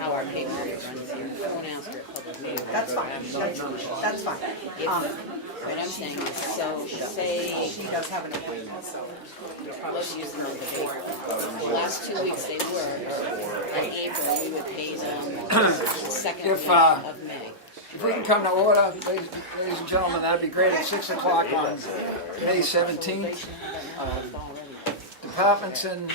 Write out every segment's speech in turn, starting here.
how our paper runs here. I won't ask her public meeting. That's fine, that's fine. What I'm saying is, so say, She does have an appointment, so. let's use the month of April. The last 2 weeks they worked, in April, we would pay them the second week of May. If we can come to order, ladies and gentlemen, that'd be great at 6 o'clock on May 17th. Departments and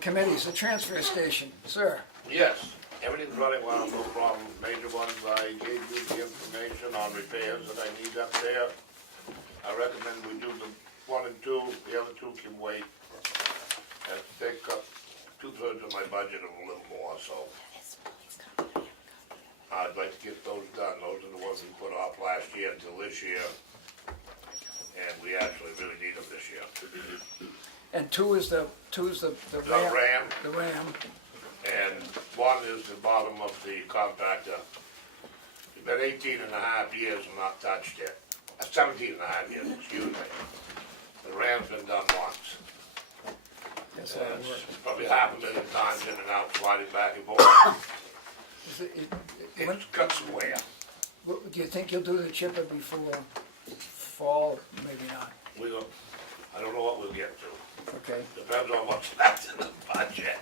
committees, the transfer station, sir. Yes, everything's running well, no problems. Major ones, I gave you the information on repairs that I need up there. I recommend we do the 1 and 2, the other 2 can wait. And take up 2/3 of my budget and a little more, so. I'd like to get those done. Those are the ones we put off last year until this year. And we actually really need them this year. And two is the The Ram. Ram. The Ram. And 1 is the bottom of the compactor. It's been 18 and a half years and not touched it. 17 and a half years, excuse me. The Ram's been done once. Yes, that'll work. It's probably 500,000 times in and out, sliding back and forth. It's got some wear. Do you think you'll do the chipper before fall? Maybe not. I don't know what we'll get to. Okay. Depends on what's left in the budget.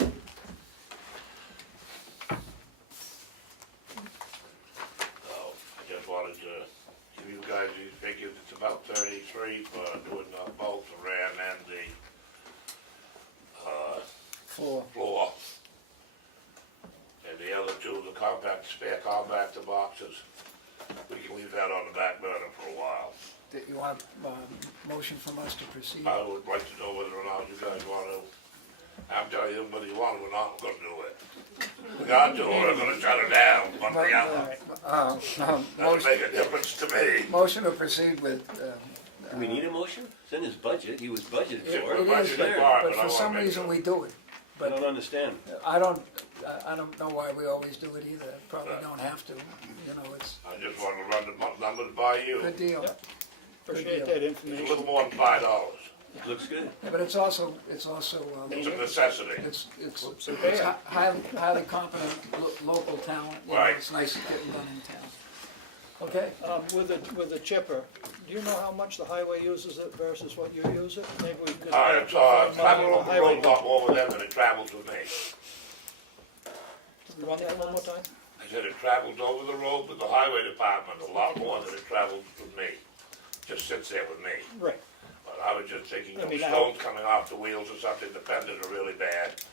So, I just wanted to give you guys these figures. It's about 33 for doing both the Ram and the floor. And the other 2, the spare compactor boxes, we can leave that on the back burner for a while. You want a motion from us to proceed? I would like to know whether or not you guys want to. I'm telling you, whether you want it or not, I'm going to do it. We got to, or I'm going to shut it down. One or the other. Doesn't make a difference to me. Motion to proceed with. Do we need a motion? It's in his budget, he was budgeted It for is, it. budget but is hard, but but I for some wanna make reason sure. we do it. I don't understand. I don't know why we always do it either. Probably don't have to. You know, it's I just want to run the numbers by you. a good deal. Appreciate that It's a information. little more than $5. It looks good. Yeah, but it's also It's a necessity. it's highly competent local talent. You know, Right. It's nice getting done in town. Okay. With the chipper, do you know how much the highway uses it versus what you use it? Maybe we could. It's travel over the road a lot more with them than it travels with me. Run that one more time? I said it travels over the road with the highway department a lot more than it travels with me. Just sits there with me. Right. But I was just thinking I of mean, stones coming off the wheels or something, the fenders are really bad.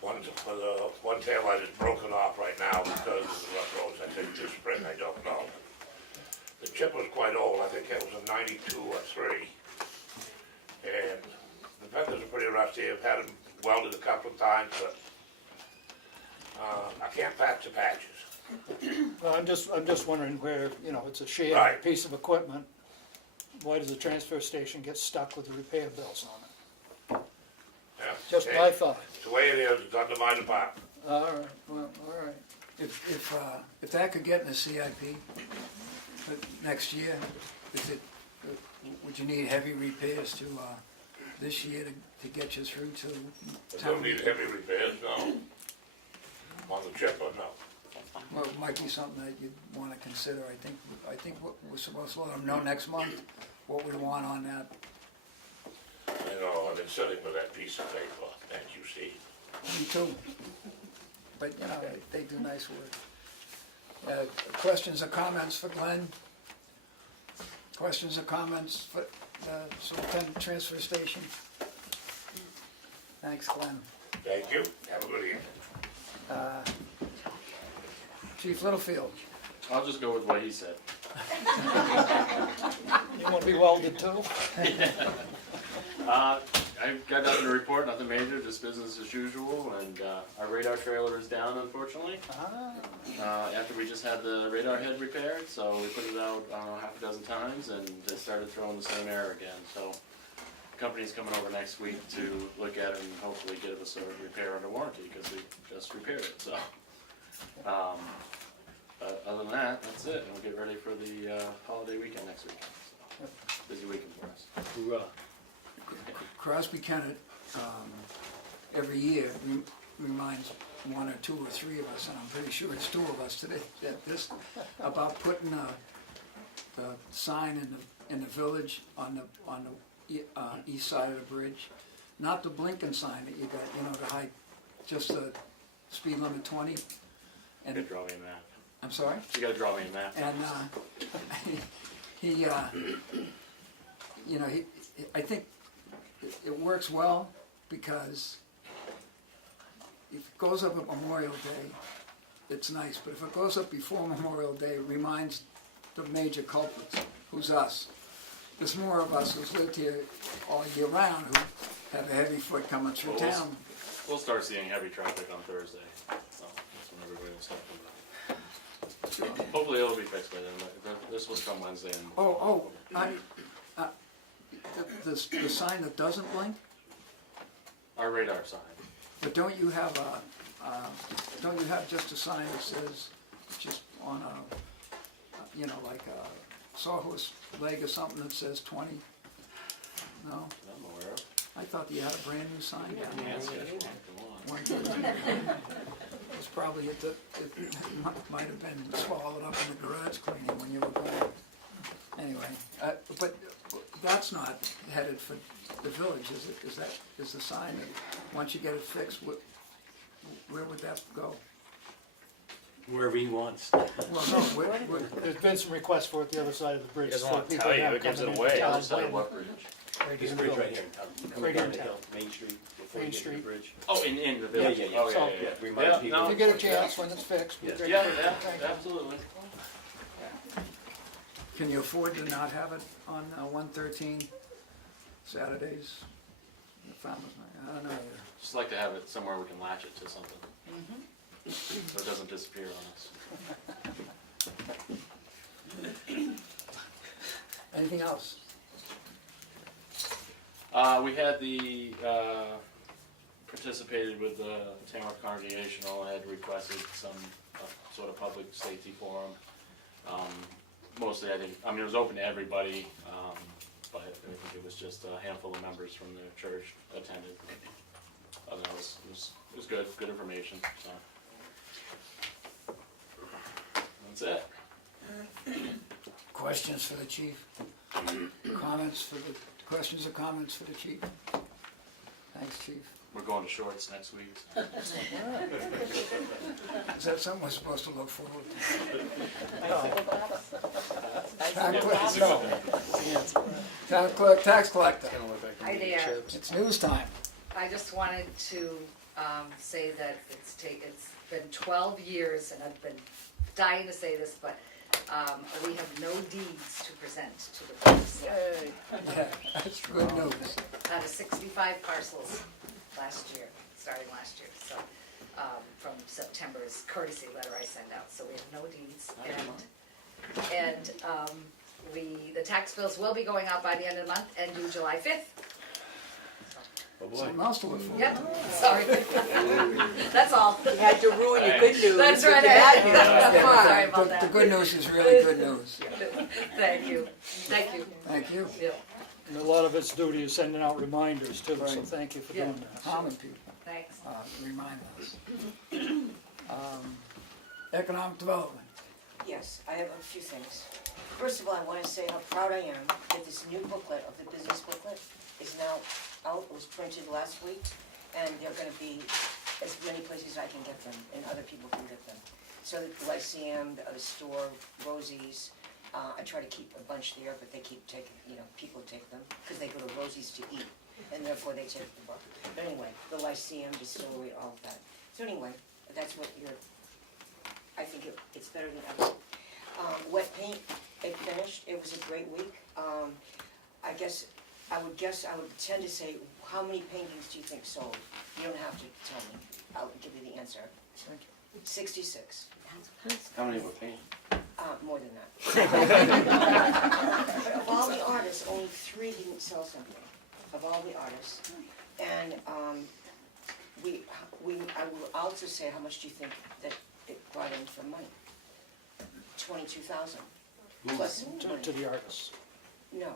One taillight is broken off right now because of the rough roads, I think this spring, I don't know. The chip was quite old, I think it was a 92 or 3. And the fenders are pretty rusty, I've had them welded a couple of times, but I can't patch the patches. Well, I'm just wondering where, you know, it's a shared Right. piece of equipment. Why does the transfer station get stuck with the repair bills on it? Yeah. Just Okay. my thought. It's the way it is, it's under my department. All right, well, all right. If that could get in the CIP for next year, would you need heavy repairs to this year to get you through to It town don't need meeting? heavy repairs, no. On the chipper, no. Well, it might be something that you'd want to consider. I think we're supposed to let them know next month what we want on that. You know, I've been sitting with that piece of paper, thank you, Steve. Me too. But, you know, they do nice work. Questions or comments for Glenn? Questions or comments for Superintendent Transfer Station? Thanks, Glenn. Thank you, have a good evening. Chief Littlefield? I'll just go with what he said. You want to be welded too? I've got nothing to report, nothing major, just business as usual, and our radar trailer is down, unfortunately. After we just had the radar head repaired, so we put it out half a dozen times, and it started throwing the same error again. So the company's coming over next week to look at it and hopefully get us a repair under warranty, because we just repaired it, so. But other than that, that's it, and we'll get ready for the holiday weekend next weekend. So, busy weekend for us. Hoorah. Crosby Kennett, every year, reminds one or two or three of us, and I'm pretty sure it's two of us today, that this, about putting the sign in the village on the east side of the bridge. Not the blinking sign that you got, you know, the height, just the speed limit 20. You And, gotta draw me a map. I'm sorry? You gotta draw me a map. And you know, I think it works well because if it goes up at Memorial Day, it's nice. But if it goes up before Memorial Day, it reminds the major culprits, who's us. There's more of us who's lived here all year round who have a heavy foot coming through Well, town. We'll start seeing heavy traffic on Thursday, so that's when everybody will start coming back. Hopefully it'll be fixed by then, but this was come Wednesday and. The sign that doesn't blink, Our radar sign. but don't you have just a sign that says, just on a, you know, like a sawhorse leg or something that says 20? No? I'm aware of. I thought you had a brand new sign down there. Can't sketch one, One thing. It was probably it might have been swallowed up in the garage cleaning when you were gone. Anyway, but that's not headed for the village, is it? Is the sign that, once you get it fixed, where would that go? Wherever he wants. Well, no, where, There's been some requests for it the other side of the bridge. He doesn't so wanna people tell you, have it gives coming it in away. town Other side of waiting. what bridge? Right This in the bridge right village. here in town. Coming Right down in the town. hill, Main Street, before Main you get to the Street. bridge. Oh, in the village? Yeah, yeah, Oh, So, Yeah, remind people. no. If you get a chance when it's fixed, we'd Yeah, great. yeah, absolutely. can you afford to not have it on 113 Saturdays? The farmers' market? I don't know. Just like to have it somewhere we can latch it to something. So it doesn't disappear on us. Anything else? We had the, participated with the Tamworth Congregational, had requested some sort of public safety forum. Mostly, I mean, it was open to everybody, but I think it was just a handful of members from the church attended. Otherwise, it was good information, so. That's it. Questions for the chief? Questions or comments for the chief? Thanks, chief. We're going to shorts next week. So. Is that something we're supposed to look forward to? Town clerk, tax collector. Hi there. It's news time. I just wanted to say that it's been 12 years, and I've been dying to say this, but we have no deeds to present to the police. Yeah, that's good news. Out of 65 parcels starting last year, so from September's courtesy letter I sent out, so we have no deeds. And the tax bills will be going out by the end of the month and due July 5th. Oh, boy. Something else to look forward to. Yep, sorry. That's all. You had to ruin your good news. That's with right. the bad news. Yeah, Sorry about the that. good news is really good news. Thank you. Thank you. Thank you. Yeah, And a lot of its duty is sending out reminders too, so Right. thank you for Yeah. doing that. Common people thanks. remind us. Economic development. Yes, I have a few things. First of all, I want to say how proud I am that this new booklet of the business booklet is now out. It was printed last week, and they're going to be as many places I can get them, and other people can get them. So the Lyceum, the other store, Rosie's, I try to keep a bunch there, but they keep taking, people take them, because they go to Rosie's to eat, and therefore they take the book. But anyway, the Lyceum, distillery, all of that. So anyway, that's what I think it's better than ever. Wet paint, it finished, it was a great week. I would tend to say, how many paintings do you think sold? You don't have to tell me, I'll give you the answer. 66, How many were painted? more than that. But of all the artists, only 3 didn't sell something, of all the artists. And I will also say, how much do you think that it brought in for money? 22,000 plus money. To the artists. No,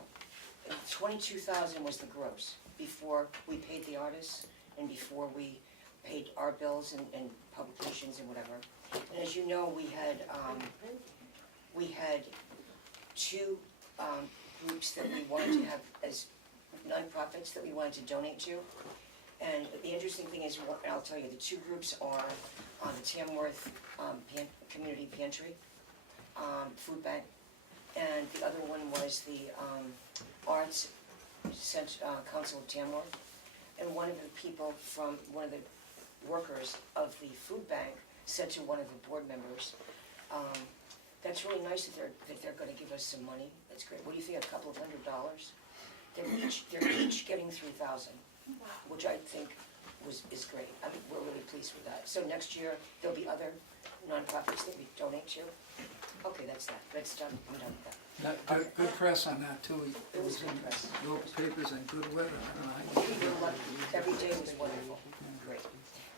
22,000 was the gross, before we paid the artists and before we paid our bills and publications and whatever. And as you know, we had two groups that we wanted to have as nonprofits that we wanted to donate to. And the interesting thing is, I'll tell you, the two groups are the Tamworth Community Pantry, Food Bank, and the other one was the Arts Council of Tamworth. And one of the people from, one of the workers of the food bank said to one of the board members, that's really nice that they're gonna give us some money. That's great. What do you think, a couple of $100s? They're each getting 3,000, which I think is great. I mean, we're really pleased with that. So next year, there'll be other nonprofits that we donate to. Okay, that's that. That's done. I'm done with that. Good press on that too. It was good press. Local papers and good weather. I don't know. We were lucky. Every day was wonderful. Great.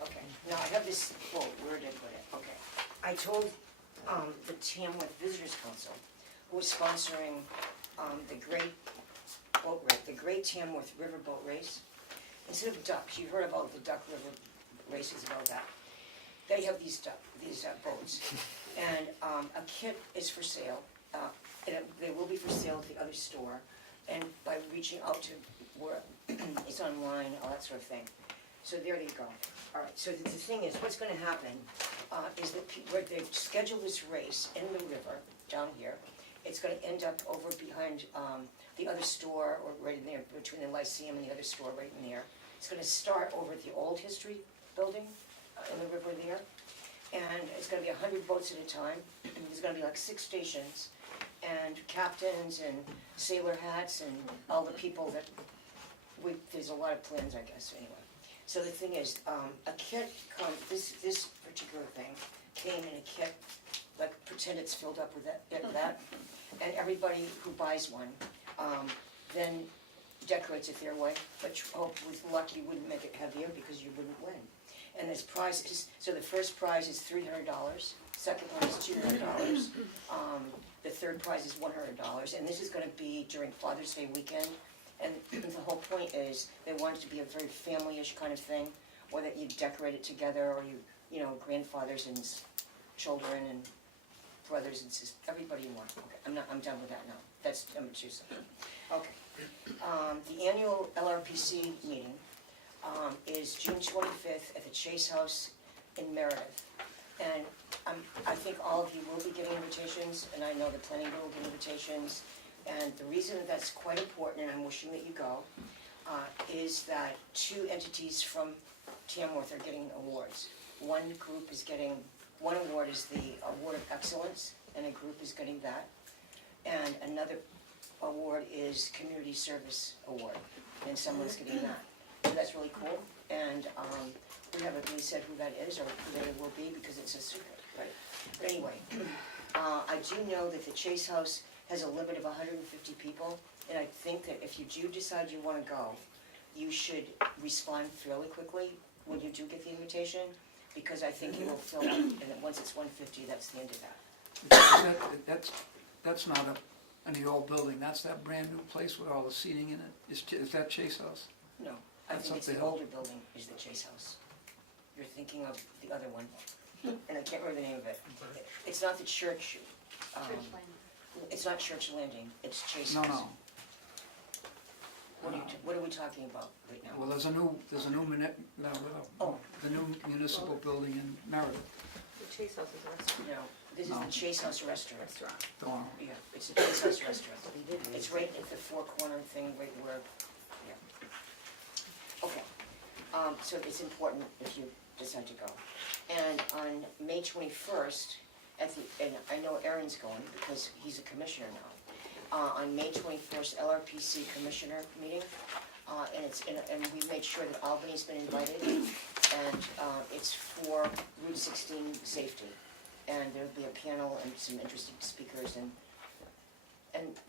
Okay, now I have this quote. Where did I put it? Okay. I told the Tamworth Visitors Council, who was sponsoring the Great Boat Race, the Great Tamworth River Boat Race. Instead of ducks, you've heard about the Duck River races, about that. They have these boats, and a kit is for sale. They will be for sale at the other store, and by reaching out to where it's online, all that sort of thing. So there you go. All right. So the thing is, what's going to happen is that they've scheduled this race in the river down here. It's going to end up over behind the other store, or right in there between the Lyceum and the other store, right in there. It's going to start over at the old history building in the river there, and it's going to be 100 boats at a time. There's going to be like 6 stations, and captains and sailor hats and all the people that there's a lot of plans, I guess, anyway. So the thing is, a kit, this particular thing came in a kit, like pretend it's filled up with that, and everybody who buys one then decorates it their way, but with luck you wouldn't make it heavier because you wouldn't win. And there's prizes, so the first prize is $300, second one is $200, the third prize is $100, and this is going to be during Father's Day weekend. And the whole point is they want it to be a very family-ish kind of thing, or that you decorate it together, or you know, grandfathers and children and brothers and sisters, everybody you want. Okay, I'm done with that now. That's number 2. Okay. The annual LRPC meeting is June 25th at the Chase House in Meredith. And I think all of you will be getting invitations, and I know the planning board will get invitations. And the reason that that's quite important, and I'm wishing that you go, is that 2 entities from Tamworth are getting awards. One group is getting, one award is the Award of Excellence, and a group is getting that. And another award is Community Service Award, and someone's getting that. So that's really cool, and we haven't really said who that is or who that will be because it's a secret, right? But anyway, I do know that the Chase House has a limit of 150 people, and I think that if you do decide you want to go, you should respond fairly quickly when you do get the invitation, because I think it will fill up, and then once it's 150, that's the end of that. That's not any old building, that's that brand new place with all the seating in it. Is that Chase House? No, I That's think it's up the the hill. older building is the Chase House. You're thinking of the other one, and I can't remember the name of it. It's not the church. It's not Church Landing, it's Chase House. No. What are we talking about right now? Well, there's a new the new municipal building in Meredith. The Chase House is a restaurant. No, this is No. the Chase House Restaurant. Dawn. Yeah, it's the Chase House Restaurant. It's right at the 4-corner thing, right where, yeah. Okay, so it's important if you decide to go. And on May 21st, and I know Aaron's going because he's a commissioner now. On May 21st, LRPC commissioner meeting, and we've made sure that Albany's been invited, and it's for Route 16 safety. And there'll be a panel and some interesting speakers, and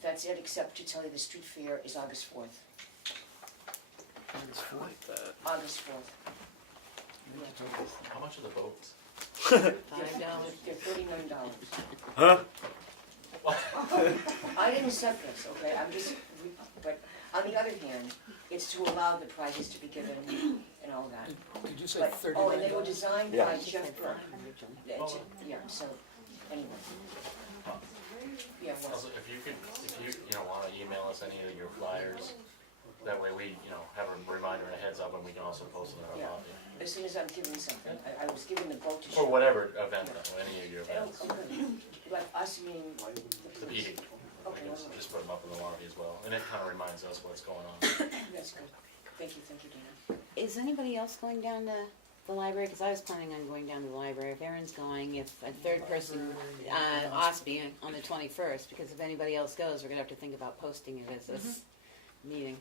that's it, except to tell you the street fair is August 4th. August 4th. How much are the boats? $5. They're $39. Huh? I didn't set this, okay, but On the other hand, it's to allow the prizes to be given and all that. Did you say But, oh, and they were $39? designed Yeah. by Jeff Burke. Yeah, so, anyway. Yeah, well, Also, if you wanna email us any of your flyers, that way we, have a reminder and a heads up, and we can also post it on Yeah. our lobby. as soon as I'm given something, I was given the boat to Or show. whatever event, any of your Oh, events, okay. But us meaning the PD, we Okay, can well, just put them up in the lobby as well, and it kinda reminds us what's going on. that's good. Thank you, Dana. Is anybody else going down to the library? Because I was planning on going down to the library. If Erin's going, if a third person, Osby on the 21st, because if anybody else goes, we're gonna have to think about posting it as this meeting.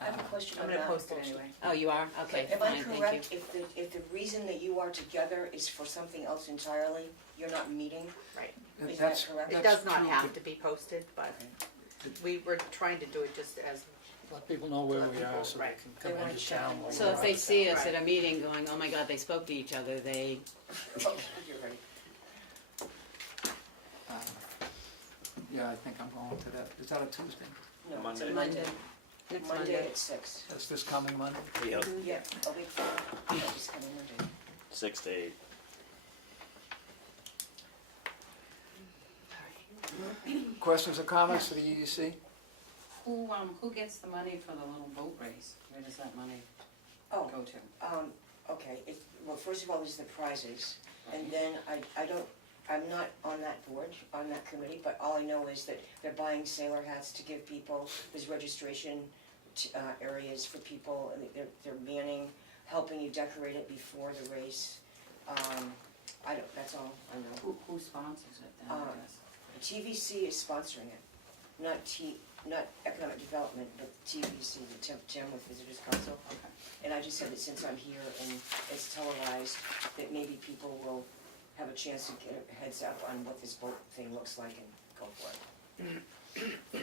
I have a question I'm about gonna that. post it anyway. Oh, you are? Okay, Am I fine, thank correct, you. if the reason that you are together is for something else entirely, you're not meeting? Right. Is That's- that correct? It that's does not true, have but- to be posted, but we were trying to do it just as, Let people know where we are so they Right. can They come wanna into check town. in. while So we're if out they of see town. us at a meeting going, oh my God, they spoke to each other, they, Oh, you're right. Yeah, I think I'm going to that. Is that a Tuesday? No, it's a Monday. Monday, next Monday Monday. at 6. That's this coming Monday? Yep, Yeah, a week from, yeah, it's coming Monday. 6 to 8. Questions or comments for the E EDC? Who gets the money for the little boat race? Where does that money Oh, go to? okay, well, first of all, there's the prizes, and then I'm not on that board, on that committee, but all I know is that they're buying sailor hats to give people, there's registration areas for people, and they're manning, helping you decorate it before the race. That's all I know. Who sponsors it then, I guess? TVC is sponsoring it, not economic development, but TVC, the Tamworth Visitors Council. Okay. And I just said that since I'm here and it's televised, that maybe people will have a chance to get a heads up on what this boat thing looks like and go for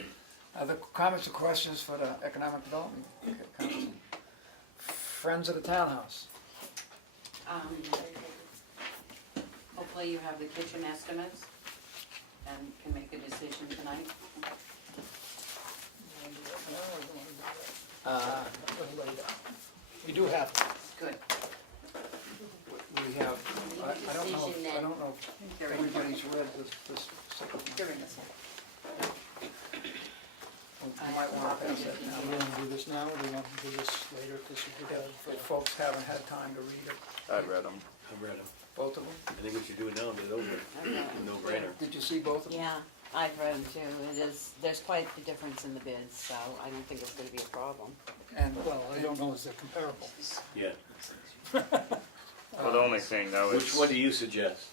it. Other comments or questions for the Economic Development Council? Friends of the Townhouse? Hopefully you have the kitchen estimates and can make a decision tonight. We do have them. Good. We have, I don't know if everybody's read this second During this one. You might want to pass that Do now. we want to do this now, or do we want to do this later, because we did If folks haven't had time to read it, I've read them. I've read them. both of them. I think we should do it now and get it over with. No brainer. Did you see both of them? Yeah, I've read them too. There's quite the difference in the bids, so I don't think it's gonna be a problem. And Well, I don't know if they're comparable. Yeah. Well, the only thing though is. Which one do you suggest?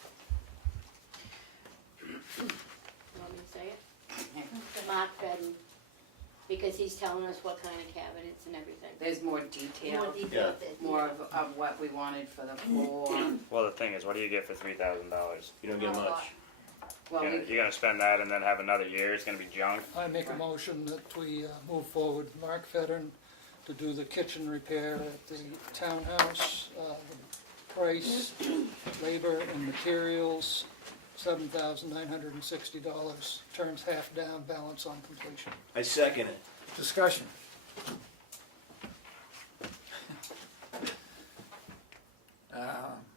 you want me to say it? Mark Fedden, because he's telling us what kind of cabinets and everything. There's more More detail, detail. more of what we wanted for the floor. Well, the thing is, what do you get for $3,000? You don't get Not a much. lot. Well, You're gonna spend that and then have another year. It's gonna be junk. I make a motion that we move forward with Mark Federn to do the kitchen repair at the townhouse. The price, labor and materials, $7,960, terms half down, balance on completion. I second it. discussion.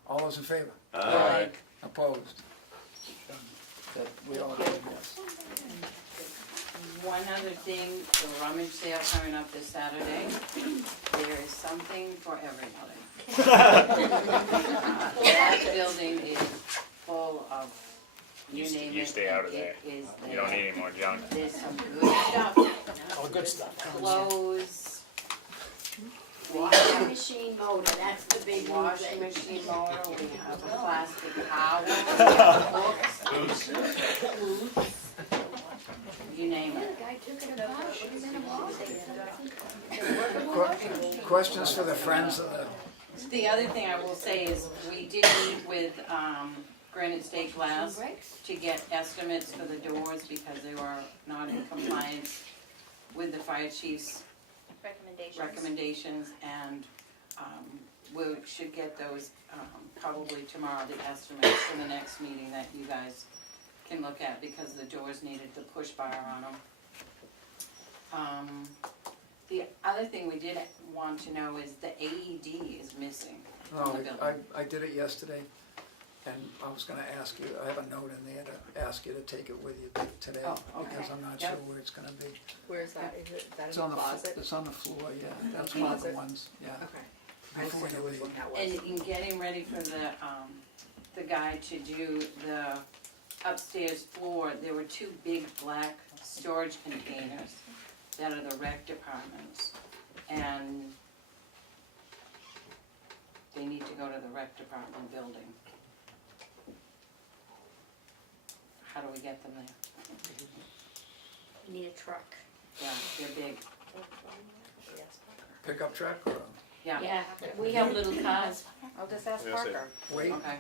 All those in favor? Aye. Opposed? That we all voted yes. one other thing, the rummage sale coming up this Saturday. There is something for everybody. That building is full of, you name it. You stay out of there. It is You don't there. need any more junk. There's some good stuff, All good stuff. clothes, Washing machine motor, that's the big new washing thing. machine motor, we have a plastic towel, books, you name it. The guy took it apart, put it in a box. Questions for the friends of the, The other thing I will say is, we did meet with, Granite State Glass to get estimates for the doors because they were not in compliance with the fire chief's recommendations, and we should get those probably tomorrow, the estimates for the next meeting that you guys can look at, because the doors needed the push bar on them. The other thing we did want to know is the AED is missing No, from the building. I did it yesterday, and I was gonna ask you, I have a note in there to ask you to take it with you today, Oh, okay. because I'm not Yep. sure where it's gonna be. Where's that? Is it that It's in on the the, closet? it's on the floor, yeah, that's one of the Closet? ones, yeah. Okay. I just Before didn't you know which leave. one that was. And in getting ready for the guy to do the upstairs floor, there were two big black storage containers that are the rec departments. And they need to go to the rec department building. How do we get them there? Need a truck. Yeah, they're big. Pickup truck or, Yeah, Yeah, we have little cars. I'll just ask Yes, sir. Parker. wait, Okay,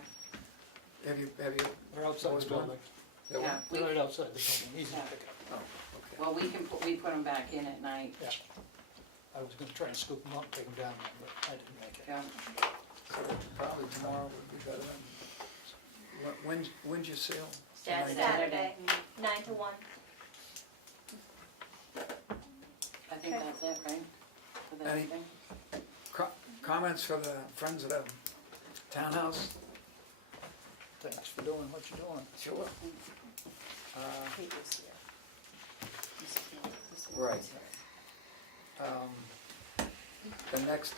have you, They're outside the Postpone? building. there yeah. one? We, They're right outside the building, easy to Yeah. pick up. Oh, okay. well, we put them back in at night. Yeah. I was gonna try and scoop them up, take them down, but I didn't make it. Yeah. So probably tomorrow would be better than, when's your sale? Saturday. Saturday. 9 to 1. I think that's it, right? For the Any- thing? Comments for the Friends of the Townhouse? Thanks for doing what you're doing. Sure. Kate was here. Right. The next,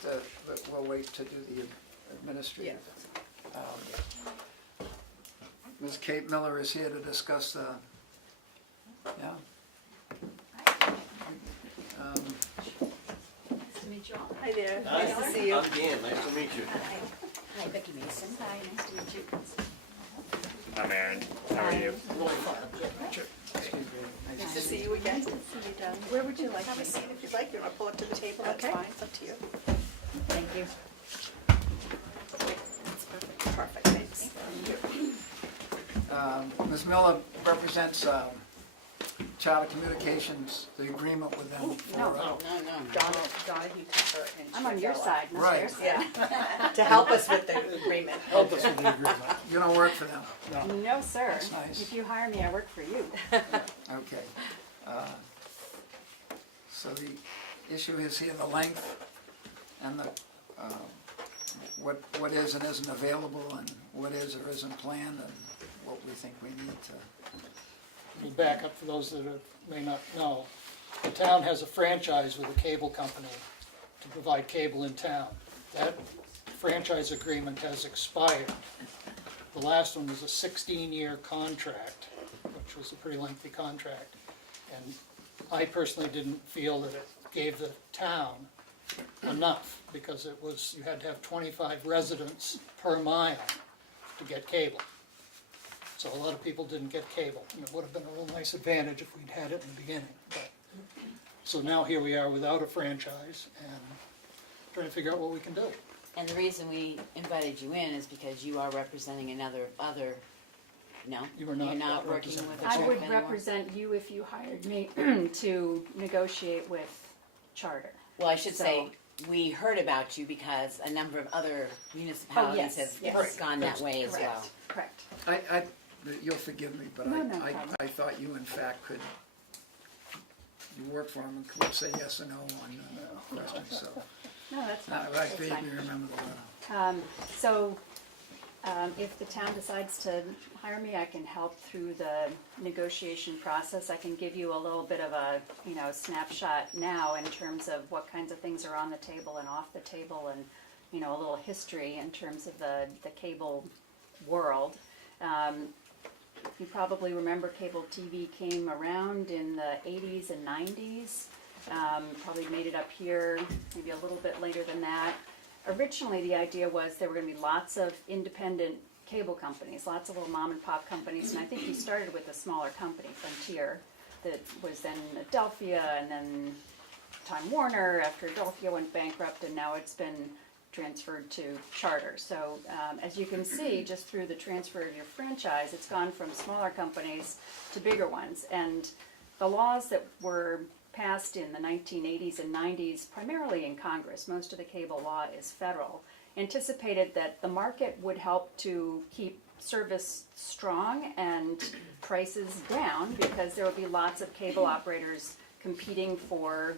we'll wait to do the administrative. Ms. Kate Miller is here to discuss the, yeah? Nice to meet you all. Hi there. Hi, Nice to see you. I'm Dan, nice to meet you. Hi, Becky Mason. Hi, nice to meet you. I'm Aaron. How are you? Nice to see you again. Where would you like to sit? If you'd like, you want to pull up to the table, that's Okay. fine, it's up to you. Thank you. Perfect, thanks. Ms. Miller represents Charter Communications, the agreement with them for. No. Donna, you took her and I'm on she your fell off. side, not Right. theirs. Yeah, to help us with the agreement. Help us with the agreement. You don't work for them? No, sir. That's nice. If you hire me, I work for you. Okay. So the issue is here, the length and the, what is and isn't available and what is or isn't planned and what we think we need to. Let me back up for those that may not know. The town has a franchise with a cable company to provide cable in town. That franchise agreement has expired. The last one was a 16-year contract, which was a pretty lengthy contract. And I personally didn't feel that it gave the town enough because it was, you had to have 25 residents per mile to get cable. So a lot of people didn't get cable, and it would have been a real nice advantage if we'd had it in the beginning. But so now here we are without a franchise and trying to figure out what we can do. And the reason we invited you in is because you are representing other, no? You are not You're not working representing with the a I group would anymore? represent you if you hired me to negotiate with Charter. Well, I should say, we heard about you because a number of other municipalities have yes. gone that way as well. Correct. You'll forgive me, but No, no I problem. thought you in fact could, you work for them and could say yes or no on questions, so. No, that's fine. I That's vaguely fine. remember the letter. So, if the town decides to hire me, I can help through the negotiation process. I can give you a little bit of a, snapshot now in terms of what kinds of things are on the table and off the table and, a little history in terms of the cable world. You probably remember cable TV came around in the 80s and 90s. Probably made it up here, maybe a little bit later than that. Originally, the idea was there were going to be lots of independent cable companies, lots of little mom and pop companies, and I think he started with a smaller company, Frontier, that was then Adelphia, and then Time Warner after Adelphia went bankrupt, and now it's been transferred to Charter. So as you can see, just through the transfer of your franchise, it's gone from smaller companies to bigger ones. And the laws that were passed in the 1980s and 90s, primarily in Congress, most of the cable law is federal, anticipated that the market would help to keep service strong and prices down because there would be lots of cable operators competing for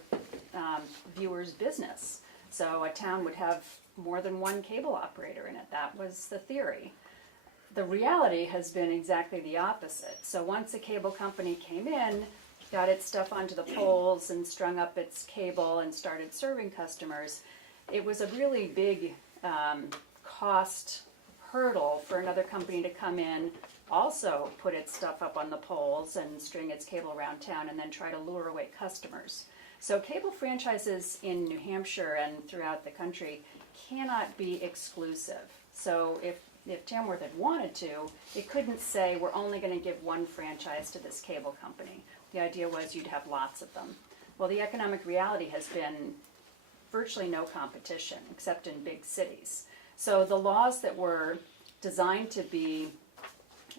viewers' business. So a town would have more than one cable operator in it. That was the theory. The reality has been exactly the opposite. So once a cable company came in, got its stuff onto the poles and strung up its cable and started serving customers, it was a really big cost hurdle for another company to come in, also put its stuff up on the poles and string its cable around town and then try to lure away customers. So cable franchises in New Hampshire and throughout the country cannot be exclusive. So if Tamworth had wanted to, it couldn't say we're only going to give one franchise to this cable company. The idea was you'd have lots of them. Well, the economic reality has been virtually no competition except in big cities. So the laws that were designed to be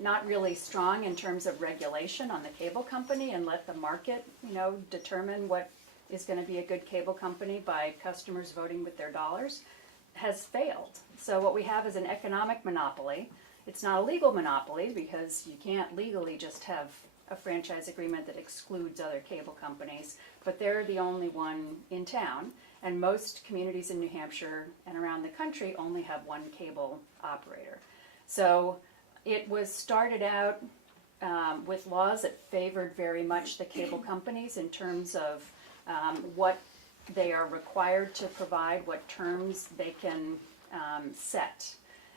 not really strong in terms of regulation on the cable company and let the market, determine what is going to be a good cable company by customers voting with their dollars, has failed. So what we have is an economic monopoly. It's not a legal monopoly because you can't legally just have a franchise agreement that excludes other cable companies, but they're the only one in town, and most communities in New Hampshire and around the country only have one cable operator. So it was started out with laws that favored very much the cable companies in terms of what they are required to provide, what terms they can set.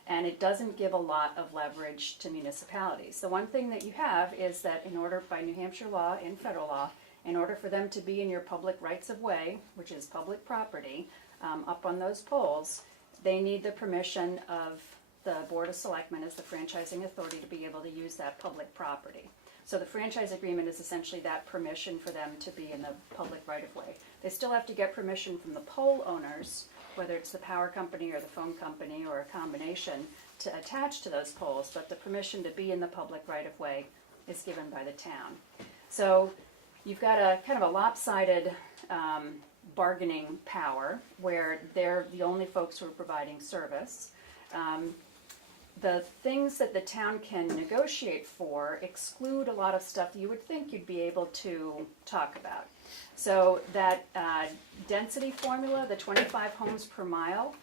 And it doesn't give a lot of leverage to municipalities. The one thing that you have is that in order, by New Hampshire law and federal law, in order for them to be in your public rights of way, which is public property, up on those poles, they need the permission of the Board of Selectmen as the franchising authority to be able to use that public property. So the franchise agreement is essentially that permission for them to be in the public right of way. They still have to get permission from the pole owners, whether it's the power company or the phone company or a combination, to attach to those poles, but the permission to be in the public right of way is given by the town. So you've got a kind of a lopsided bargaining power where they're the only folks who are providing service. The things that the town can negotiate for exclude a lot of stuff you would think you'd be able to talk about. So that density formula, the 25 homes per mile,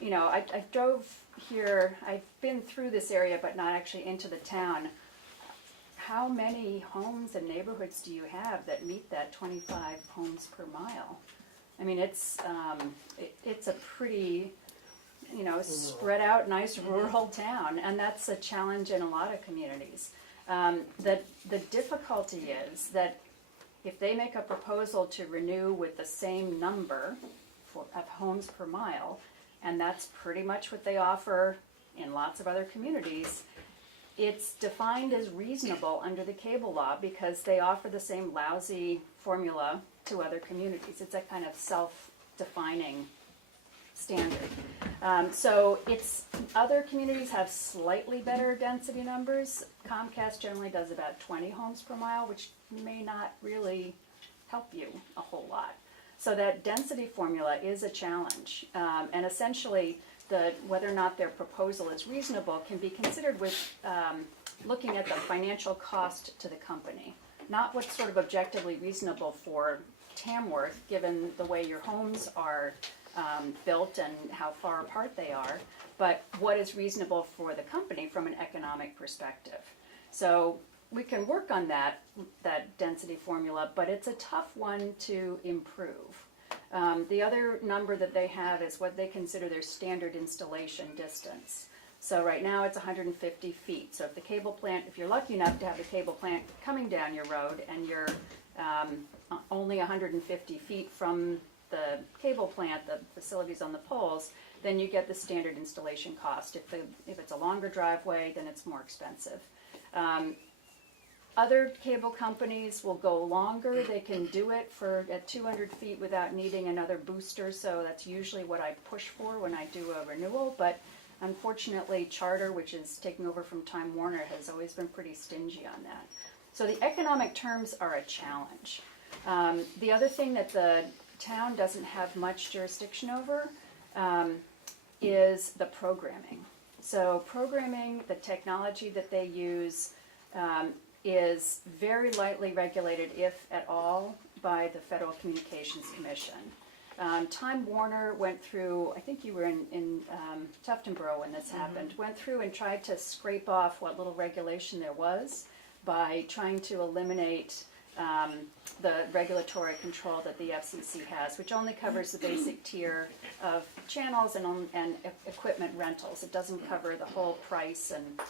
I drove here, I've been through this area but not actually into the town. How many homes and neighborhoods do you have that meet that 25 homes per mile? I mean, it's a pretty spread out, nice rural town, and that's a challenge in a lot of communities. The difficulty is that if they make a proposal to renew with the same number of homes per mile, and that's pretty much what they offer in lots of other communities, it's defined as reasonable under the cable law because they offer the same lousy formula to other communities. It's a kind of self-defining standard. So other communities have slightly better density numbers. Comcast generally does about 20 homes per mile, which may not really help you a whole lot. So that density formula is a challenge. And essentially, whether or not their proposal is reasonable can be considered with looking at the financial cost to the company, not what's sort of objectively reasonable for Tamworth, given the way your homes are built and how far apart they are, but what is reasonable for the company from an economic perspective. So we can work on that density formula, but it's a tough one to improve. The other number that they have is what they consider their standard installation distance. So right now it's 150 feet. So if the cable plant, if you're lucky enough to have the cable plant coming down your road and you're only 150 feet from the cable plant, the facilities on the poles, then you get the standard installation cost. If it's a longer driveway, then it's more expensive. Other cable companies will go longer. They can do it at 200 feet without needing another booster, so that's usually what I push for when I do a renewal, but unfortunately Charter, which is taking over from Time Warner, has always been pretty stingy on that. So the economic terms are a challenge. The other thing that the town doesn't have much jurisdiction over is the programming. So programming, the technology that they use, is very lightly regulated, if at all, by the Federal Communications Commission. Time Warner went through, I think you were in Tuftonboro when this happened, went through and tried to scrape off what little regulation there was by trying to eliminate the regulatory control that the FCC has, which only covers the basic tier of channels and equipment rentals. It doesn't cover the whole price and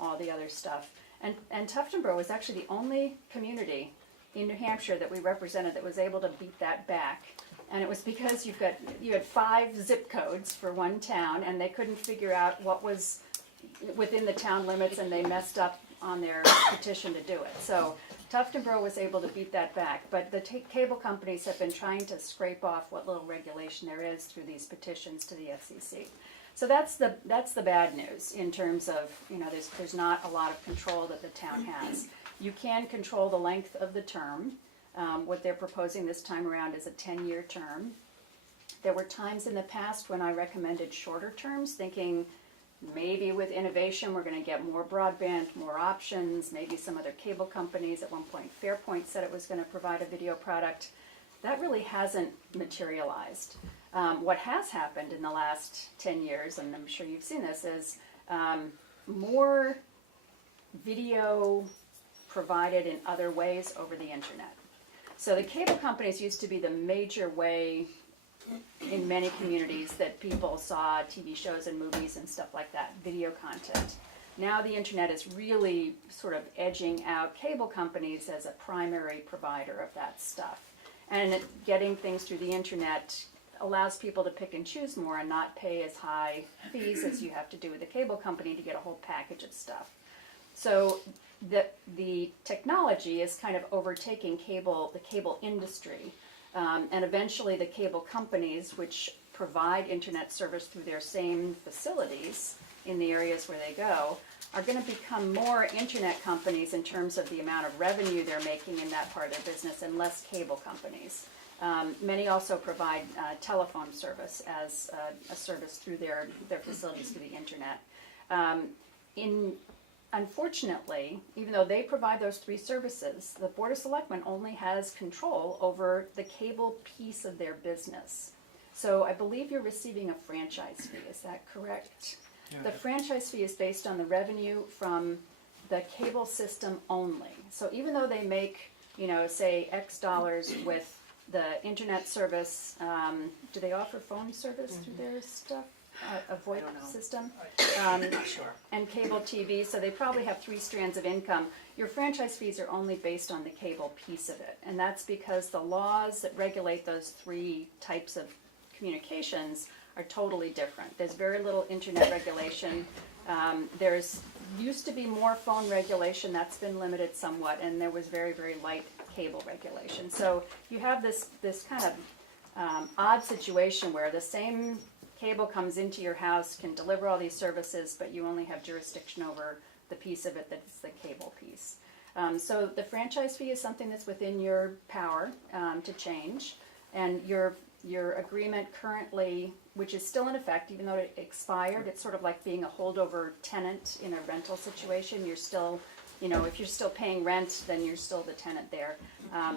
all the other stuff. And Tuftonboro was actually the only community in New Hampshire that we represented that was able to beat that back. And it was because you had 5 zip codes for one town, and they couldn't figure out what was within the town limits, and they messed up on their petition to do it. So Tuftonboro was able to beat that back, but the cable companies have been trying to scrape off what little regulation there is through these petitions to the FCC. So that's the bad news in terms of, there's not a lot of control that the town has. You can control the length of the term. What they're proposing this time around is a 10-year term. There were times in the past when I recommended shorter terms, thinking maybe with innovation we're going to get more broadband, more options, maybe some other cable companies. At one point Fairpoint said it was going to provide a video product. That really hasn't materialized. What has happened in the last 10 years, and I'm sure you've seen this, is more video provided in other ways over the internet. So the cable companies used to be the major way in many communities that people saw TV shows and movies and stuff like that, video content. Now the internet is really sort of edging out cable companies as a primary provider of that stuff. And getting things through the internet allows people to pick and choose more and not pay as high fees as you have to do with the cable company to get a whole package of stuff. So the technology is kind of overtaking the cable industry, and eventually the cable companies, which provide internet service through their same facilities in the areas where they go, are going to become more internet companies in terms of the amount of revenue they're making in that part of their business, and less cable companies. Many also provide telephone service as a service through their facilities through the internet. Unfortunately, even though they provide those 3 services, the Board of Selectmen only has control over the cable piece of their business. So I believe you're receiving a franchise fee, is that correct? Yeah. The franchise fee is based on the revenue from the cable system only. So even though they make, say X dollars with the internet service, do they offer phone service through their stuff? A VoIP system, and cable TV, so they probably have 3 strands of income. Your franchise fees are only based on the cable piece of it, and that's because the laws that regulate those 3 types of communications are totally different. There's very little internet regulation. There's used to be more phone regulation, that's been limited somewhat, and there was very, very light cable regulation. So you have this kind of odd situation where the same cable comes into your house, can deliver all these services, but you only have jurisdiction over the piece of it that's the cable piece. So the franchise fee is something that's within your power to change, and your agreement currently, which is still in effect, even though it expired, it's sort of like being a holdover tenant in a rental situation. You're still, if you're still paying rent, then you're still the tenant there.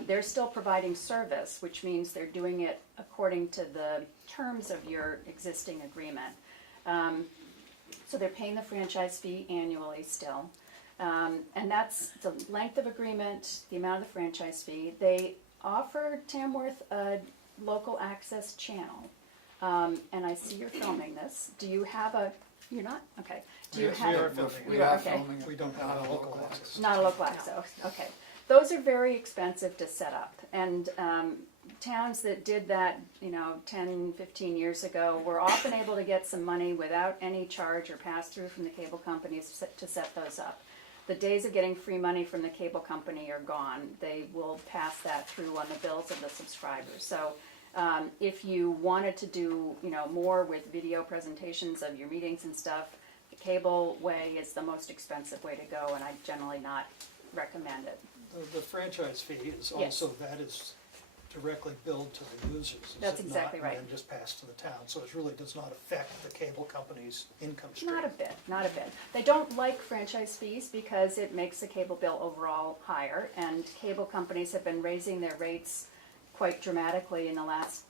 They're still providing service, which means they're doing it according to the terms of your existing agreement. So they're paying the franchise fee annually still. And that's the length of agreement, the amount of the franchise fee. They offer Tamworth a local access channel. And I see you're filming this. Do you have you're not? Okay. Do you have? We are filming. We are filming. We don't have a local access. Not a local access, okay. Those are very expensive to set up, and towns that did that, 10, 15 years ago were often able to get some money without any charge or pass-through from the cable companies to set those up. The days of getting free money from the cable company are gone. They will pass that through on the bills of the subscribers. So if you wanted to do, more with video presentations of your meetings and stuff, the cable way is the most expensive way to go, and I generally not recommend it. The franchise fee is Yes. also, that is directly billed to the users. Is That's it exactly not? right. And then just passed to the town, so it really does not affect the cable company's income stream. Not a bit, not a bit. They don't like franchise fees because it makes the cable bill overall higher, and cable companies have been raising their rates quite dramatically in the last,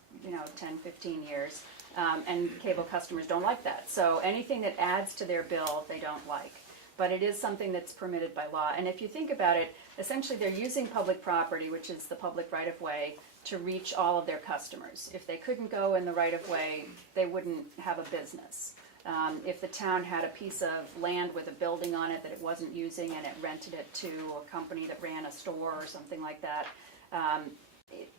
10, 15 years. And cable customers don't like that. So anything that adds to their bill, they don't like. But it is something that's permitted by law. And if you think about it, essentially they're using public property, which is the public right-of-way, to reach all of their customers. If they couldn't go in the right-of-way, they wouldn't have a business. If the town had a piece of land with a building on it that it wasn't using and it rented it to a company that ran a store or something like that,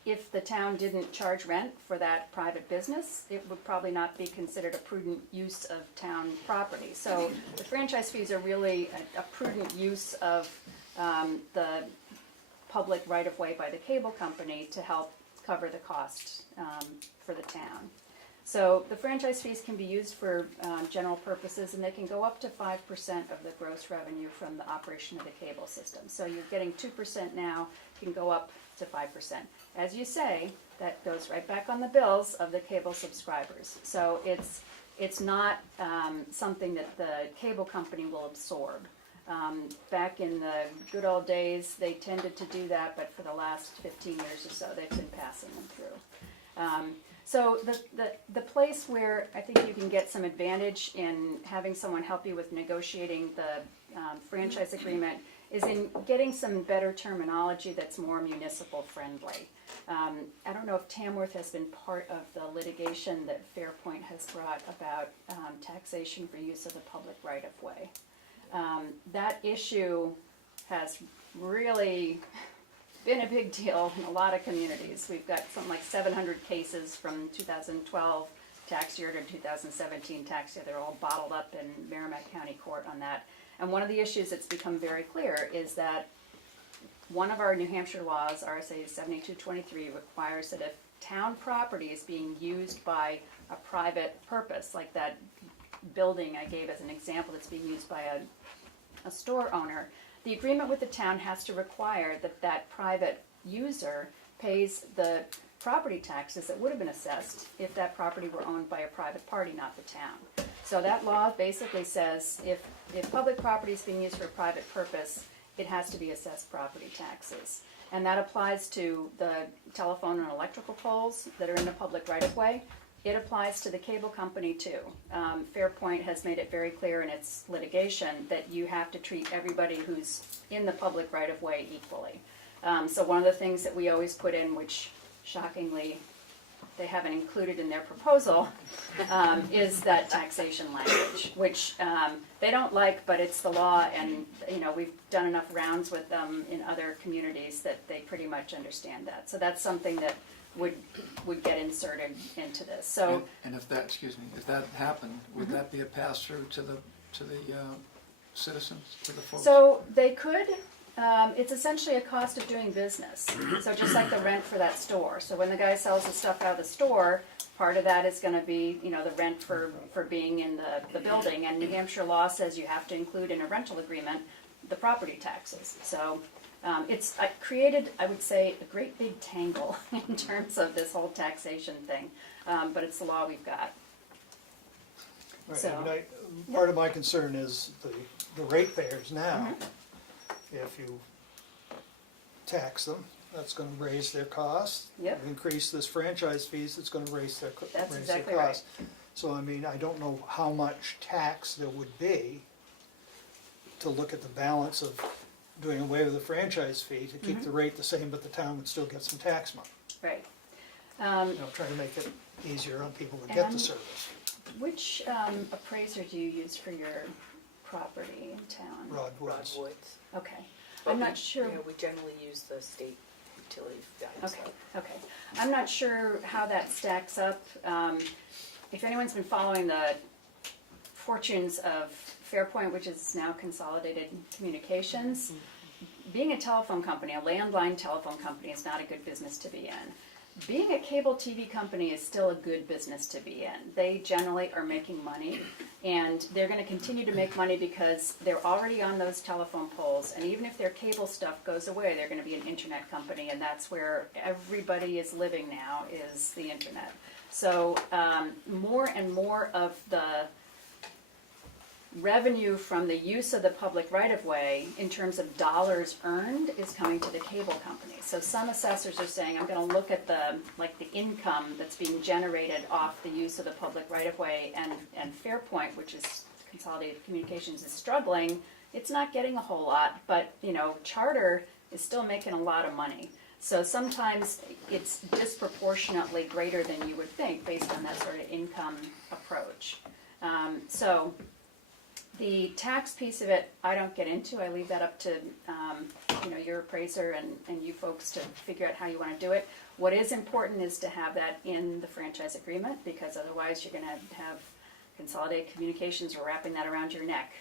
if the town didn't charge rent for that private business, it would probably not be considered a prudent use of town property. So the franchise fees are really a prudent use of the public right-of-way by the cable company to help cover the cost for the town. So the franchise fees can be used for general purposes, and they can go up to 5% of the gross revenue from the operation of the cable system. So you're getting 2% now, can go up to 5%. As you say, that goes right back on the bills of the cable subscribers. So it's not something that the cable company will absorb. Back in the good old days, they tended to do that, but for the last 15 years or so, they've been passing them through. So the place where I think you can get some advantage in having someone help you with negotiating the franchise agreement is in getting some better terminology that's more municipal friendly. I don't know if Tamworth has been part of the litigation that Fairpoint has brought about taxation for use of the public right-of-way. That issue has really been a big deal in a lot of communities. We've got something like 700 cases from 2012 tax year to 2017 tax year. They're all bottled up in Merrimack County Court on that. And one of the issues that's become very clear is that one of our New Hampshire laws, RSA 7223, requires that if town property is being used by a private purpose, like that building I gave as an example that's being used by a store owner, the agreement with the town has to require that that private user pays the property taxes that would have been assessed if that property were owned by a private party, not the town. So that law basically says if public property is being used for a private purpose, it has to be assessed property taxes. And that applies to the telephone and electrical poles that are in the public right-of-way. It applies to the cable company too. Fairpoint has made it very clear in its litigation that you have to treat everybody who's in the public right-of-way equally. So one of the things that we always put in, which shockingly they haven't included in their proposal, is that taxation language, which they don't like, but it's the law, and we've done enough rounds with them in other communities that they pretty much understand that. So that's something that would get inserted into this. So and if that, if that happened, would that be a pass through to the citizens, to the folks? So they could. It's essentially a cost of doing business. So just like the rent for that store. So when the guy sells the stuff out of the store, part of that is going to be, the rent for being in the building. And New Hampshire law says you have to include in a rental agreement the property taxes. So it's created, I would say, a great big tangle in terms of this whole taxation thing. But it's the law we've got. Right, So, and part of my concern is the ratepayers now. If you tax them, that's going to raise their costs. Yep. Increase this franchise fees, it's going to raise their That's raise exactly their right. costs. So I mean, I don't know how much tax there would be to look at the balance of doing away with the franchise fee to keep the rate the same, but the town would still get some tax money. right. Try to make it easier on people to get the And- service. Which appraiser do you use for your property in town? Rod Rod Woods. Woods. Okay. But I'm we- not sure. We generally use the state utility guys. Okay. I'm not sure how that stacks up. If anyone's been following the fortunes of Fairpoint, which is now Consolidated Communications, being a telephone company, a landline telephone company, is not a good business to be in. Being a cable TV company is still a good business to be in. They generally are making money, and they're going to continue to make money because they're already on those telephone poles, and even if their cable stuff goes away, they're going to be an internet company, and that's where everybody is living now, is the internet. So more and more of the revenue from the use of the public right-of-way, in terms of dollars earned, is coming to the cable company. So some assessors are saying, I'm gonna look at the income that's being generated off the use of the public right-of-way, and Fairpoint, which is Consolidated Communications, is struggling. It's not getting a whole lot, but, Charter is still making a lot of money. So sometimes it's disproportionately greater than you would think based on that sort of income approach. So the tax piece of it, I don't get into. I leave that up to your appraiser and you folks to figure out how you want to do it. What is important is to have that in the franchise agreement, because otherwise you're going to have Consolidated Communications wrapping that around your neck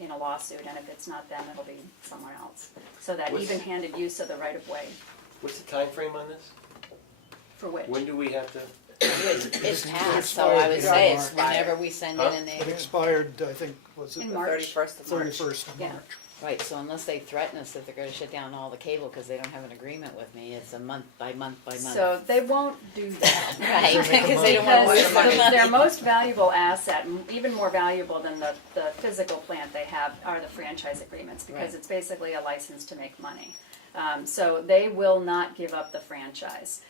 in a lawsuit, and if it's not them, it'll be someone else. So that even-handed use of the right-of-way. What's the time frame on this? For which? When do we have to? It's passed, so I would say it's whenever we send in and It they, expired, I think, was it In March. 31st of March. 31st of Yeah. March? right, so unless they threaten us that they're gonna shut down all the cable because they don't have an agreement with me, it's a month by month by month. So they won't do that. Right, because they don't wanna waste Because money. their most valuable asset, and even more valuable than the physical plant they have, are the franchise agreements, because Right. it's basically a license to make money. So they will not give up the franchise.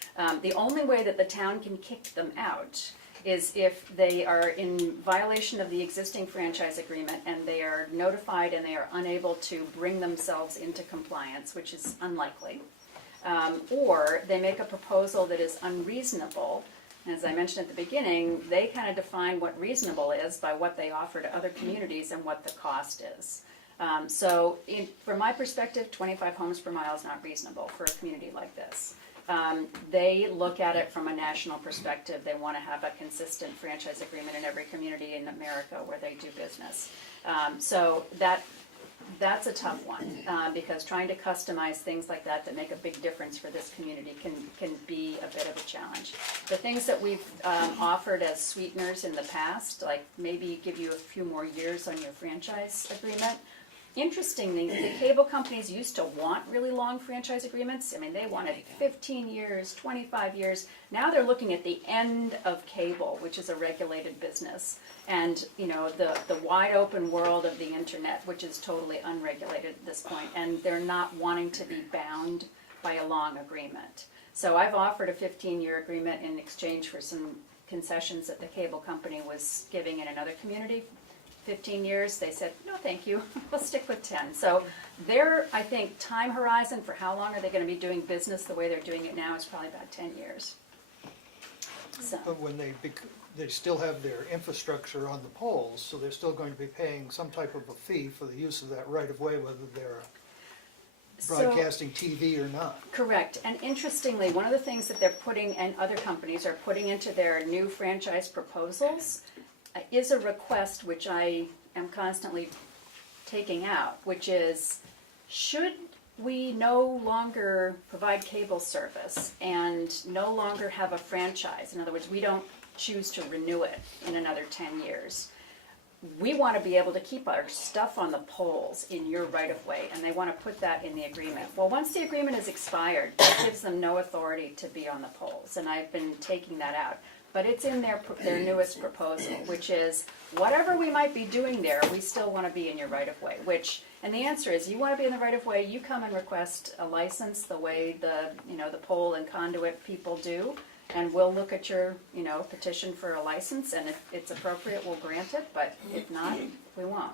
The only way that the town can kick them out is if they are in violation of the existing franchise agreement and they are notified and they are unable to bring themselves into compliance, which is unlikely. Or they make a proposal that is unreasonable. As I mentioned at the beginning, they kind of define what reasonable is by what they offer to other communities and what the cost is. From my perspective, 25 homes per mile is not reasonable for a community like this. They look at it from a national perspective. They want to have a consistent franchise agreement in every community in America where they do business. That's a tough one, because trying to customize things like that make a big difference for this community can be a bit of a challenge. The things that we've offered as sweeteners in the past, like maybe give you a few more years on your franchise agreement. Interestingly, the cable companies used to want really long franchise agreements. I mean, they wanted 15 years, 25 years. Now they're looking at the end of cable, which is a regulated business, and the wide open world of the internet, which is totally unregulated at this point, and they're not wanting to be bound by a long agreement. So I've offered a 15-year agreement in exchange for some concessions that the cable company was giving in another community. 15 years, they said, no, thank you, we'll stick with 10. So their, I think, time horizon for how long are they going to be doing business the way they're doing it now is probably about 10 years. So, But when they still have their infrastructure on the poles, so they're still going to be paying some type of a fee for the use of that right-of-way, whether they're broadcasting TV or not. Correct, and interestingly, one of the things that they're putting, and other companies are putting into their new franchise proposals, is a request which I am constantly taking out, which is, should we no longer provide cable service and no longer have a franchise, in other words, we don't choose to renew it in another 10 years, we want to be able to keep our stuff on the poles in your right-of-way, and they want to put that in the agreement. Well, once the agreement is expired, that gives them no authority to be on the poles, and I've been taking that out. But it's in their newest proposal, which is, whatever we might be doing there, we still want to be in your right-of-way, and the answer is, you want to be in the right-of-way, you come and request a license the way the pole and conduit people do, and we'll look at your, petition for a license, and if it's appropriate, we'll grant it, but if not, we won't.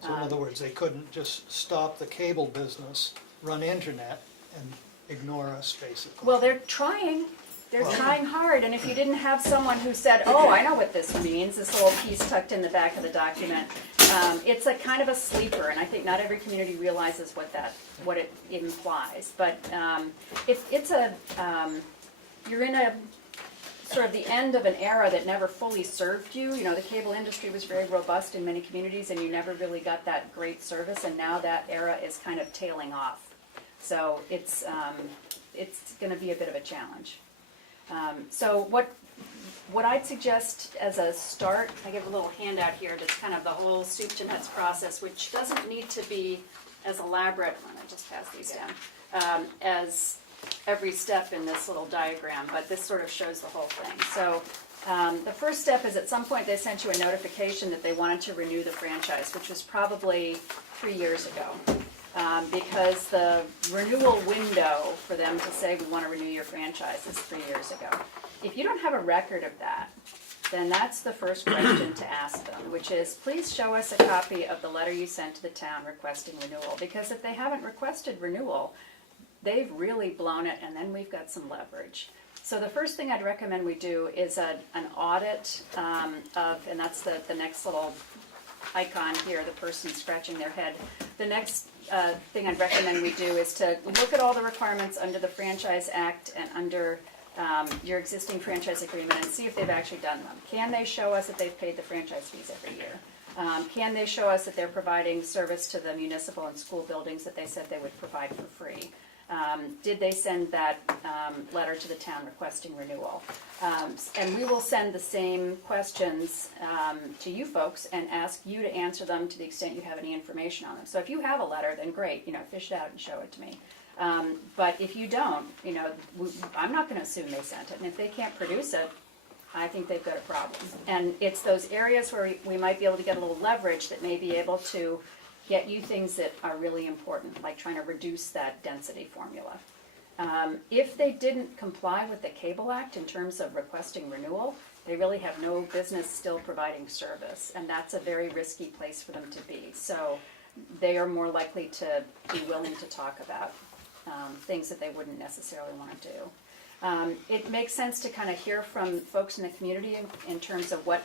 So in other words, they couldn't just stop the cable business, run internet, and ignore us, basically. Well, they're trying. They're trying hard, and if you didn't have someone who said, oh, I know what this means, this little piece tucked in the back of the document, it's a kind of a sleeper, and I think not every community realizes what it implies. But you're in a sort of the end of an era that never fully served you. The cable industry was very robust in many communities, and you never really got that great service, and now that era is kind of tailing off. So it's going to be a bit of a challenge. So what I'd suggest as a start, I give a little handout here that's kind of the whole soup to nuts process, which doesn't need to be as elaborate, let me just pass these down, as every step in this little diagram, but this sort of shows the whole thing. So The first step is at some point they sent you a notification that they wanted to renew the franchise, which was probably 3 years ago. Because the renewal window for them to say we want to renew your franchise is 3 years ago. If you don't have a record of that, then that's the first question to ask them, which is, please show us a copy of the letter you sent to the town requesting renewal. Because if they haven't requested renewal, they've really blown it, and then we've got some leverage. So the first thing I'd recommend we do is an audit of, and that's the next little icon here, the person scratching their head. The next thing I'd recommend we do is to look at all the requirements under the Franchise Act and under your existing franchise agreement and see if they've actually done them. Can they show us that they've paid the franchise fees every year? Can they show us that they're providing service to the municipal and school buildings that they said they would provide for free? Did they send that letter to the town requesting renewal? And we will send the same questions to you folks and ask you to answer them to the extent you have any information on them. So if you have a letter, then great, fish it out and show it to me. But if you don't, I'm not going to assume they sent it. And if they can't produce it, I think they've got a problem. And it's those areas where we might be able to get a little leverage that may be able to get you things that are really important, like trying to reduce that density formula. If they didn't comply with the Cable Act in terms of requesting renewal, they really have no business still providing service, and that's a very risky place for them to be. So they are more likely to be willing to talk about things that they wouldn't necessarily want to do. It makes sense to kind of hear from folks in the community in terms of what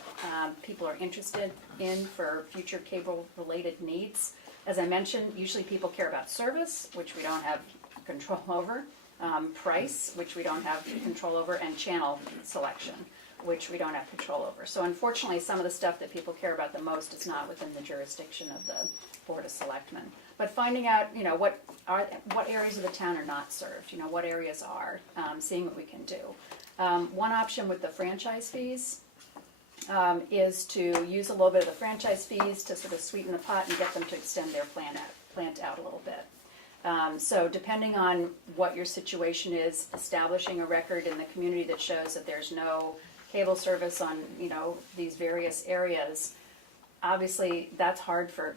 people are interested in for future cable-related needs. As I mentioned, usually people care about service, which we don't have control over, price, which we don't have control over, and channel selection, which we don't have control over. So unfortunately, some of the stuff that people care about the most is not within the jurisdiction of the Board of Selectmen. But finding out, what areas of the town are not served, what areas are, seeing what we can do. One option with the franchise fees is to use a little bit of the franchise fees to sort of sweeten the pot and get them to extend their plant out a little bit. So depending on what your situation is, establishing a record in the community that shows that there's no cable service on, these various areas, obviously that's hard for,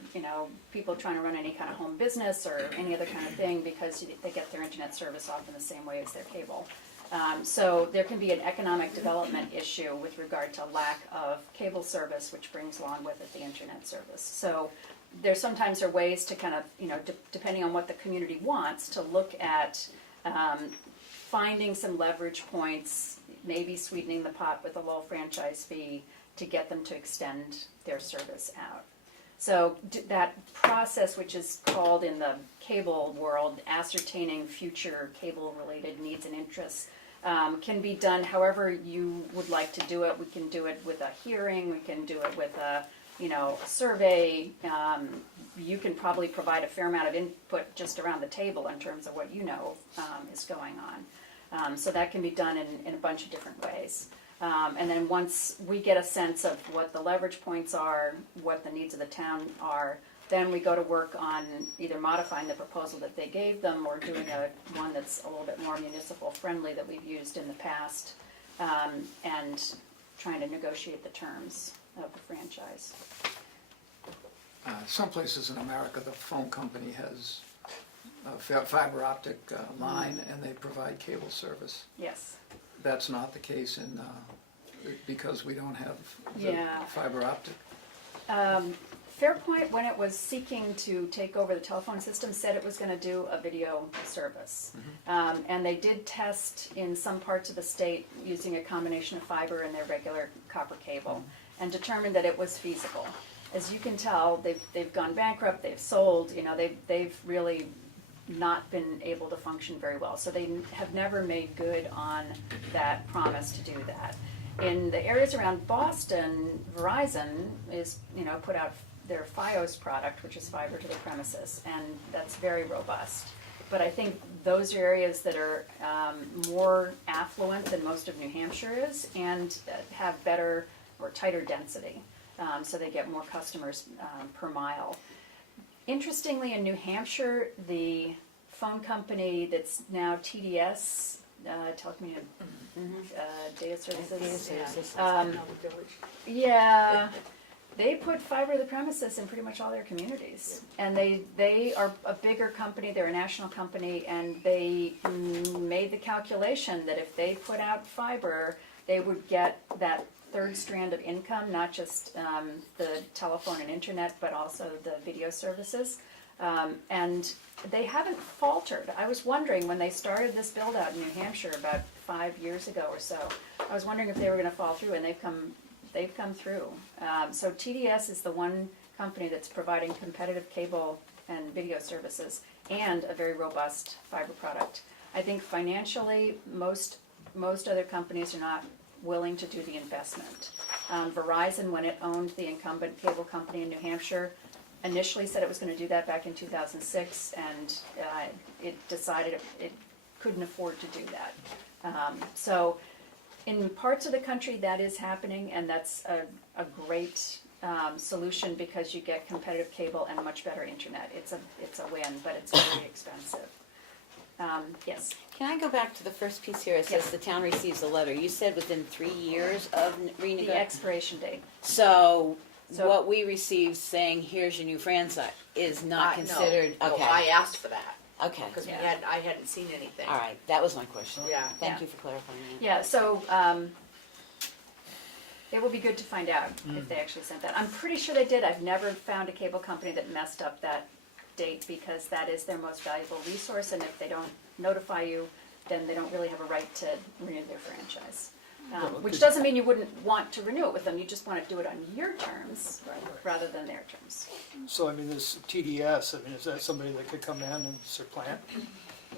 people trying to run any kind of home business or any other kind of thing because they get their internet service off in the same way as their cable. So there can be an economic development issue with regard to lack of cable service, which brings along with it the internet service. So there sometimes are ways to kind of, depending on what the community wants, to look at finding some leverage points, maybe sweetening the pot with a low franchise fee to get them to extend their service out. So that process, which is called in the cable world ascertaining future cable-related needs and interests, can be done however you would like to do it. We can do it with a hearing, we can do it with a survey. You can probably provide a fair amount of input just around the table in terms of what is going on. So that can be done in a bunch of different ways. And then once we get a sense of what the leverage points are, what the needs of the town are, then we go to work on either modifying the proposal that they gave them or doing one that's a little bit more municipal friendly that we've used in the past, and trying to negotiate the terms of the franchise. Some places in America, the phone company has a fiber optic line and they provide cable service. Yes. That's not the case in, because we don't have the Yeah. fiber optic. Fairpoint, when it was seeking to take over the telephone system, said it was going to do a video service. And they did test in some parts of the state using a combination of fiber and their regular copper cable and determined that it was feasible. As you can tell, they've gone bankrupt, they've sold, they've really not been able to function very well. So they have never made good on that promise to do that. In the areas around Boston, Verizon is, put out their Fios product, which is fiber to the premises, and that's very robust. But I think those are areas that are more affluent than most of New Hampshire is and have better or tighter density. So they get more customers per mile. Interestingly, in New Hampshire, the phone company that's now TDS data services. Data services. Yeah, they put fiber to the premises in pretty much all their communities. And they are a bigger company, they're a national company, and they made the calculation that if they put out fiber, they would get that third strand of income, not just the telephone and internet, but also the video services. And they haven't faltered. I was wondering when they started this build out in New Hampshire about 5 years ago or so, I was wondering if they were going to fall through, and they've come through. So TDS is the one company that's providing competitive cable and video services and a very robust fiber product. I think financially, most other companies are not willing to do the investment. Verizon, when it owned the incumbent cable company in New Hampshire, initially said it was going to do that back in 2006, and it decided it couldn't afford to do that. So in parts of the country that is happening, and that's a great solution because you get competitive cable and much better internet. It's a win, but it's very expensive. Yes. Can I go back to the first piece here? It says the town receives a letter. You said within 3 years of renegotiation. The expiration date. So So- what we received saying, here's your new franchise, is not considered, No, okay. I asked for that, Okay, because Yeah. I hadn't seen anything. all right, that was my question. Yeah. Thank Yeah. you for clarifying that. Yeah, so it will be good to find out if they actually sent that. I'm pretty sure they did. I've never found a cable company that messed up that date because that is their most valuable resource, and if they don't notify you, then they don't really have a right to renew their franchise. Which doesn't mean you wouldn't want to renew it with them, you just want to do it on your terms rather than their terms. So, I mean, this TDS, I mean, is that somebody that could come in and supplant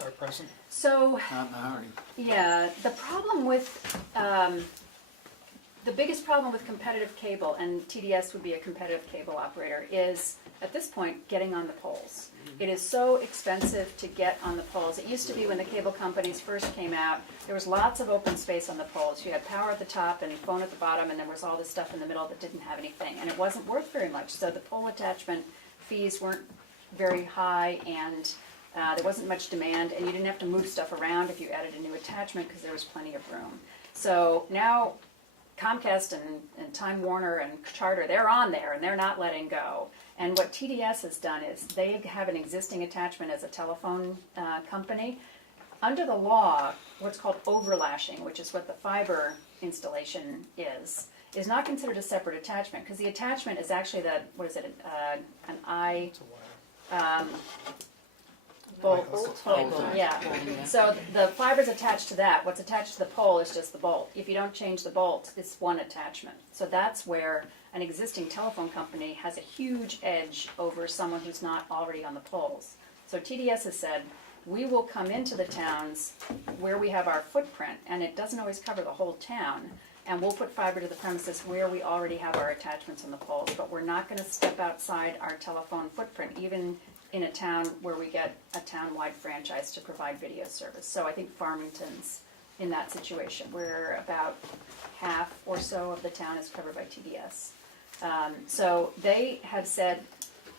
our present? So, Not in a hurry. yeah, the problem with, the biggest problem with competitive cable, and TDS would be a competitive cable operator, is at this point getting on the poles. It is so expensive to get on the poles. It used to be when the cable companies first came out, there was lots of open space on the poles. You had power at the top and phone at the bottom, and there was all this stuff in the middle that didn't have anything, and it wasn't worth very much. So the pole attachment fees weren't very high, and there wasn't much demand, and you didn't have to move stuff around if you added a new attachment because there was plenty of room. So now Comcast and Time Warner and Charter, they're on there and they're not letting go. And what TDS has done is they have an existing attachment as a telephone company. Under the law, what's called overlashing, which is what the fiber installation is not considered a separate attachment because the attachment is actually an eye bolt. Yeah. So the fiber's attached to that. What's attached to the pole is just the bolt. If you don't change the bolt, it's one attachment. So that's where an existing telephone company has a huge edge over someone who's not already on the poles. So TDS has said, we will come into the towns where we have our footprint, and it doesn't always cover the whole town, and we'll put fiber to the premises where we already have our attachments on the poles, but we're not going to step outside our telephone footprint, even in a town where we get a town-wide franchise to provide video service. So I think Farmington's in that situation, where about half or so of the town is covered by TDS. So they have said,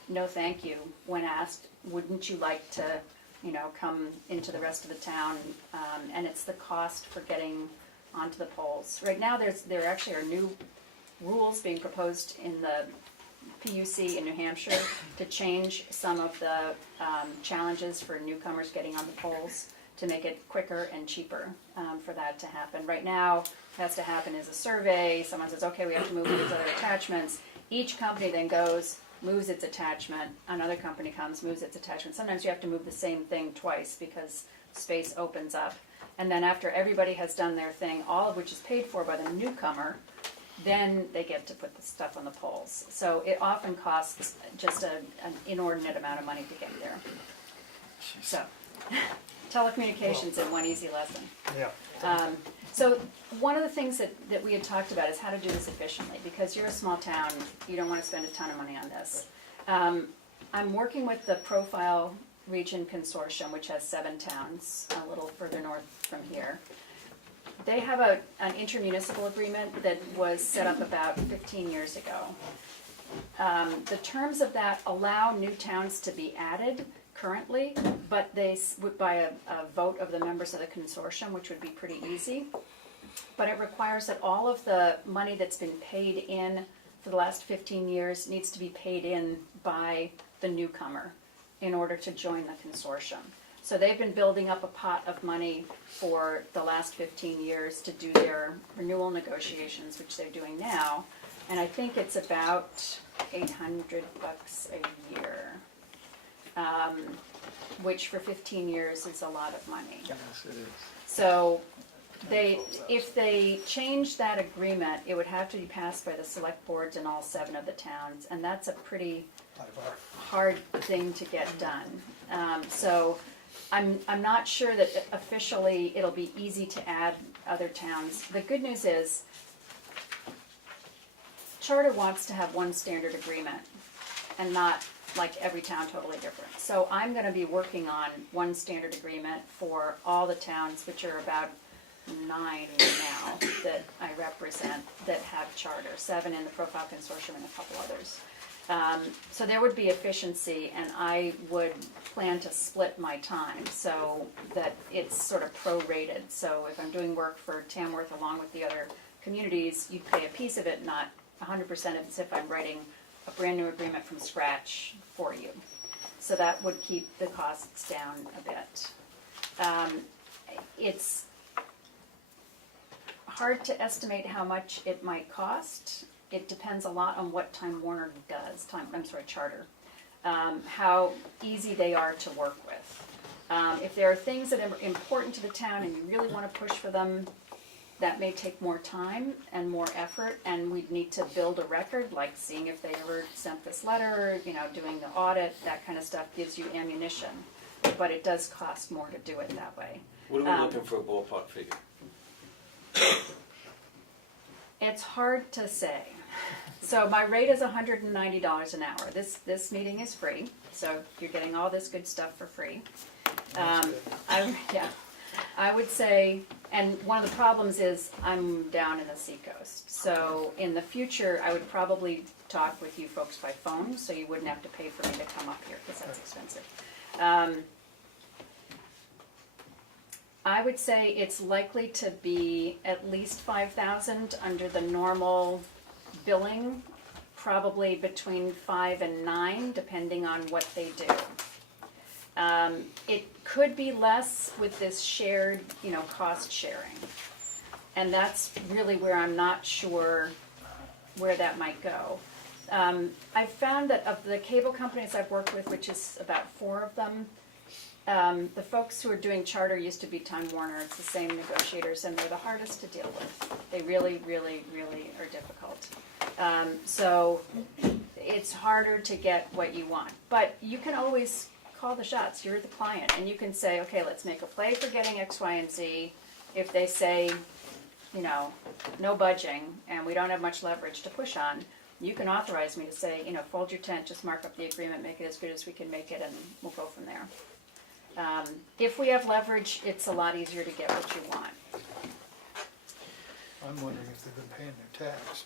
no thank you, when asked, wouldn't you like to, come into the rest of the town? And it's the cost for getting onto the poles. Right now, there actually are new rules being proposed in the PUC in New Hampshire to change some of the challenges for newcomers getting on the poles to make it quicker and cheaper for that to happen. Right now, what has to happen is a survey. Someone says, okay, we have to move these other attachments. Each company then goes, moves its attachment. Another company comes, moves its attachment. Sometimes you have to move the same thing twice because space opens up. And then after everybody has done their thing, all of which is paid for by the newcomer, then they get to put the stuff on the poles. So it often costs just an inordinate amount of money to get there. So, telecommunications in one easy lesson. Yeah. So one of the things that we had talked about is how to do this efficiently, because you're a small town, you don't want to spend a ton of money on this. I'm working with the Profile Region Consortium, which has 7 towns, a little further north from here. They have an intermunicipal agreement that was set up about 15 years ago. The terms of that allow new towns to be added. currently, but would by a vote of the members of the consortium, which would be pretty easy. But it requires that all of the money that's been paid in for the last 15 years needs to be paid in by the newcomer in order to join the consortium. So they've been building up a pot of money for the last 15 years to do their renewal negotiations, which they're doing now. And I think it's about $800 a year, which for 15 years is a lot of money. Yes, it is. So if they change that agreement, it would have to be passed by the select boards in all 7 of the towns, and that's a pretty hard thing to get done. So I'm not sure that officially it'll be easy to add other towns. The good news is, Charter wants to have one standard agreement and not like every town totally different. So I'm gonna be working on one standard agreement for all the towns, which are about 9 now that I represent that have charter, 7 in the Profile Consortium and a couple others. So there would be efficiency, and I would plan to split my time so that it's sort of prorated. So if I'm doing work for Tamworth along with the other communities, you pay a piece of it, not 100% of it, as if I'm writing a brand new agreement from scratch for you. So that would keep the costs down a bit. It's hard to estimate how much it might cost. It depends a lot on what Time Warner does, Charter, how easy they are to work with. If there are things that are important to the town and you really want to push for them, that may take more time and more effort, and we'd need to build a record, like seeing if they ever sent this letter, doing the audit, that kind of stuff gives you ammunition. But it does cost more to do it that way. What are we looking for a ballpark figure? It's hard to say. So my rate is $190 an hour. This meeting is free, so you're getting all this good stuff for free. I would say, and one of the problems is I'm down in the seacoast. So in the future, I would probably talk with you folks by phone, so you wouldn't have to pay for me to come up here, because that's expensive. I would say it's likely to be at least 5,000 under the normal billing, probably between 5 and 9, depending on what they do. It could be less with this shared, cost sharing. And that's really where I'm not sure where that might go. I've found that of the cable companies I've worked with, which is about 4 of them, the folks who are doing charter used to be Time Warner. It's the same negotiators, and they're the hardest to deal with. They really, really, really are difficult. So it's harder to get what you want. But you can always call the shots. You're the client, and you can say, okay, let's make a play for getting X, Y, and Z. If they say, no budging, and we don't have much leverage to push on, you can authorize me to say, fold your tent, just mark up the agreement, make it as good as we can make it, and we'll go from there. If we have leverage, it's a lot easier to get what you want. I'm wondering if they've been paying their tax.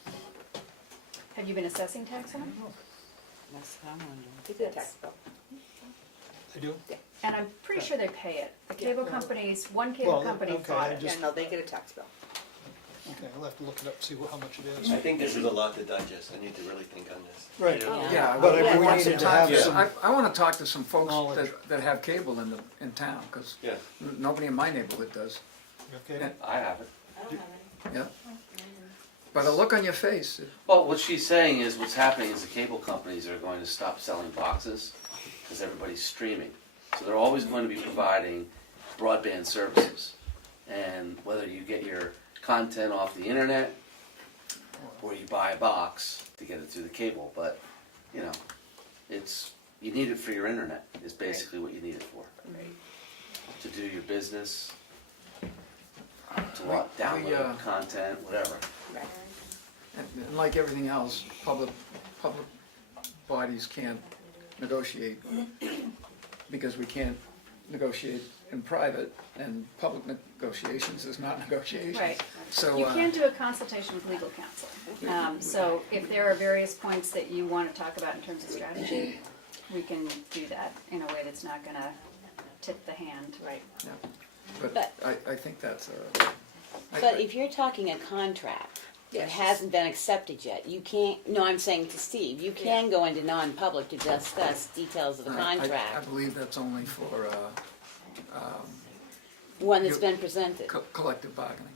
Have you been assessing tax on them? That's what I'm wondering. They did a tax bill. They do? And I'm pretty sure they pay it. The cable companies, one cable Well, company okay, fought I it. just- Yeah, no, they get a tax bill. Okay, I'll have to look it up, see how much it is. I think this is a lot to digest. I need to really think on this. Right. Yeah, But we we want needed some to time. have some I want to talk to some folks knowledge. that have cable in town, because Yeah, nobody in my neighborhood does. Okay. I have it. Yeah. But a look on your face. Well, what she's saying is what's happening is the cable companies are going to stop selling boxes because everybody's streaming. So they're always going to be providing broadband services. And whether you get your content off the internet or you buy a box to get it through the cable, but you need it for your internet is basically what you need it for. To do your business, to download content, whatever. And like everything else, public bodies can't negotiate because we can't negotiate in private, and public negotiations is not negotiations. Right. So You can do a consultation with legal counsel. So if there are various points that you want to talk about in terms of strategy, we can do that in a way that's not gonna tip the hand. Right. Yeah. But- But I think that's a. But if you're talking a contract that Yes. hasn't been accepted yet, you can't, no, I'm saying to Steve, you can go into non-public to discuss details of the I contract, believe that's only for one that's been presented. collective bargaining.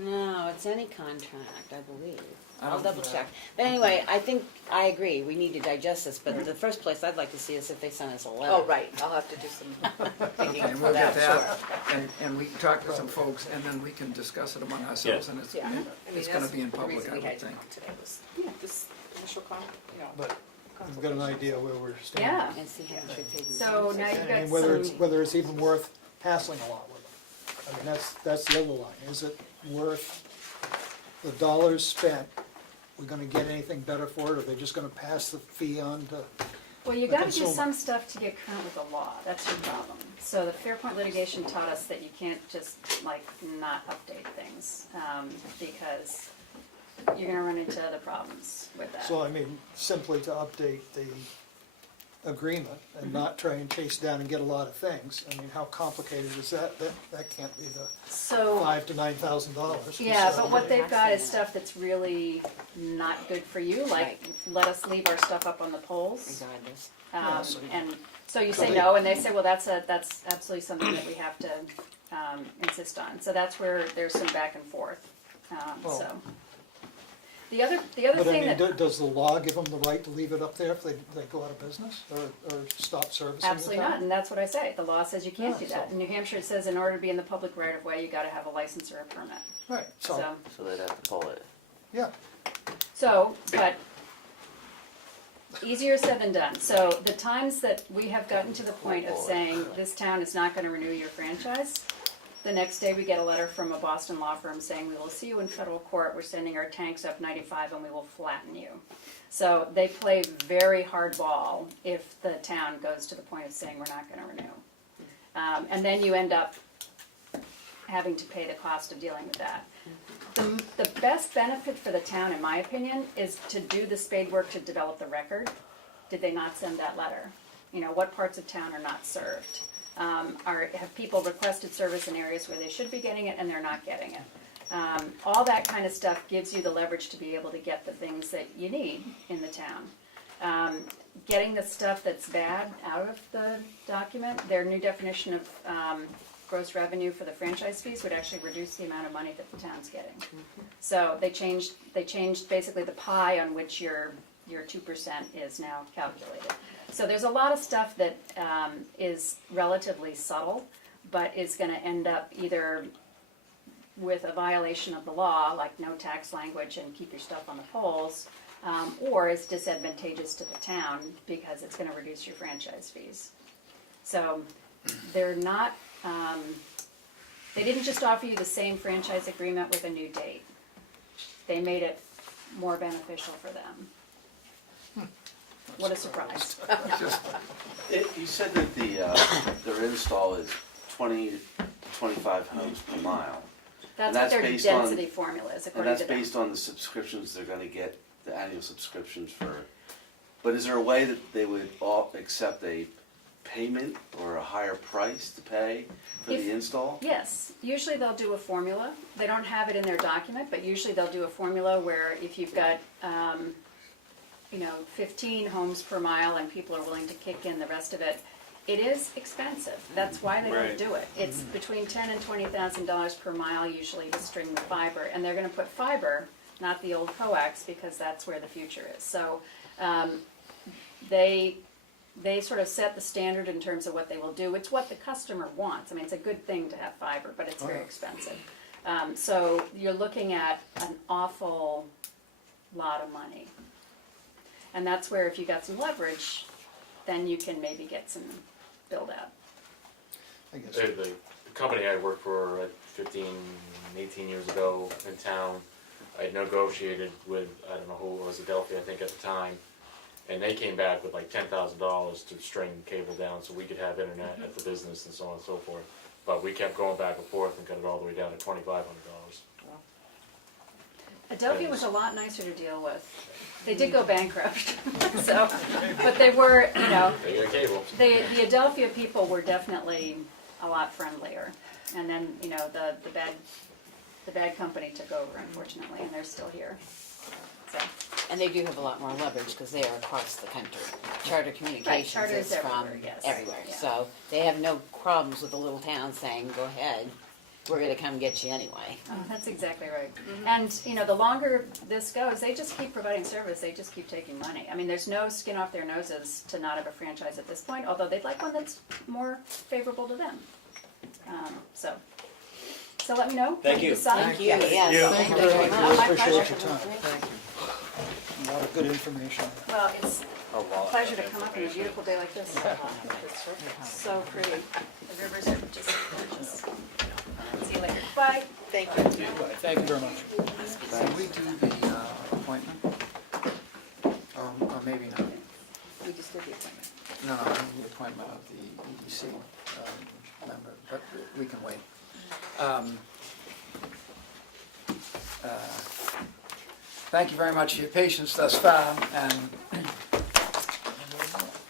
No, it's any contract, I believe. I I'll don't double know. check. But anyway, I think, I agree, we need to digest this, but the first place I'd like to see is if they send us a letter. Oh, right, I'll have to do some thinking And for we'll get that, that, sure. and we can talk to some folks, and then we can discuss it among ourselves, and Yeah, I mean, it's gonna that's be in the public, reason I we would had think. today was this initial But we've got an idea where we're standing. Yeah, And see how much we're taking. so now you've I got mean, some, whether it's even worth hassling a lot with them. I mean, that's the other line. Is it worth the dollars spent? We're gonna get anything better for it, or are they just gonna pass the fee on to? well, you the gotta do consumer? some stuff to get current with the law, that's your problem. So the Fairpoint litigation taught us that you can't just like not update things, because you're gonna run into other problems with that. So I mean, simply to update the agreement and not try and chase down and get a lot of things. I mean, how complicated is that? That can't be the So, $5,000 to $9,000. yeah, but what they've got is stuff that's really not good for you, like let us leave our stuff up on the poles. Regardless. And so you say no, and they say, well, that's absolutely something that we have to insist on. So that's where there's some back and forth, so. The other But I thing mean, that, does the law give them the right to leave it up there if they go out of business or stop servicing the absolutely town? not, and that's what I say, the law says you can't do Yeah, that. so- In New Hampshire, it says in order to be in the public right of way, you gotta have a license or a permit, Right, so. So they'd have to pull it. yeah. So, but easier said than done. So the times that we have gotten to the point of saying this town is not gonna renew your franchise, the next day we get a letter from a Boston law firm saying we will see you in federal court, we're sending our tanks up 95 and we will flatten you. So they play very hardball if the town goes to the point of saying we're not gonna renew. And then you end up having to pay the cost of dealing with that. The best benefit for the town, in my opinion, is to do the spade work to develop the record. Did they not send that letter? You know, what parts of town are not served? Have people requested service in areas where they should be getting it and they're not getting it? All that kind of stuff gives you the leverage to be able to get the things that you need in the town. Getting the stuff that's bad out of the document, their new definition of gross revenue for the franchise fees would actually reduce the amount of money that the town's getting. So they changed basically the pie on which your 2% is now calculated. So there's a lot of stuff that is relatively subtle, but is gonna end up either with a violation of the law, like no tax language and keep your stuff on the polls, or is disadvantageous to the town because it's gonna reduce your franchise fees. So they're not, they didn't just offer you the same franchise agreement with a new date. They made it more beneficial for them. What a surprise. You said that their install is 20 to 25 homes per mile. That's what that's their based on- density formula is, And according that's to them. based on the subscriptions they're gonna get, the annual subscriptions for. But is there a way that they would all accept a payment or a higher price to pay for If- the install? Yes, usually they'll do a formula. They don't have it in their document, but usually they'll do a formula where if you've got, 15 homes per mile and people are willing to kick in the rest of it, it is expensive. That's why they don't Right. do it. It's between $10,000 and $20,000 per mile usually to string the fiber, and they're gonna put fiber, not the old coax, because that's where the future is. So, they sort of set the standard in terms of what they will do. It's what the customer wants. I mean, it's a good thing to have fiber, but it's very expensive. So you're looking at an awful lot of money. And that's where if you got some leverage, then you can maybe get some build out. I guess. The company I worked for 18 years ago in town, I had negotiated with, I don't know who it was, Adelphi I think at the time, and they came back with like $10,000 to string cable down so we could have internet at the business and so on and so forth. But we kept going back and forth and got it all the way down to $2,500. Adelphia was a lot nicer to deal with. They did go bankrupt, so, but they were, you know, They got cable. the Adelphia people were definitely a lot friendlier. And then, you know, the bad company took over, unfortunately, and they're still here. So, And they do have a lot more leverage because they are across the country. Charter Communications Charter is is from everywhere, yes. everywhere. Yeah. So they have no problems with the little town saying, go ahead, we're gonna come get you anyway. oh, that's exactly right. And, you know, the longer this goes, they just keep providing service, they just keep taking money. I mean, there's no skin off their noses to not have a franchise at this point, although they'd like one that's more favorable to them. So let me know. Thank you. Decide. Thank you, Yes. yes. Thank you very very much. much. My Appreciate pleasure. your time. Thank you. A lot of good information. Well, it's a pleasure to come up on a beautiful day like this. So pretty. The rivers are just gorgeous. See you later. Bye. Thank you. Thank you very much. Can we do the appointment? Or maybe not? We just did the appointment. No, I mean the appointment of the EDC member, but we can wait. Thank you very much for your patience thus far, and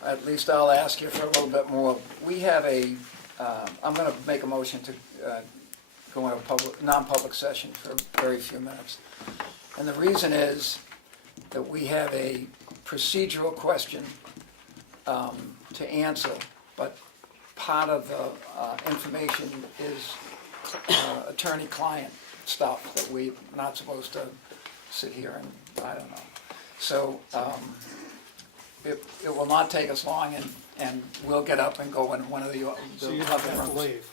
at least I'll ask you for a little bit more. We have I'm going to make a motion to go into a non-public session for a very few minutes. And the reason is that we have a procedural question to answer, but part of the information is attorney-client stuff that we're not supposed to sit here and, I don't know. So it will not take us long, and we'll get up and go in one of the So you don't other have to rooms. leave.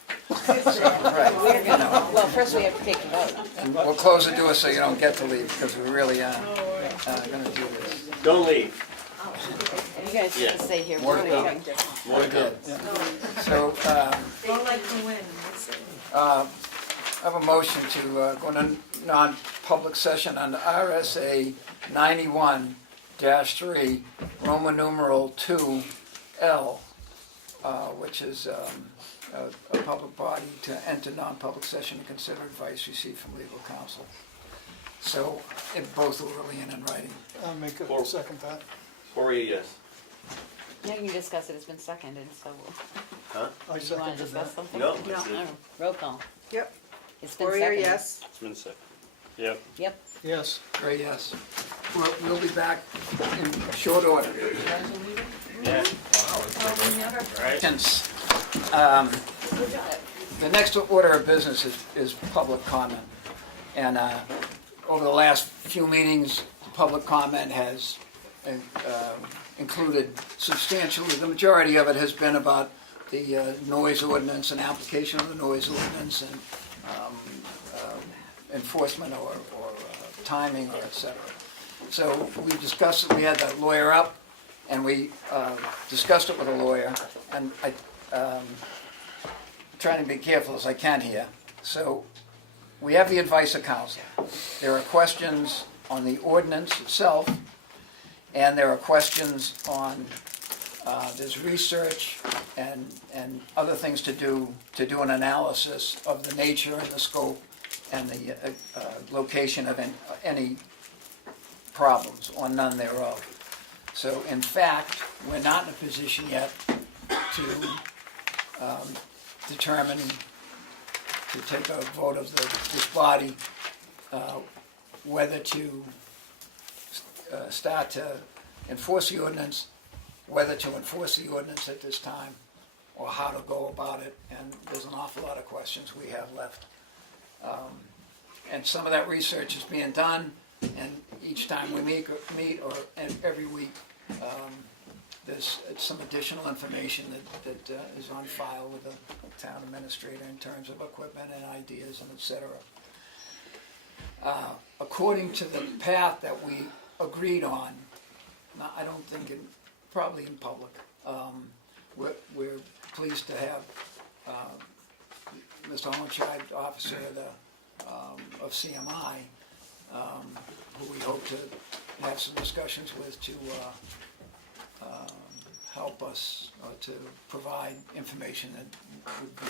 Right. We're gonna, well, first we have to take the vote. And we'll close the door so you don't get to leave, because we really are going to do this. Don't leave. And you guys Yeah. can stay here. More We're to gonna come. go. More to come. So, Don't like to win. I have a motion to go into non-public session under RSA 91-3, Roman numeral 2L, which is a public body to enter non-public session to consider advice received from legal counsel. So, both are really in writing. I'll make a second that. Poirier, yes. Now you can discuss it, it's been seconded, so Huh? I you wanna seconded discuss that. something? No. No. Oh, roll call. Yep. It's been Poirier, seconded. yes. It's been said. Yep. Yep. Yes. Great, yes. We'll be back in short order. Yeah. Since, the next order of business is public comment. And over the last few meetings, public comment has included substantially, the majority of it has been about the noise ordinance and application of the noise ordinance and enforcement or timing or et cetera. So we discussed it, we had the lawyer up, and we discussed it with a lawyer, and I, trying to be careful as I can here. So we have the advice of counsel. There are questions on the ordinance itself, and there are questions on, there's research and other things to do an analysis of the nature and the scope and the location of any problems or none thereof. So in fact, we're not in a position yet to determine, to take a vote of this body, whether to start to enforce the ordinance, whether to enforce the ordinance at this time, or how to go about it, and there's an awful lot of questions we have left. And some of that research is being done, and each time we meet or every week, there's some additional information that is on file with the town administrator in terms of equipment and ideas and et cetera. According to the path that we agreed on, now, I don't think probably in public, we're pleased to have Mr. Hollenscheid, officer of CMI, who we hope to have some discussions with to help us to provide information that would be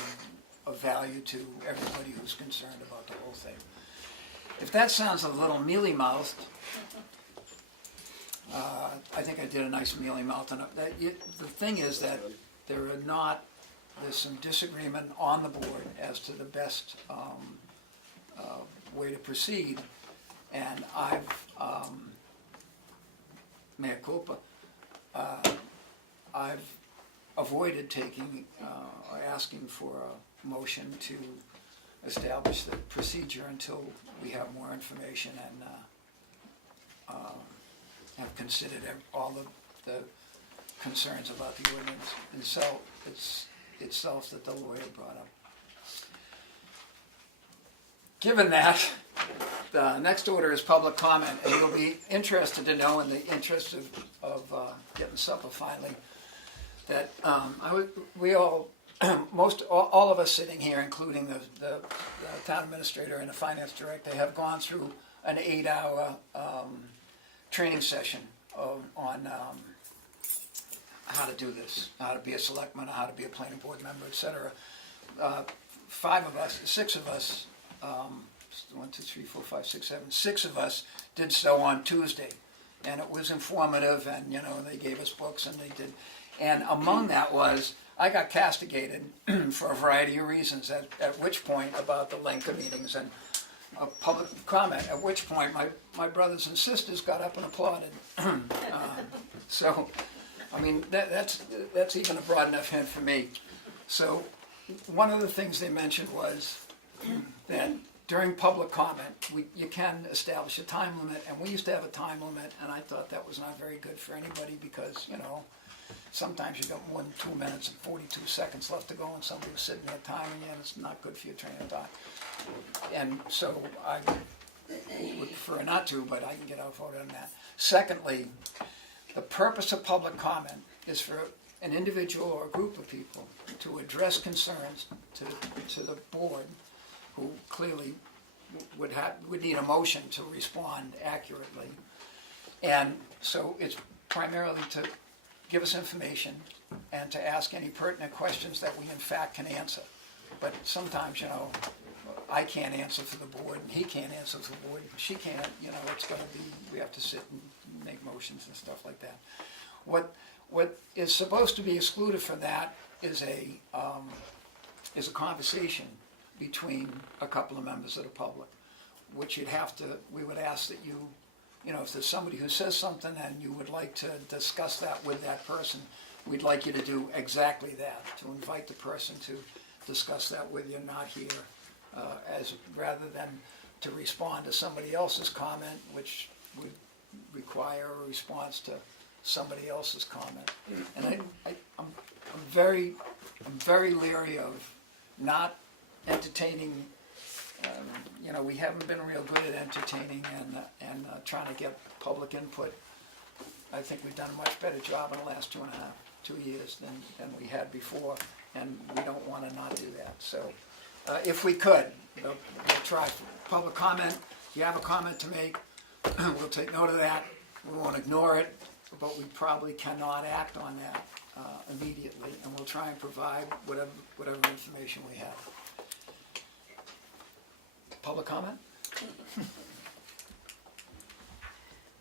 of value to everybody who's concerned about the whole thing. if that sounds a little mealy-mouthed, I think I did a nice mealy-mouth. And the thing is that there's some disagreement on the board as to the best way to proceed. And mea culpa, I've avoided taking or asking for a motion to establish the procedure until we have more information and have considered all of the concerns about the ordinance itself that the lawyer brought up. Given that, the next order is public comment, and you'll be interested to know, in the interest of getting supper finally, that we all, all of us sitting here, including the town administrator and the finance director, have gone through an 8-hour training session on how to do this, how to be a selectman, how to be a planning board member, etc. 6 of us, 1, 2, 3, 4, 5, 6, 7, 6 of us did so on Tuesday, and it was informative, and they gave us books, and they did, and among that was, I got castigated for a variety of reasons, at which point, about the length of meetings and a public comment, at which point my brothers and sisters got up and applauded. So, I mean, that's even a broad enough hint for me. So, one of the things they mentioned was that during public comment, you can establish a time limit, and we used to have a time limit, and I thought that was not very good for anybody because, sometimes you got more than 2 minutes and 42 seconds left to go, and somebody was sitting there timing you, and it's not good for your train of thought. And so I would prefer not to, but I can get outvoted on that. Secondly, the purpose of public comment is for an individual or a group of people to address concerns to the board, who clearly would need a motion to respond accurately. And so it's primarily to give us information and to ask any pertinent questions that we in fact can answer. But sometimes, I can't answer for the board, and he can't answer for the board, she can't, it's gonna be, we have to sit and make motions and stuff like that. What is supposed to be excluded from that is a conversation between a couple of members of the public, which we would ask that you, if there's somebody who says something and you would like to discuss that with that person, we'd like you to do exactly that, to invite the person to discuss that with you, not here, rather than to respond to somebody else's comment, which would require a response to somebody else's comment. And I'm very leery of not entertaining. We haven't been real good at entertaining and trying to get public input. I think we've done a much better job in the last 2 years than we had before, and we don't want to not do that. So if we could, we'll try public comment. If you have a comment to make, we'll take note of that. We won't ignore it, but we probably cannot act on that immediately, and we'll try and provide whatever information we have. Public comment?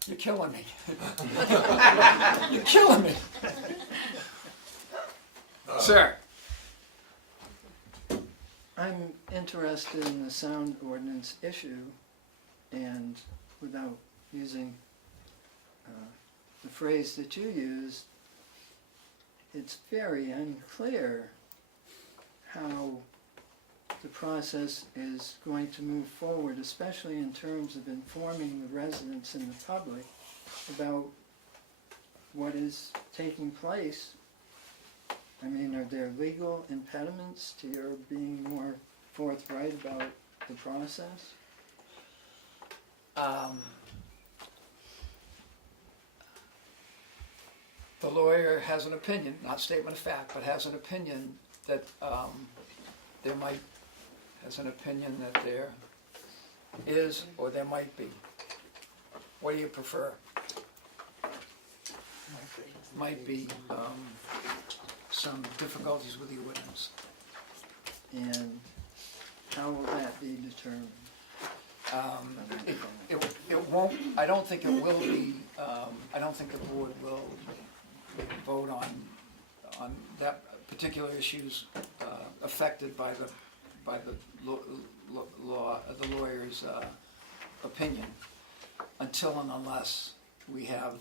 You're killing me. You're killing me. Sir. I'm interested in the sound ordinance issue, and without using the phrase that you used, it's very unclear how the process is going to move forward, especially in terms of informing the residents and the public about what is taking place. I mean, are there legal impediments to your being more forthright about the process? The lawyer has an opinion, not statement of fact, but has an opinion that there is or there might be. What do you prefer? Might be some difficulties with the ordinance. And how will that be determined? It won't, I don't think it will be, I don't think the board will vote on that particular issues affected by the lawyer's opinion until and unless we have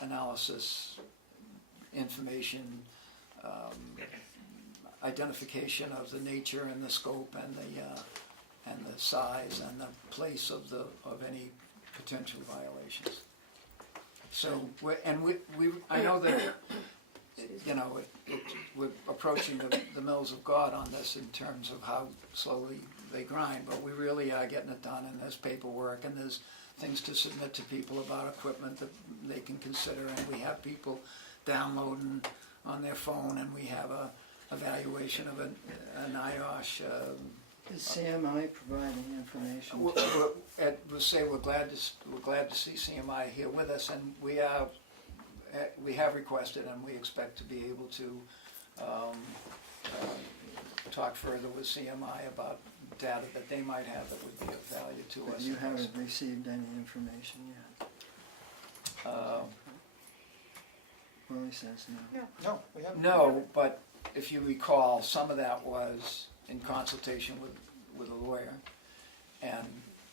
analysis, information, identification of the nature and the scope and the size and the place of any potential violations. So, I know that, you know, we're approaching the mills of God on this in terms of how slowly they grind, but we really are getting it done, and there's paperwork, and there's things to submit to people about equipment that they can consider, and we have people downloading on their phone, and we have a evaluation of an IOSH. Is CMI providing information? We're glad to see CMI here with us, and we have requested, and we expect to be able to talk further with CMI about data that they might have that would be of value to But us. you haven't received any information yet? Well, he says no. No, we haven't. No, but if you recall, some of that was in consultation with a lawyer and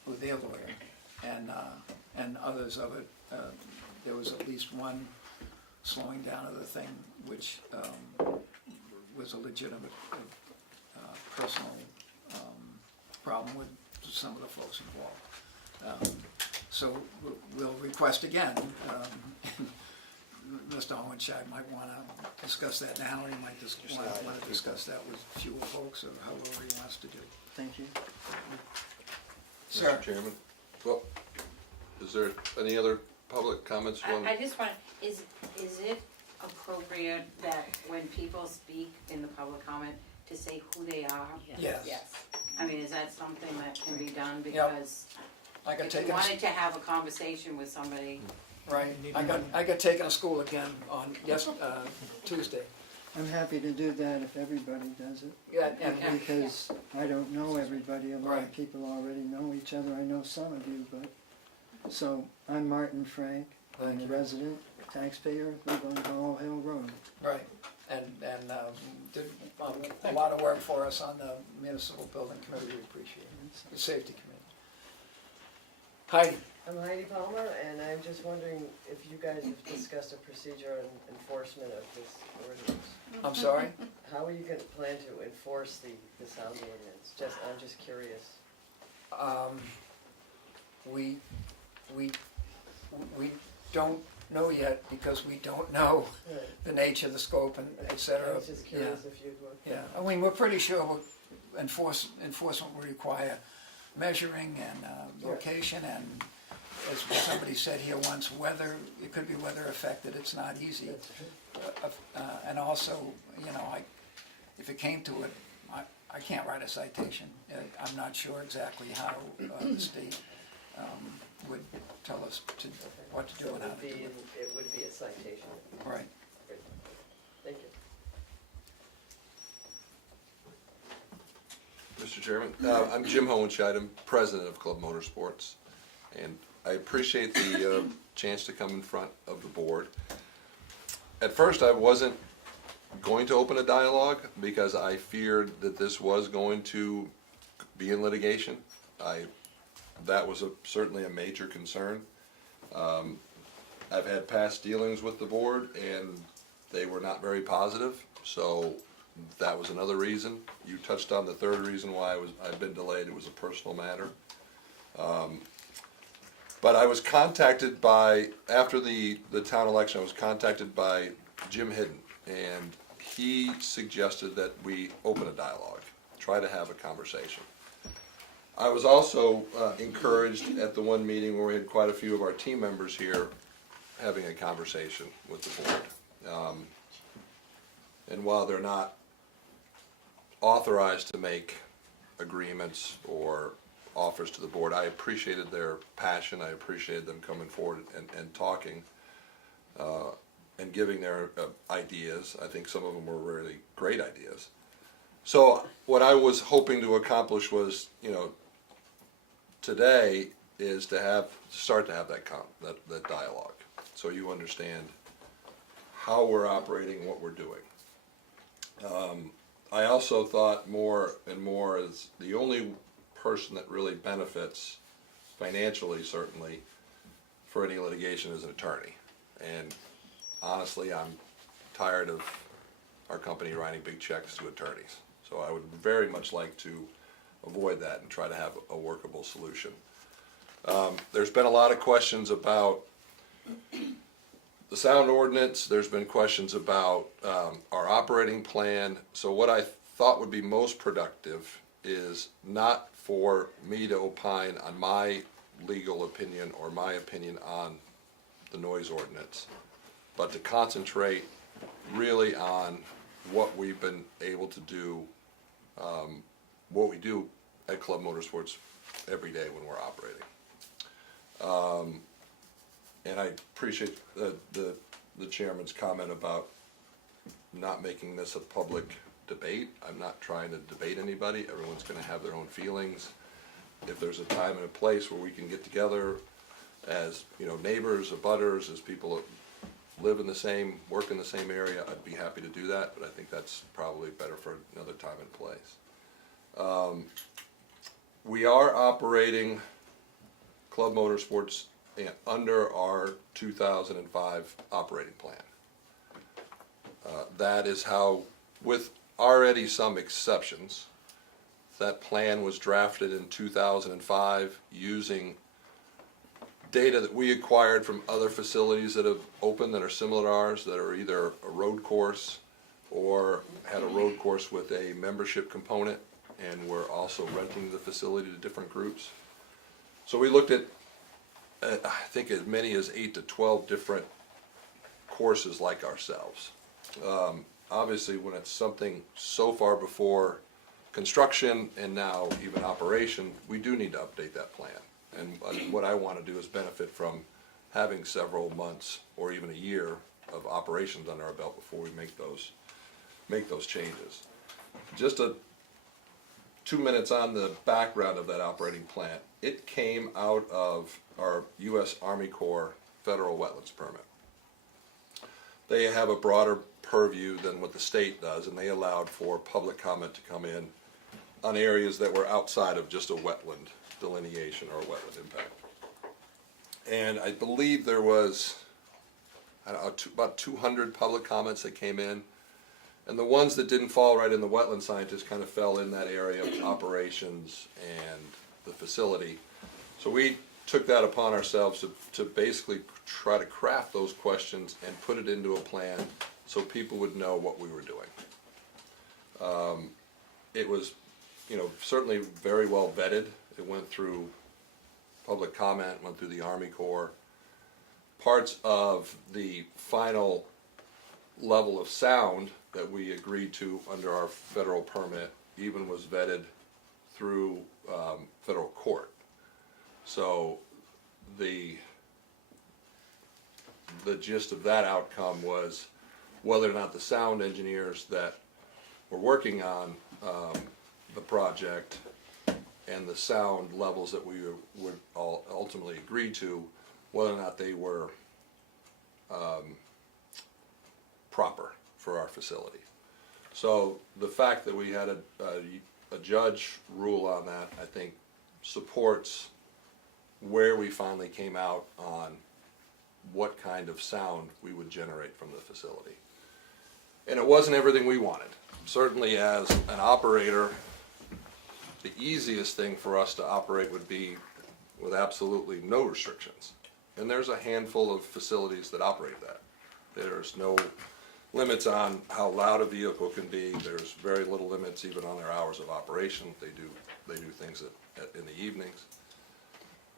with their lawyer, and others of it. There was at least one slowing down of the thing, which was a legitimate personal problem with some of the folks involved. So we'll request again. Mr. Hohenscheid might want to discuss that now, or he might just want to discuss that with fewer folks, or however he wants to do. Thank you. Sir. Mr. Chairman, well, is there any other public comments? I just want, is it appropriate that when people speak in the public comment to say who they are? Yes. Yes. I mean, is that something that can be done? Yep. Because I got if you taken. wanted to have a conversation with somebody, Right. I got taken to school again on Tuesday. I'm happy to do that if everybody does it. Yeah, and Because I don't know everybody, a lot Right. of people already know each other, I know some of you, but, so, I'm Martin Frank, I'm Thank a you. resident, taxpayer, live on Ball Hill Road. Right, and did a lot of work for us on the municipal building committee, we appreciate it, the safety committee. Heidi, I'm Heidi Palmer, and I'm just wondering if you guys have discussed a procedure on enforcement of this ordinance. I'm sorry? How are you going to plan to enforce the sound ordinance? I'm just curious. We don't know yet because we don't know the nature, the scope, and et cetera. I was just curious if you'd look. Yeah, I mean, we're pretty sure enforcement will require measuring and location, and as somebody said here once, weather, it could be weather affected, it's not easy. And also, you know, if it came to it, I can't write a citation. I'm not sure exactly how the state would tell us what to do So and how to do it. it would be a citation. Right. Great. Thank you. Mr. Chairman, I'm Jim Hohenscheid, I'm president of Club Motorsports, and I appreciate the chance to come in front of the board. At first, I wasn't going to open a dialogue because I feared that this was going to be in litigation. That was certainly a major concern. I've had past dealings with the board, and they were not very positive, so that was another reason. You touched on the third reason why I've been delayed. It was a personal matter. But I was contacted after the town election, I was contacted by Jim Hidden, and he suggested that we open a dialogue, try to have a conversation. I was also encouraged at the one meeting where we had quite a few of our team members here having a conversation with the board. And while they're not authorized to make agreements or offers to the board, I appreciated their passion, I appreciated them coming forward and talking and giving their ideas. I think some of them were really great ideas. So what I was hoping to accomplish was, you know, today is to start to have that dialogue, so you understand how we're operating, what we're doing. I also thought more and more is the only person that really benefits financially, certainly, for any litigation is an attorney. And honestly, I'm tired of our company writing big checks to attorneys. So I would very much like to avoid that and try to have a workable solution. There's been a lot of questions about the sound ordinance. There's been questions about our operating plan. So what I thought would be most productive is not for me to opine on my legal opinion or my opinion on the noise ordinance, but to concentrate really on what we've been able to do, what we do at Club Motorsports every day when we're operating. And I appreciate the chairman's comment about not making this a public debate. I'm not trying to debate anybody. Everyone's going to have their own feelings. If there's a time and a place where we can get together as, neighbors, abutters, as people that live in the same, work in the same area, I'd be happy to do that, but I think that's probably better for another time and place. We are operating Club Motorsports under our 2005 operating plan. That is how, with already some exceptions, that plan was drafted in 2005 using data that we acquired from other facilities that have opened that are similar to ours, that are either a road course or had a road course with a membership component, and we're also renting the facility to different groups. So we looked at I think as many as 8 to 12 different courses like ourselves. Obviously, when it's something so far before construction and now even operation, we do need to update that plan. And what I want to do is benefit from having several months or even a year of operations under our belt before we make those changes. Just 2 minutes on the background of that operating plan. It came out of our U.S. Army Corps federal wetlands permit. They have a broader purview than what the state does, and they allowed for public comment to come in on areas that were outside of just a wetland delineation or a wetland impact. And I believe there was about 200 public comments that came in. And the ones that didn't fall right in the wetland scientists kind of fell in that area of operations and the facility. So we took that upon ourselves to basically try to craft those questions and put it into a plan so people would know what we were doing. It was, certainly very well vetted. It went through public comment, went through the Army Corps. Parts of the final level of sound that we agreed to under our federal permit even was vetted through federal court. So the gist of that outcome was whether or not the sound engineers that were working on the project and the sound levels that we would ultimately agree to, whether or not they were proper for our facility. So the fact that we had a judge rule on that, I think, supports where we finally came out on what kind of sound we would generate from the facility. And it wasn't everything we wanted. Certainly as an operator, the easiest thing for us to operate would be with absolutely no restrictions. And there's a handful of facilities that operate that. There's no limits on how loud a vehicle can be. There's very little limits even on their hours of operation. They do things in the evenings.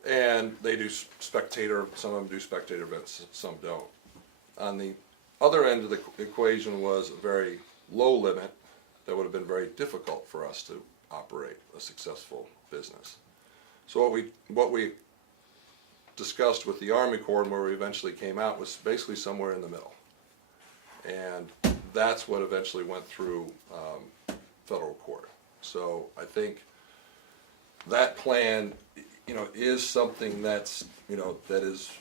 And they do spectator, some of them do spectator events, some don't. On the other end of the equation was a very low limit that would have been very difficult for us to operate a successful business. So what we discussed with the Army Corps and where we eventually came out was basically somewhere in the middle. And that's what eventually went through federal court. So I think that plan is something that's, that is,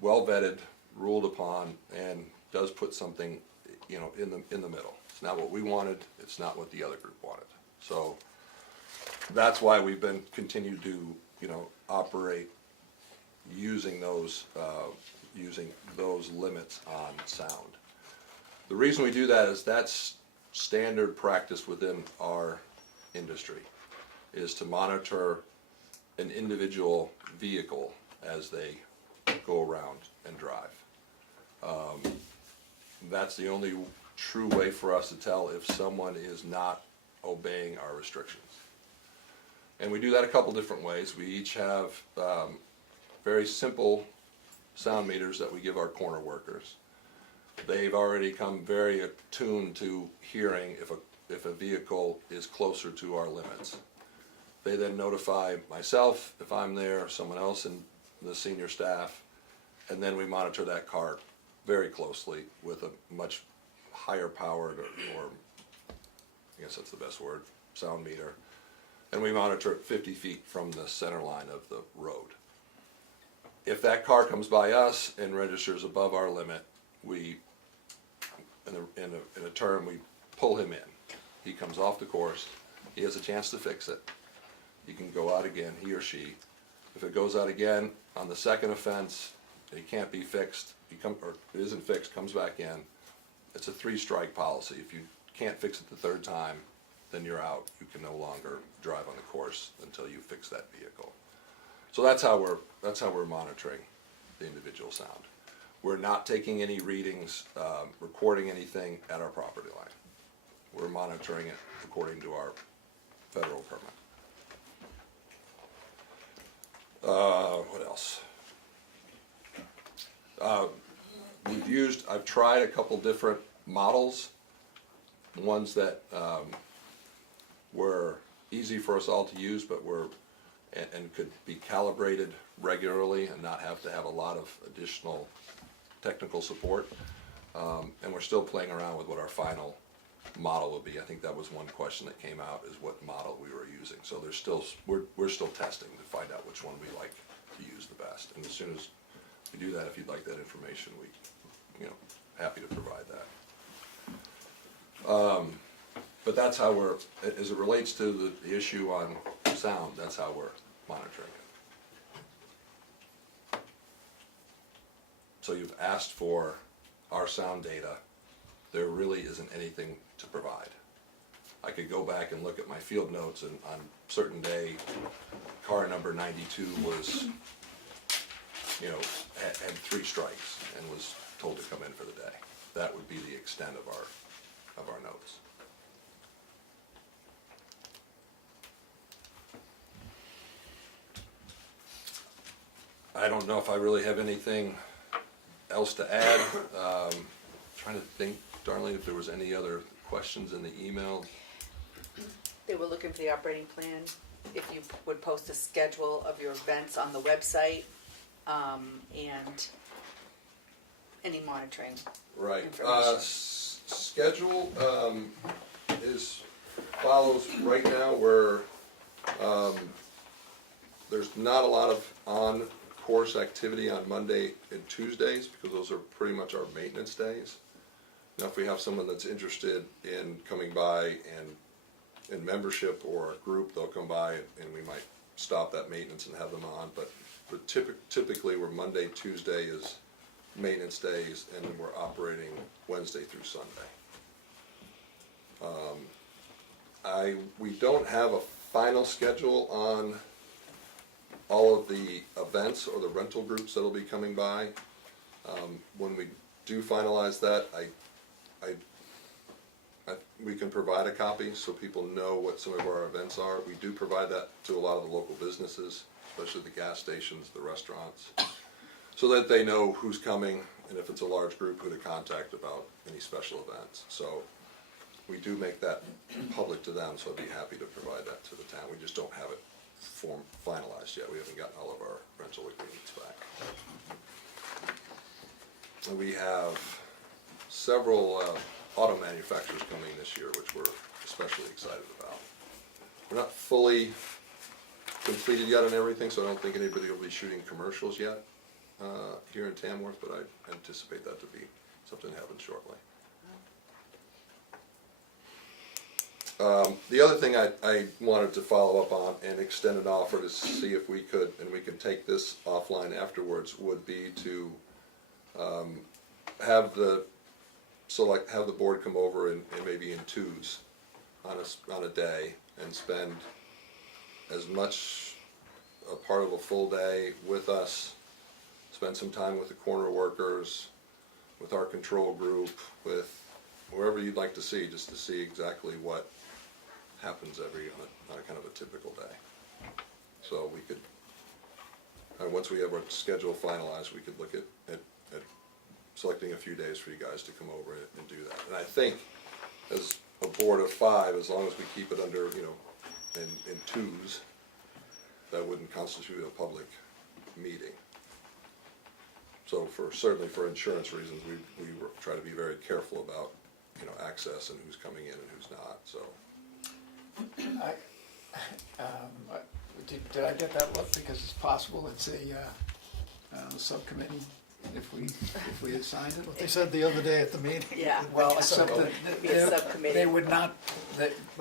well vetted, ruled upon, and does put something, in the middle. It's not what we wanted, it's not what the other group wanted. So that's why we've been continued to, operate using those limits on sound. The reason we do that is that's standard practice within our industry, is to monitor an individual vehicle as they go around and drive. That's the only true way for us to tell if someone is not obeying our restrictions. And we do that a couple different ways. We each have very simple sound meters that we give our corner workers. They've already come very attuned to hearing if a vehicle is closer to our limits. They then notify myself if I'm there, someone else in the senior staff, and then we monitor that car very closely with a much higher powered, or I guess that's the best word, sound meter. And we monitor it 50 feet from the center line of the road. If that car comes by us and registers above our limit, we, in a term, we pull him in. He comes off the course, he has a chance to fix it. He can go out again, he or she. If it goes out again on the second offense, it can't be fixed, or it isn't fixed, comes back in. It's a 3-strike policy. If you can't fix it the third time, then you're out. You can no longer drive on the course until you fix that vehicle. So that's how we're monitoring the individual sound. We're not taking any readings, recording anything at our property line. We're monitoring it according to our federal permit. What else? I've tried a couple different models, ones that were easy for us all to use, but and could be calibrated regularly and not have to have a lot of additional technical support. And we're still playing around with what our final model will be. I think that was one question that came out, is what model we were using. So we're still testing to find out which one we like to use the best. And as soon as we do that, if you'd like that information, we, happy to provide that. But that's how we're, as it relates to the issue on sound, that's how we're monitoring it. So you've asked for our sound data. There really isn't anything to provide. I could go back and look at my field notes, and on a certain day, car number 92 was, had 3 strikes and was told to come in for the day. That would be the extent of our notes. I don't know if I really have anything else to add. Trying to think, Darlene, if there was any other questions in the email. They were looking for the operating plan, if you would post a schedule of your events on the website, and any monitoring Right. information. Schedule is follows. Right now, there's not a lot of on-course activity on Monday and Tuesdays, because those are pretty much our maintenance days. Now, if we have someone that's interested in coming by and in membership or a group, they'll come by and we might stop that maintenance and have them on. But typically, we're Monday, Tuesday is maintenance days, and then we're operating Wednesday through Sunday. We don't have a final schedule on all of the events or the rental groups that'll be coming by. When we do finalize that, we can provide a copy so people know what some of our events are. We do provide that to a lot of the local businesses, especially the gas stations, the restaurants, so that they know who's coming, and if it's a large group, who to contact about any special events. So we do make that public to them, so I'd be happy to provide that to the town. We just don't have it finalized yet. We haven't gotten all of our rental agreements back. And we have several auto manufacturers coming this year, which we're especially excited about. We're not fully completed yet on everything, so I don't think anybody will be shooting commercials yet here in Tamworth, but I anticipate that to be something to happen shortly. The other thing I wanted to follow up on and extend an offer to see if we could, and we can take this offline afterwards, would be to have the board come over and maybe in twos on a day and spend as much a part of a full day with us, spend some time with the corner workers, with our control group, with wherever you'd like to see, just to see exactly what happens on a kind of a typical day. So we could, once we have our schedule finalized, we could look at selecting a few days for you guys to come over and do that. And I think as a board of 5, as long as we keep it under, in twos, that wouldn't constitute a public meeting. So certainly for insurance reasons, we try to be very careful about, access and who's coming in and who's not, so. Did I get that look? Because it's possible it's a subcommittee if we had signed it. What they said the other day at the meeting. Yeah. Well, like a except sub- that be a subcommittee. they would not,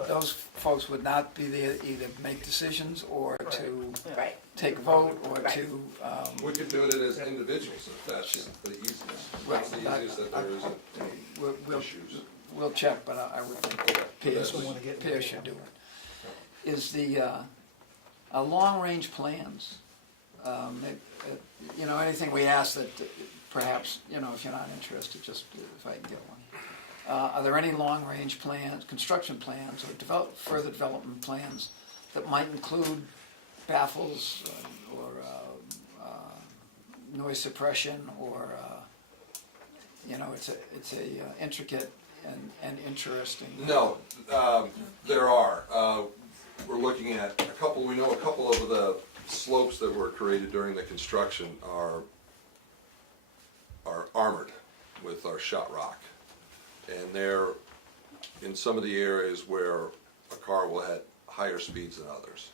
those folks would not be there either to make decisions or to Right. take a vote or Right. to. We could do it as individuals, if that's the easiest. That's the easiest that there isn't We'll, issues. we'll check, but I would think Pierre should do it. Is a long-range plans, anything we ask that perhaps, if you're not interested, just if I can get one. Are there any long-range plans, construction plans, or further development plans that might include baffles or noise suppression or, it's a intricate and interesting. No, there are. We're looking at a couple of the slopes that were created during the construction are armored with our shot rock. And they're in some of the areas where a car will have higher speeds than others.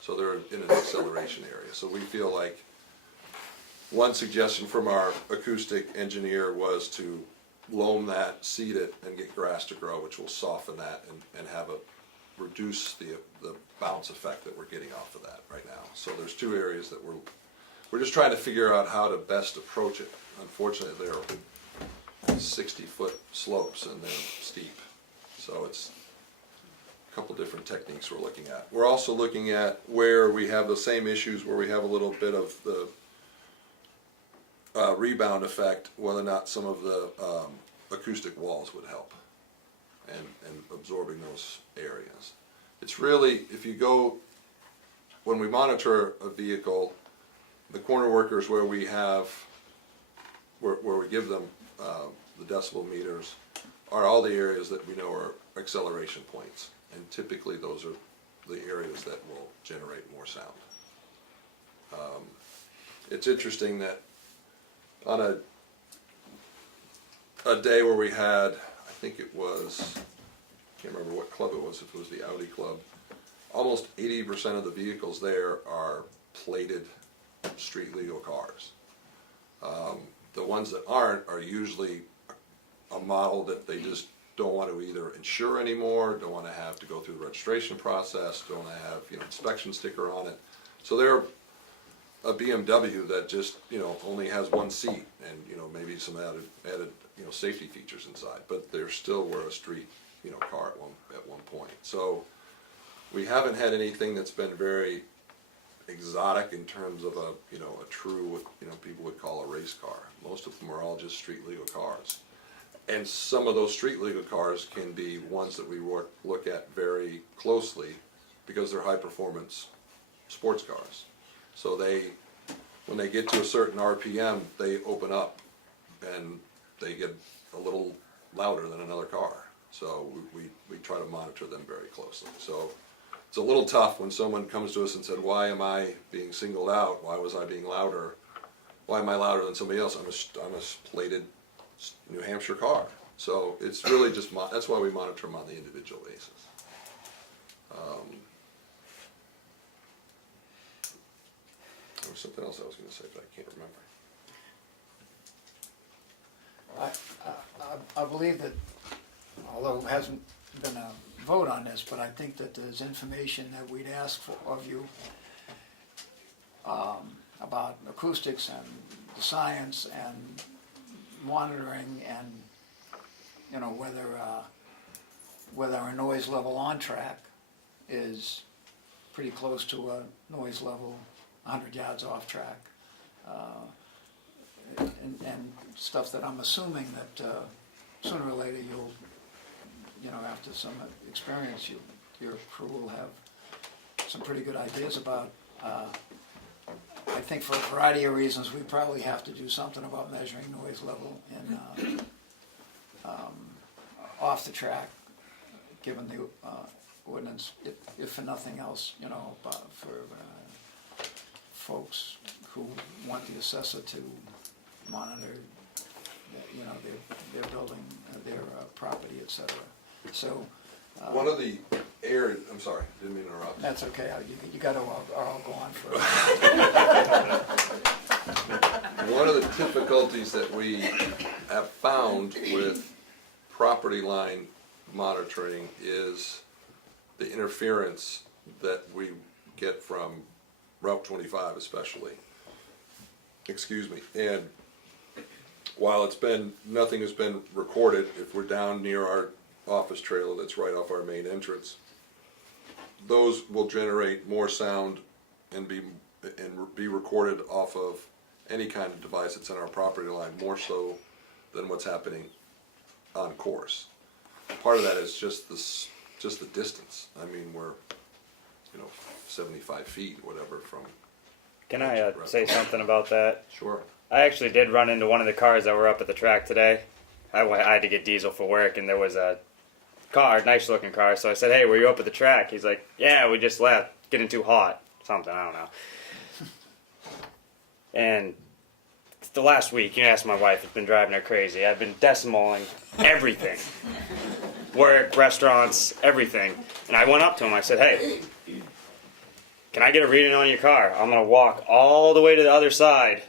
So they're in an acceleration area. So we feel like one suggestion from our acoustic engineer was to loam that, seed it, and get grass to grow, which will soften that and have reduce the bounce effect that we're getting off of that right now. So there's 2 areas that we're just trying to figure out how to best approach it. Unfortunately, they're 60-foot slopes and they're steep. So it's a couple different techniques we're looking at. We're also looking at where we have the same issues, where we have a little bit of the rebound effect, whether or not some of the acoustic walls would help and absorbing those areas. It's really, if you go, when we monitor a vehicle, the corner workers where we give them the decibel meters are all the areas that we know are acceleration points, and typically those are the areas that will generate more sound. It's interesting that on a day where we had, I think it was, I can't remember what club it was, if it was the Audi club, almost 80% of the vehicles there are plated street legal cars. The ones that aren't are usually a model that they just don't want to either insure anymore, don't want to have to go through the registration process, don't want to have inspection sticker on it. So they're a BMW that just only has one seat and maybe some added safety features inside, but they still were a street car at one point. So we haven't had anything that's been very exotic in terms of a true what people would call a race car. Most of them are all just street legal cars, and some of those street legal cars can be ones that we look at very closely because they're high performance sports cars. So when they get to a certain RPM, they open up and they get a little louder than another car. So we try to monitor them very closely. So it's a little tough when someone comes to us and said, why am I being singled out? Why was I being louder? Why am I louder than somebody else? I'm a plated New Hampshire car. So it's really just, that's why we monitor them on the individual basis. was something else I was gonna say, but I can't remember. I believe that, although it hasn't been a vote on this, but I think that there's information that we'd ask for, of you about acoustics and the science and monitoring and, you know, whether our noise level on track is pretty close to a noise level 100 yards off track. And stuff that I'm assuming that sooner or later you'll, you know, after some experience, your crew will have some pretty good ideas about. I think for a variety of reasons, we probably have to do something about measuring noise level in off the track, given the ordinance, if for nothing else, you know, for folks who want the assessor to monitor, you know, their building, their property, etc. So. One of the areas, I'm sorry, didn't mean to interrupt. That's okay, you gotta, I'll go on for One of the difficulties that we have found with property line monitoring is the interference that we get from Route 25 especially. Excuse me. And while nothing has been recorded, if we're down near our office trailer that's right off our main entrance, those will generate more sound and be recorded off of any kind of device that's in our property line, more so than what's happening on course. Part of that is just the distance. I mean, we're 75 feet, whatever, from. Can I say something about that? Sure. I actually did run into one of the cars that were up at the track today. I had to get diesel for work, and there was a car, nice looking car. So I said, "Hey, were you up at the track?" He's like, "Yeah, we just left. Getting too hot. Something, I don't know." And the last week, you ask my wife, it's been driving her crazy. I've been decimaling everything. Work, restaurants, everything. And I went up to him, I said, "Hey, can I get a reading on your car? I'm going to walk all the way to the other side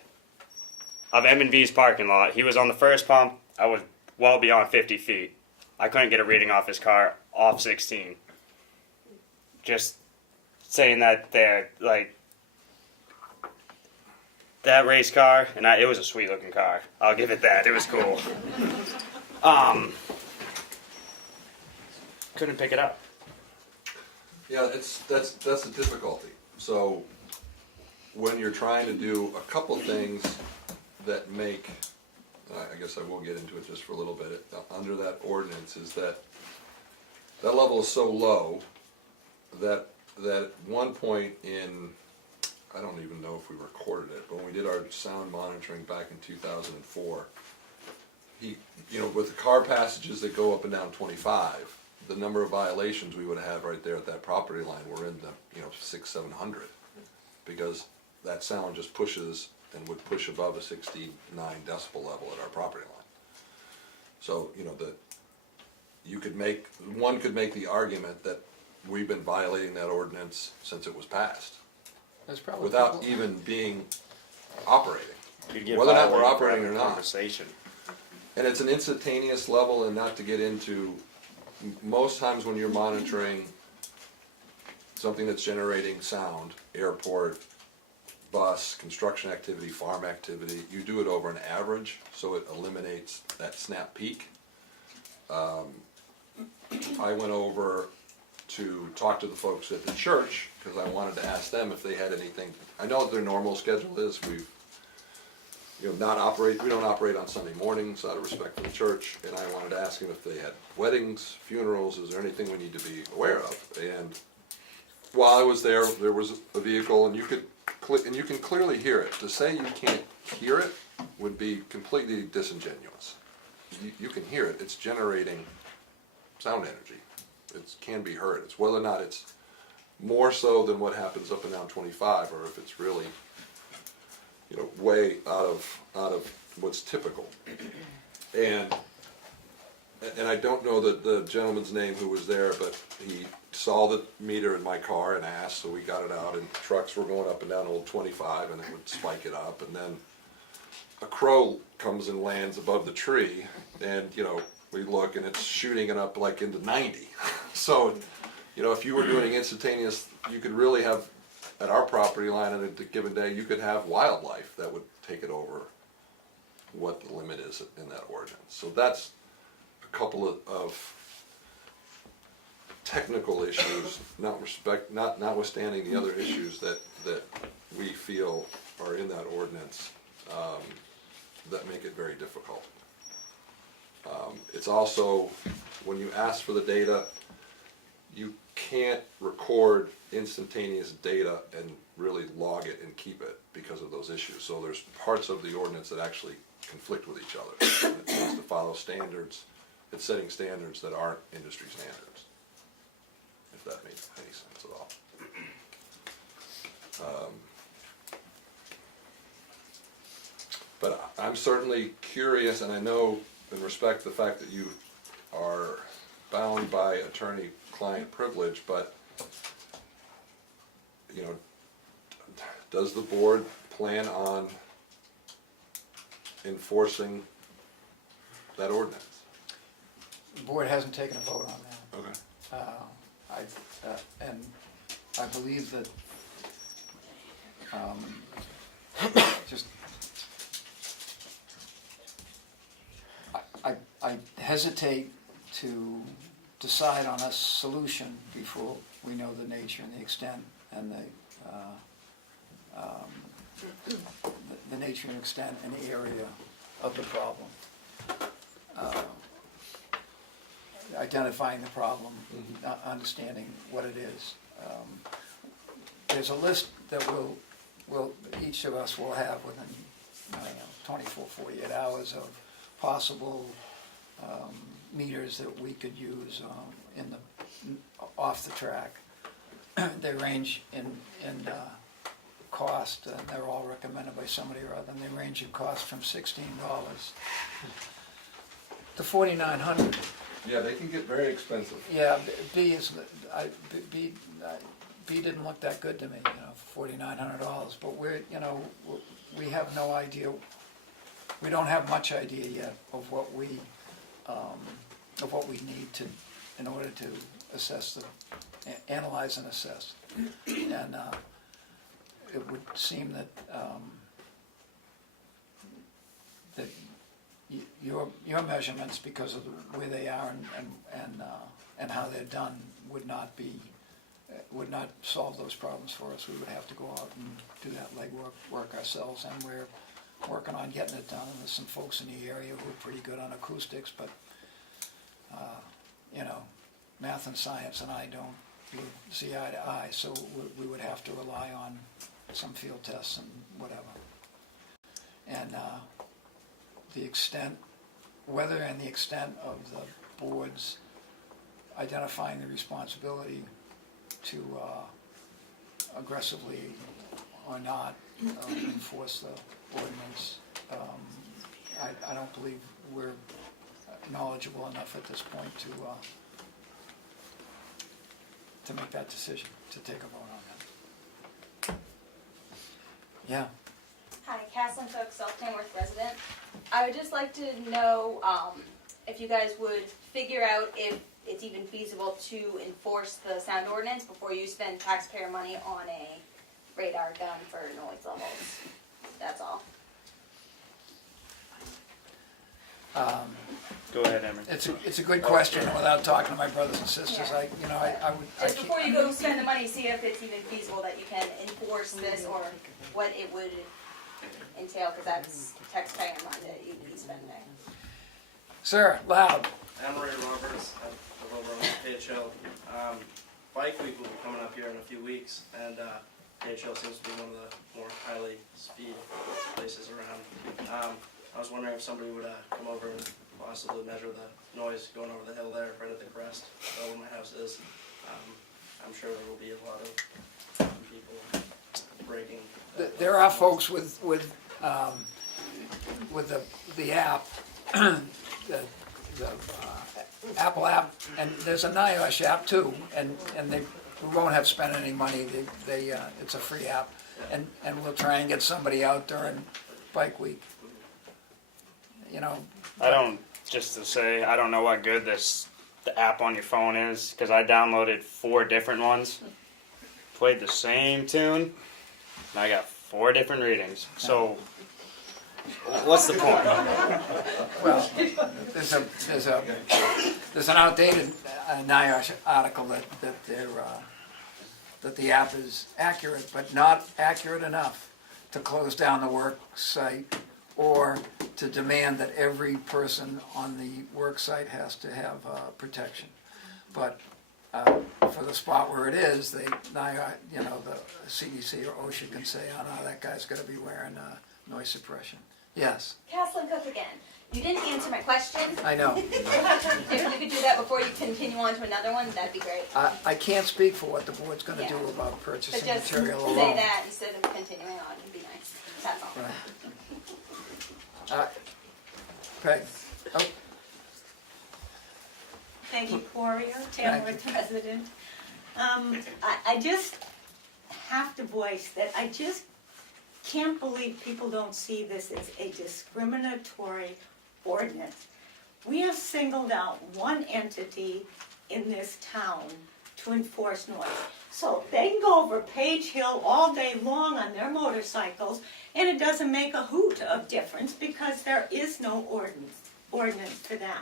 of M&V's parking lot." He was on the first pump. I was well beyond 50 feet. I couldn't get a reading off his car off 16. Just saying that there, like, that race car, and it was a sweet looking car. I'll give it that. It was cool. Couldn't pick it up. Yeah, that's the difficulty. So when you're trying to do a couple things that make, I guess I will get into it just for a little bit, under that ordinance is that level is so low that at one point in, I don't even know if we recorded it, but when we did our sound monitoring back in 2004, with the car passages that go up and down 25, the number of violations we would have right there at that property line were in the 600-700, because that sound just pushes and would push above a 69 decibel level at our property line. So one could make the argument that we've been violating that ordinance since it was passed, without even being operating, whether or not we're operating or not. Conversation. And it's an instantaneous level, and not to get into, most times when you're monitoring something that's generating sound, airport, bus, construction activity, farm activity, you do it over an average, so it eliminates that snap peak. I went over to talk to the folks at the church, because I wanted to ask them if they had anything. I know what their normal schedule is. We don't operate on Sunday mornings out of respect for the church, and I wanted to ask them if they had weddings, funerals, is there anything we need to be aware of? And while I was there, there was a vehicle, and you can clearly hear it. To say you can't hear it would be completely disingenuous. You can hear it. It's generating sound energy. It can be heard. It's whether or not it's more so than what happens up and down 25, or if it's really way out of what's typical. And I don't know the gentleman's name who was there, but he saw the meter in my car and asked, so we got it out, and trucks were going up and down Old 25, and it would spike it up, and then a crow comes and lands above the tree, and, you know, we look and it's shooting it up like into 90. So, you know, if you were doing instantaneous, you could really have, at our property line on a given day, you could have wildlife that would take it over what the limit is in that ordinance. So that's a couple of technical issues, notwithstanding the other issues that we feel are in that ordinance that make it very difficult. It's also, when you ask for the data, you can't record instantaneous data and really log it and keep it because of those issues. So there's parts of the ordinance that actually conflict with each other. And it needs to follow standards, it's setting standards that aren't industry standards, if that makes any sense at all. But I'm certainly curious, and I know and respect the fact that you are bound by attorney-client privilege, but, you know, does the board plan on enforcing that ordinance? The board hasn't taken a vote on that. Okay. And I believe that, just, I hesitate to decide on a solution before we know the nature and the extent and the nature and extent and the area of the problem. Identifying the problem, understanding what it is. There's a list that each of us will have within, 24, 48 hours of possible meters that we could use off the track. They range in cost, and they're all recommended by somebody or other, and they range in cost from $16 to $4,900. Yeah, they can get very expensive. Yeah, B didn't look that good to me, $4,900. But we have no idea. We don't have much idea yet of what we need to in order to analyze and assess. And it would seem that that your measurements, because of where they are and how they're done, would not solve those problems for us. We would have to go out and do that legwork ourselves, and we're working on getting it done. And there's some folks in the area who are pretty good on acoustics, but math and science and I don't see eye to eye, so we would have to rely on some field tests and whatever. And the extent, whether and the extent of the board's identifying the responsibility to aggressively or not enforce the ordinance, I don't believe we're knowledgeable enough at this point to make that decision, to take a vote on that. Yeah. Hi, Caslin Cook, South Tamworth resident. I would just like to know if you guys would figure out if it's even feasible to enforce the sound ordinance before you spend taxpayer money on a radar gun for noise levels. That's all. Go ahead, Emery. It's a good question. Without talking to my brothers and sisters, Yeah. I would. Just before you go spend the money, see if it's even feasible that you can enforce this or what it would entail, because that's taxpayer money that you'd be spending. Sir, loud. Emery Roberts, I live over on Page Hill. Bike Week will be coming up here in a few weeks, and Page Hill seems to be one of the more highly speed places around. I was wondering if somebody would come over and possibly measure the noise going over the hill there, right at the crest where my house is. I'm sure there will be a lot of people breaking. There are folks with the app, the Apple app, and there's a NIOSH app too, and we won't have spent any money, it's a free app, and we'll try and get somebody out during Bike Week. You know, I don't, just to say, I don't know what good the app on your phone is, because I downloaded 4 different ones, played the same tune, and I got 4 different readings. So, what's the point? Well, there's an outdated NIOSH article that the app is accurate, but not accurate enough to close down the work site or to demand that every person on the work site has to have protection. But for the spot where it is, the CDC or OSHA can say, oh no, that guy's got to be wearing noise suppression. Yes. Kathleen Cook again. You didn't answer my question. I know. If you could do that before you continue on to another one, that'd be great. I can't speak for what the board's going to do about But purchasing just material alone. say that instead of continuing on, would be nice. That's all. Right. Peg. Oh, Thank you, Poirier, Tamworth resident. I just have to voice that I just can't believe people don't see this as a discriminatory ordinance. We have singled out one entity in this town to enforce noise. So they can go over Page Hill all day long on their motorcycles, and it doesn't make a hoot of difference because there is no ordinance for that.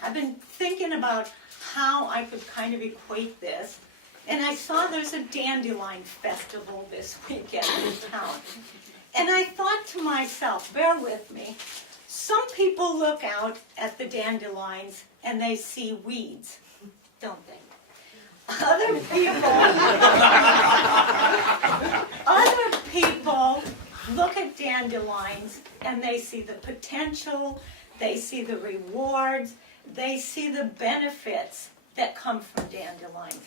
I've been thinking about how I could kind of equate this, and I saw there's a dandelion festival this weekend in town. And I thought to myself, bear with me, some people look out at the dandelions and they see weeds, don't they? Other people look at dandelions and they see the potential, they see the rewards, they see the benefits that come from dandelions.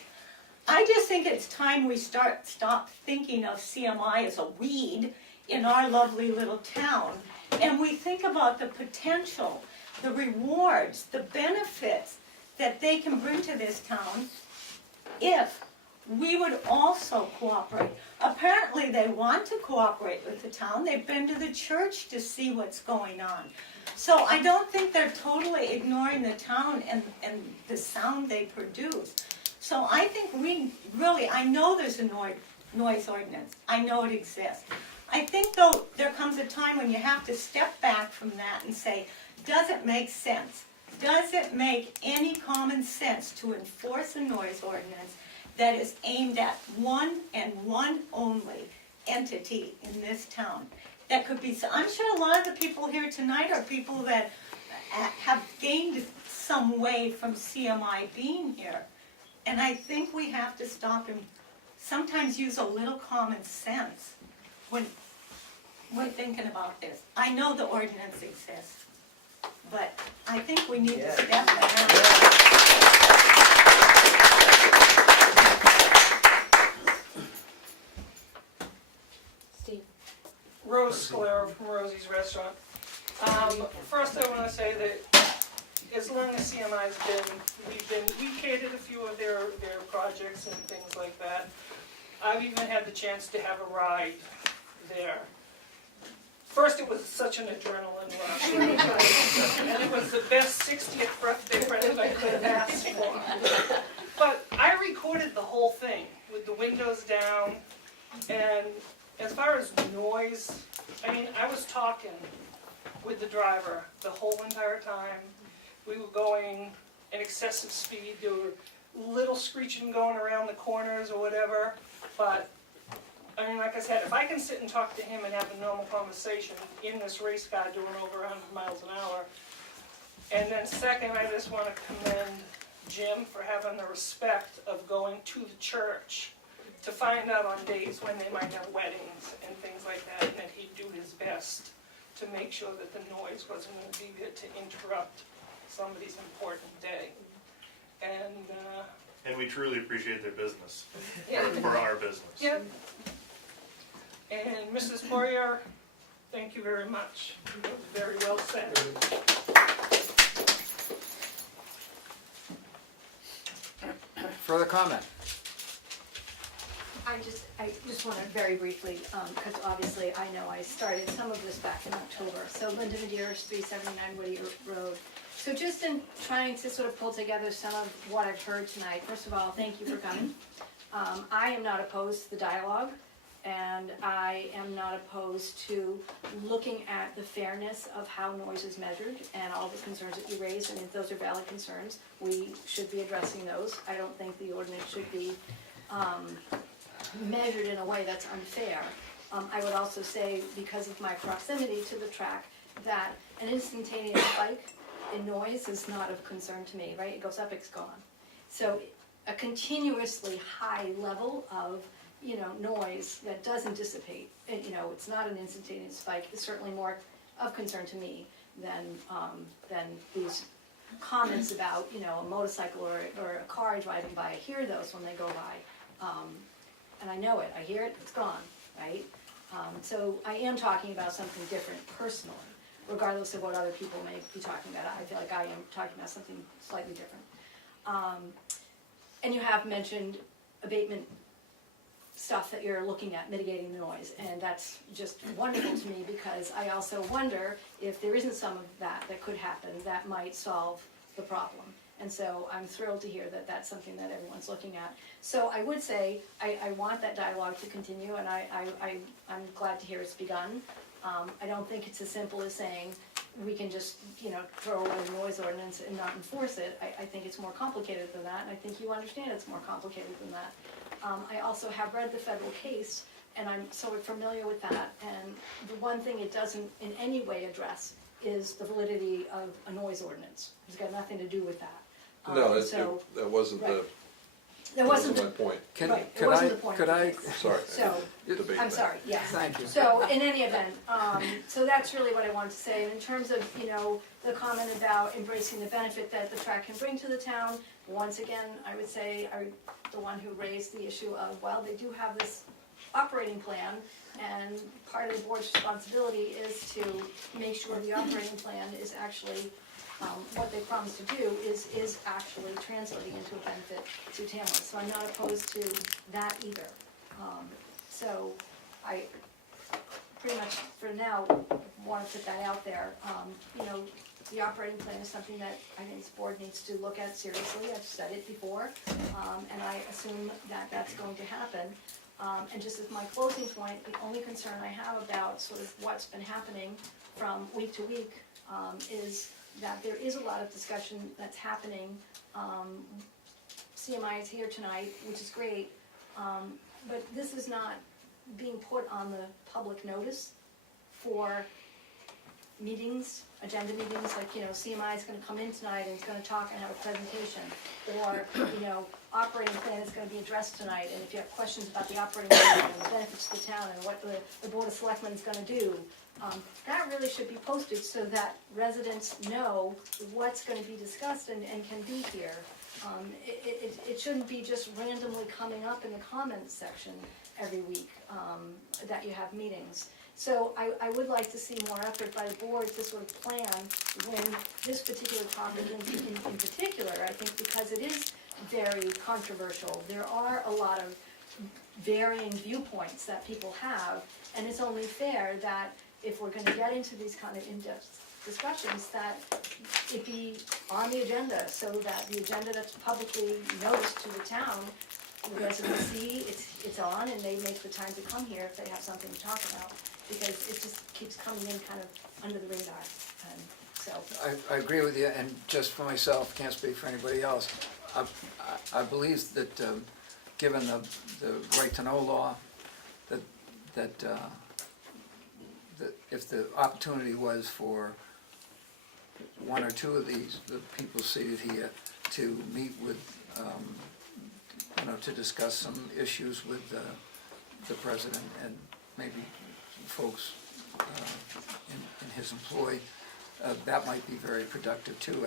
I just think it's time we stop thinking of CMI as a weed in our lovely little town, and we think about the potential, the rewards, the benefits that they can bring to this town if we would also cooperate. Apparently they want to cooperate with the town. They've been to the church to see what's going on. So I don't think they're totally ignoring the town and the sound they produce. So I think I know there's a noise ordinance. I know it exists. I think though there comes a time when you have to step back from that and say, does it make sense? Does it make any common sense to enforce a noise ordinance that is aimed at one and one only entity in this town? That could be, I'm sure a lot of the people here tonight are people that have gained some way from CMI being here. And I think we have to stop and sometimes use a little common sense when we're thinking about this. I know the ordinance exists, but I think we need to step back. Steve. Rose Scalera from Rosie's Restaurant. First I want to say that as long as CMI's been, we catered a few of their projects and things like that. I've even had the chance to have a ride there. First, it was such an adrenaline rush, and it was the best 60th birthday present I could have asked for. But I recorded the whole thing with the windows down, and as far as noise, I mean, I was talking with the driver the whole entire time. We were going at excessive speed. There were little screeching going around the corners or whatever, but I mean, like I said, if I can sit and talk to him and have a normal conversation in this race car doing over 100 miles an hour, and then second, I just want to commend Jim for having the respect of going to the church to find out on days when they might have weddings and things like that, and that he'd do his best to make sure that the noise wasn't going to be there to interrupt somebody's important day. And we truly appreciate their business Yeah. for our business. Yeah. And Mrs. Poirier, thank you very much. Very well said. Further comment? I just want to very briefly, because obviously I know I started some of this back in October. So Linda Medeiros, 379 Whittier Road. So just in trying to sort of pull together some of what I've heard tonight, first of all, thank you for coming. I am not opposed to the dialogue, and I am not opposed to looking at the fairness of how noise is measured and all the concerns that you raised. And if those are valid concerns, we should be addressing those. I don't think the ordinance should be measured in a way that's unfair. I would also say, because of my proximity to the track, that an instantaneous spike in noise is not of concern to me, right? It goes up, it's gone. So a continuously high level of, noise that doesn't dissipate, it's not an instantaneous spike, is certainly more of concern to me than these comments about, a motorcycle or a car driving by. I hear those when they go by. And I know it, I hear it, it's gone, right? So I am talking about something different personally, regardless of what other people may be talking about. I feel like I am talking about something slightly different. And you have mentioned abatement stuff that you're looking at, mitigating the noise, and that's just wonderful to me, because I also wonder if there isn't some of that could happen that might solve the problem. And so I'm thrilled to hear that that's something that everyone's looking at. So I would say I want that dialogue to continue, and I'm glad to hear it's begun. I don't think it's as simple as saying we can just throw away the noise ordinance and not enforce it. I think it's more complicated than that, and I think you understand it's more complicated than that. I also have read the federal case, and I'm sort of familiar with that, and the one thing it doesn't in any way address is the validity of a noise ordinance. It's got nothing to do with that. No, that wasn't right. that wasn't my point. Right, it wasn't the point. Could I? Sorry. So, Debate I'm that. sorry, yes. Thank you. So, in any event, so that's really what I wanted to say. And in terms of, the comment about embracing the benefit that the track can bring to the town, once again, I would say I'm the one who raised the issue of, well, they do have this operating plan, and part of the board's responsibility is to make sure the operating plan is actually what they promised to do is actually translating into a benefit to Tamworth. So I'm not opposed to that either. So I pretty much for now want to put that out there. The operating plan is something that I think this board needs to look at seriously. I've said it before, and I assume that that's going to happen. And just as my closing point, the only concern I have about sort of what's been happening from week to week is that there is a lot of discussion that's happening. CMI is here tonight, which is great, but this is not being put on the public notice for meetings, agenda meetings, like, CMI is gonna come in tonight and it's gonna talk and have a presentation, or, operating plan is gonna be addressed tonight, and if you have questions about the operating plan and the benefits to the town and what the Board of Selectmen is gonna do, that really should be posted so that residents know what's going to be discussed and can be here. It shouldn't be just randomly coming up in the comments section every week that you have meetings. So I would like to see more effort by the board to sort of plan when this particular topic in particular, I think because it is very controversial. There are a lot of varying viewpoints that people have, and it's only fair that if we're gonna get into these kind of in-depth discussions, that it be on the agenda, so that the agenda that's publicly noticed to the town, the residents see it's on, and they make the time to come here if they have something to talk about, because it just keeps coming in kind of under the radar, and so. I agree with you, and just for myself, can't speak for anybody else, I believe that given the right to know law, that if the opportunity was for one or two of the people seated here to meet with, to discuss some issues with the president and maybe folks in his employ, that might be very productive too,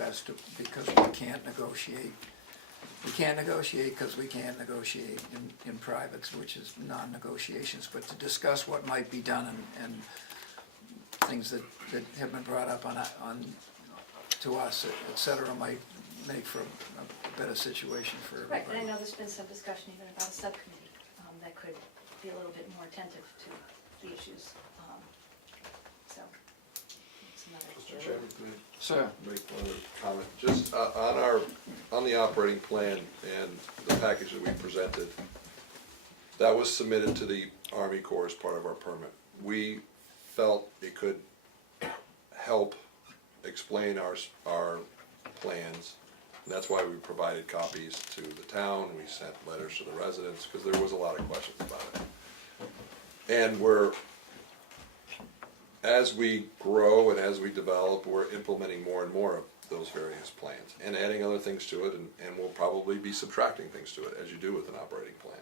because we can't negotiate. We can't negotiate because we can't negotiate in privates, which is non-negotiations, but to discuss what might be done and things that have been brought up on to us, et cetera, might make for a better situation for everybody. Right, and I know there's been some discussion even about a subcommittee that could be a little bit more attentive to the issues. So, it's another. Mr. Chairman, can I Sir. make one other comment? Just on the operating plan and the package that we presented, that was submitted to the Army Corps as part of our permit. We felt it could help explain our plans, and that's why we provided copies to the town. We sent letters to the residents, because there was a lot of questions about it. And as we grow and as we develop, we're implementing more and more of those various plans and adding other things to it, and we'll probably be subtracting things to it, as you do with an operating plan.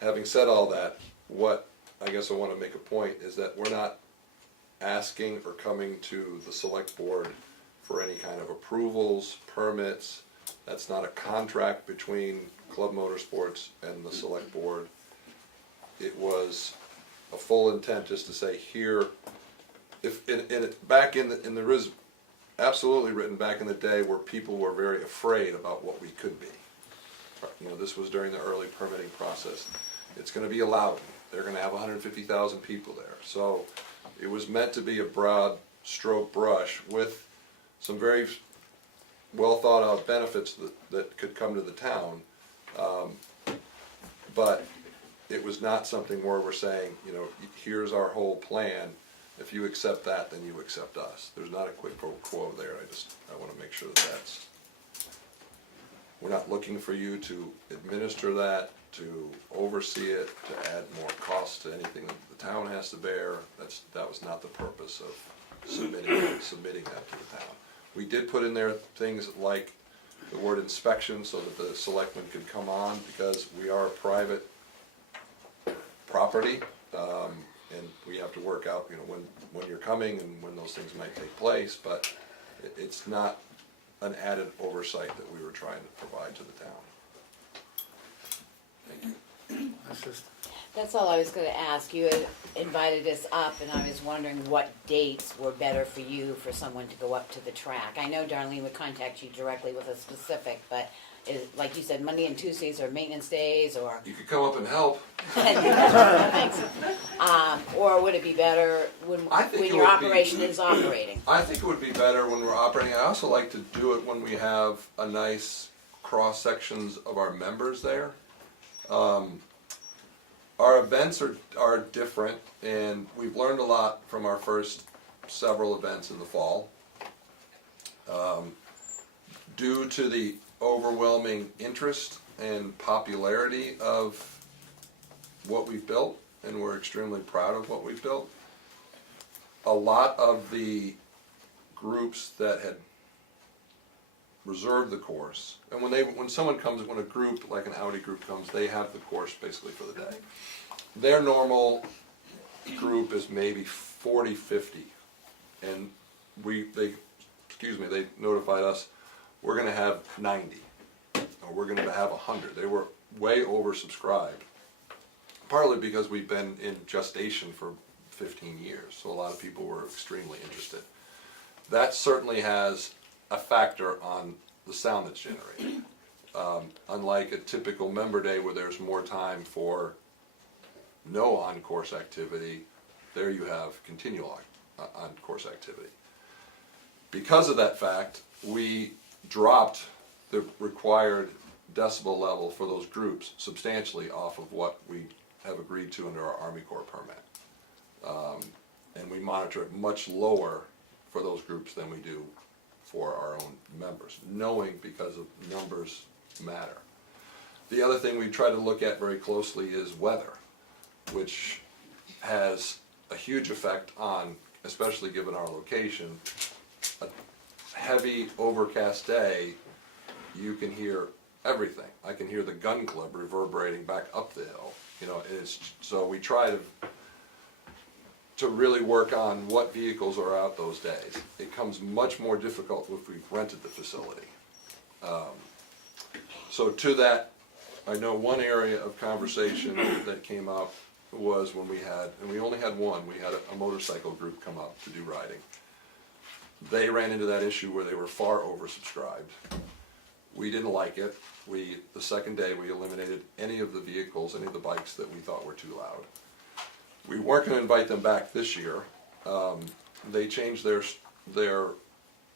Having said all that, what I guess I want to make a point is that we're not asking or coming to the select board for any kind of approvals, permits. That's not a contract between Club Motorsports and the select board. It was a full intent just to say here, there is absolutely written back in the day where people were very afraid about what we could be. You know, this was during the early permitting process. It's going to be allowed. They're going to have 150,000 people there. So it was meant to be a broad stroke brush with some very well thought out benefits that could come to the town. But it was not something where we're saying, you know, here's our whole plan. If you accept that, then you accept us. There's not a quid pro quo there. I want to make sure that we're not looking for you to administer that, to oversee it, to add more cost to anything that the town has to bear. That was not the purpose of submitting that to the town. We did put in there things like the word inspection so that the selectmen could come on, because we are a private property, and we have to work out, you know, when you're coming and when those things might take place, but it's not an added oversight that we were trying to provide to the town. Thank you. That's all I was gonna ask. You had invited us up, and I was wondering what dates were better for you for someone to go up to the track. I know Darlene would contact you directly with a specific, but like you said, Monday and Tuesdays are maintenance days, or... You could come up and help. Thanks. Or would it be better when your operation is operating? I think it would be better when we're operating. I also like to do it when we have a nice cross sections of our members there. Our events are different, and we've learned a lot from our first several events in the fall. Due to the overwhelming interest and popularity of what we've built, and we're extremely proud of what we've built, a lot of the groups that had reserved the course, and when someone comes, when a group like an Audi group comes, they have the course basically for the day. Their normal group is maybe 40, 50, and they notified us we're going to have 90, or we're going to have 100. They were way oversubscribed, partly because we've been in gestation for 15 years, so a lot of people were extremely interested. That certainly has a factor on the sound that's generated. Unlike a typical member day where there's more time for no on-course activity, there you have continual on-course activity. Because of that fact, we dropped the required decibel level for those groups substantially off of what we have agreed to under our Army Corps permit. And we monitor it much lower for those groups than we do for our own members, knowing because of numbers matter. The other thing we try to look at very closely is weather, which has a huge effect on, especially given our location, a heavy overcast day, you can hear everything. I can hear the gun club reverberating back up the hill. You know, so we try to really work on what vehicles are out those days. It becomes much more difficult if we've rented the facility. So to that, I know one area of conversation that came up was when and we only had one, we had a motorcycle group come up to do riding. They ran into that issue where they were far oversubscribed, We didn't like it. The second day, we eliminated any of the vehicles, any of the bikes that we thought were too loud. We weren't gonna invite them back this year. They changed their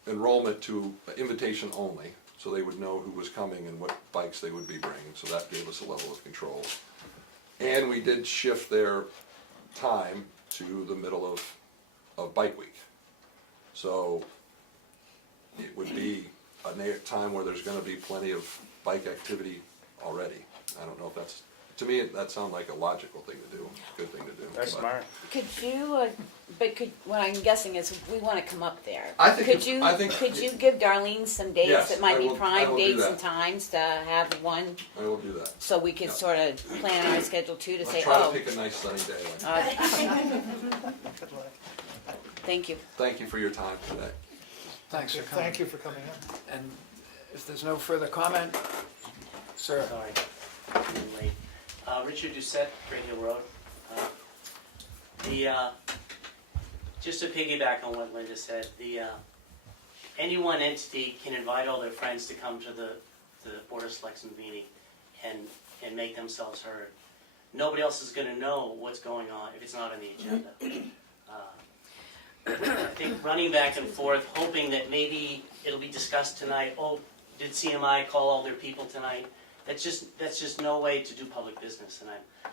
enrollment to invitation only, so they would know who was coming and what bikes they would be bringing, so that gave us a level of control. And we did shift their time to the middle of bike week. So it would be a time where there's gonna be plenty of bike activity already. I don't know if that's, to me, that sounds like a logical thing to do, good thing to do. That's but- smart. Could you, what I'm guessing is we wanna come up there. I think Could if- you, I think- could you give Darlene some dates Yes, that might I be will- I prime will do dates and that. times to have one, I will do that. so we could sort of plan our schedule too, to I'll say, try oh. to pick a nice sunny day. Thank you. Thank you for your time today. Thanks for coming. Thank you for coming in. And if there's no further comment, sir. Sorry, I'm late. Richard Doucette, Great Hill Road. Just to piggyback on what Linda said, any one entity can invite all their friends to come to the Board of Selectmen meeting and make themselves heard. Nobody else is going to know what's going on if it's not on the agenda. I think running back and forth, hoping that maybe it'll be discussed tonight. Oh, did CMI call all their people tonight? That's just no way to do public business, and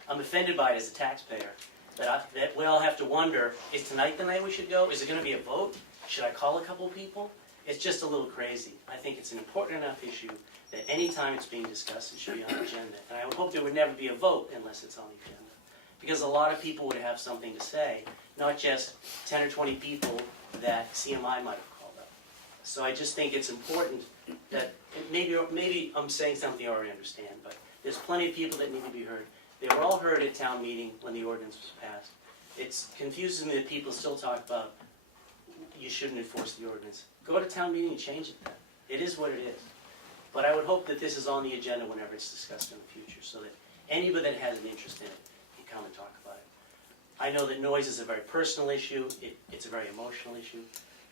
I'm offended by it as a taxpayer. That we all have to wonder: is tonight the night we should go? Is it going to be a vote? Should I call a couple people? It's just a little crazy. I think it's an important enough issue that any time it's being discussed, it should be on the agenda. And I would hope there would never be a vote unless it's on the agenda, because a lot of people would have something to say, not just 10 or 20 people that CMI might have called up. So I just think it's important that maybe I'm saying something I already understand, but there's plenty of people that need to be heard. They were all heard at town meeting when the ordinance was passed. It confuses me that people still talk about you shouldn't enforce the ordinance. Go to town meeting and change it then. It is what it is. But I would hope that this is on the agenda whenever it's discussed in the future, so that anybody that has an interest in it can come and talk about it. I know that noise is a very personal issue. It's a very emotional issue.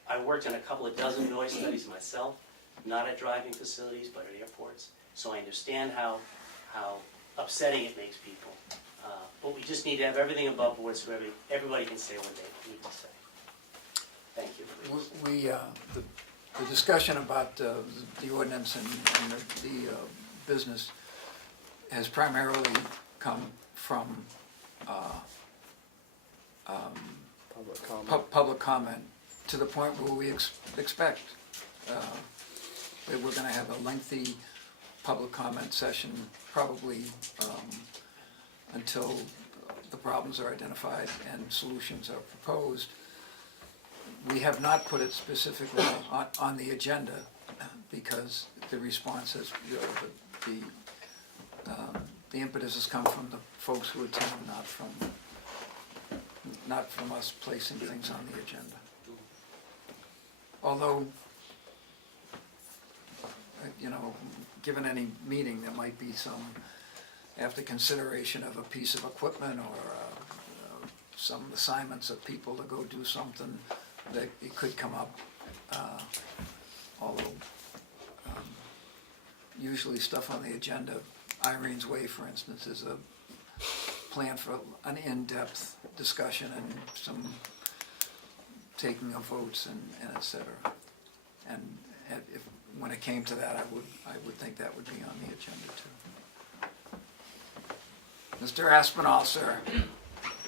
I worked on a couple of dozen noise studies myself, not at driving facilities, but at airports. So I understand how upsetting it makes people. But we just need to have everything above board so everybody can say what they need to say. Thank you. The discussion about the ordinance and the business has primarily come from public comment, to the point where we expect that we're going to have a lengthy public comment session, probably until the problems are identified and solutions are proposed. We have not put it specifically on the agenda because the response has, the impetus has come from the folks who attend, not from us placing things on the agenda. Although, given any meeting, there might be some, after consideration of a piece of equipment or some assignments of people to go do something, that it could come up, although usually stuff on the agenda, Irene's Way, for instance, is a plan for an in-depth discussion and some taking of votes and et cetera. And when it came to that, I would think that would be on the agenda too. Mr. Aspinall, sir.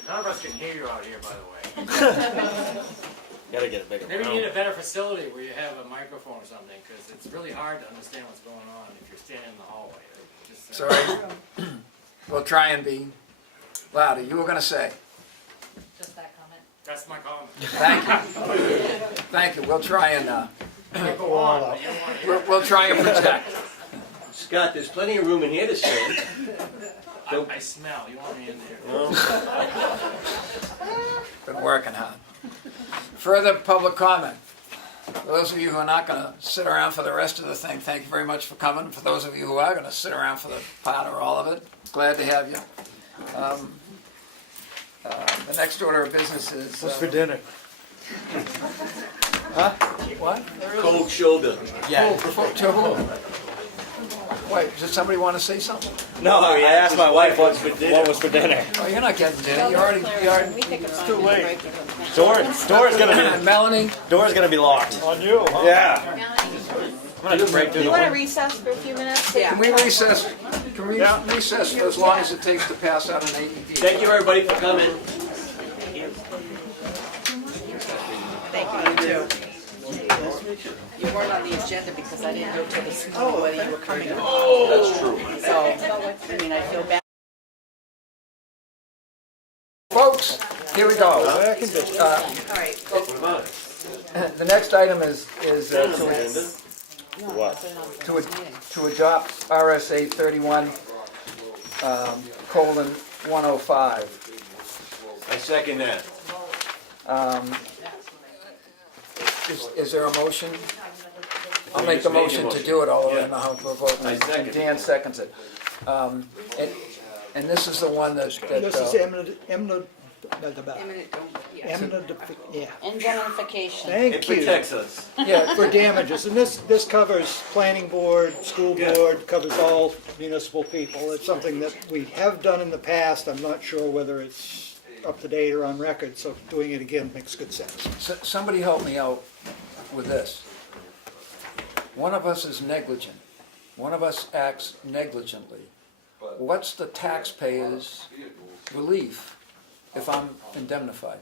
None of us can hear you out here, by the way. Gotta get a bigger Maybe you room. need a better facility where you have a microphone or something, because it's really hard to understand what's going on if you're standing in the hallway. Just, Sorry. We'll try and be louder. You were going to say. Just that comment. That's my comment. Thank you. Thank you. We'll try and Go on. we'll try and protect. Scott, there's plenty of room in here to say. I smell. You want me in there? Been working hard. Further public comment. For those of you who are not going to sit around for the rest of the thing, thank you very much for coming. For those of you who are going to sit around for the part or all of it, glad to have you. The next order of business is... What's for dinner? Huh? What? Cold shoulder. Yeah. To who? Wait, does somebody want to say something? No, I asked my wife what was for dinner. Oh, you're not getting dinner, you already, It's too late. Door's gonna be, Melanie? Door's gonna be locked. On you, huh? Yeah. I'm gonna break through Do the you want to window. recess for a few minutes? Yeah. Can we recess for as long as it takes to pass out an AED? Thank you, everybody, for coming. Thank you, you too. You weren't on the agenda because I didn't know till this morning whether you were coming or not. That's true. So, I mean, I feel bad. Folks, here we go. All right. The next item is What? to adopt RSA 31, colon 105. I second that. Is there a motion? I'll We make just the made motion your to motion. do it all over Yeah. in the House of vote. I second it. Dan seconds it. And this is the one that, This is eminent, yeah. Indemnification. Thank It you. protects us. Yeah, for damages, and this covers planning board, school board, covers all municipal people. It's something that we have done in the past, I'm not sure whether it's up to date or on record, so doing it again makes good sense. somebody help me out with this. One of us is negligent. One of us acts negligently. What's the taxpayer's relief if I'm indemnified?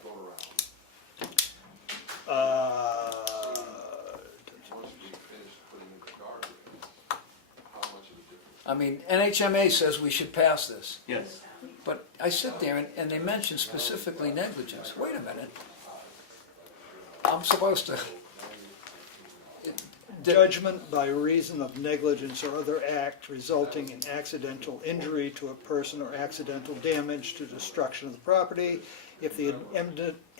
I mean, NHMA says we should pass this. Yes. But I sit there and they mention specifically negligence. Wait a minute. I'm supposed to... Judgment by reason of negligence or other act resulting in accidental injury to a person or accidental damage to destruction of the property. If the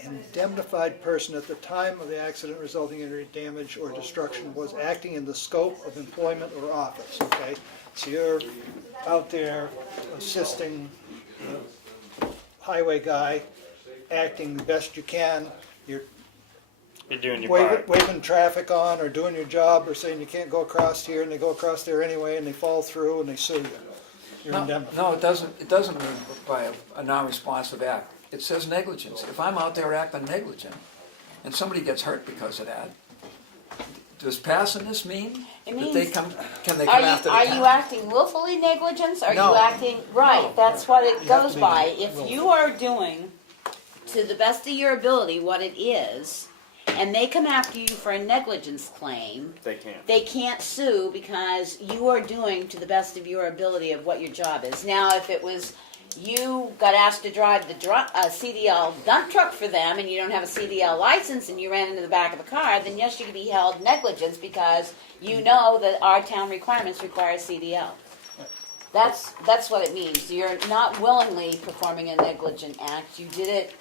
indemnified person at the time of the accident resulting in injury, damage, or destruction was acting in the scope of employment or office, okay? So you're out there assisting the highway guy, acting the best you can, you're doing your waving traffic on or doing your job or saying you can't go across here and they go across there anyway and they fall through and they sue you. You're indemnified. No, it doesn't mean by a non-responsive act. It says negligence. If I'm out there acting negligent and somebody gets hurt because of that, does passing this mean It that means- they come after the Are town? you acting willfully negligence? Are No. you acting, right, that's what it You have goes to be by. If willful. you are doing, to the best of your ability, what it is, and they come after you for a negligence claim, They can't. sue because you are doing to the best of your ability of what your job is. Now, if it was, you got asked to drive the CDL dump truck for them and you don't have a CDL license and you ran into the back of a car, then yes, you could be held negligence because you know that our town requirements require CDL. That's what it means. You're not willingly performing a negligent act. You did it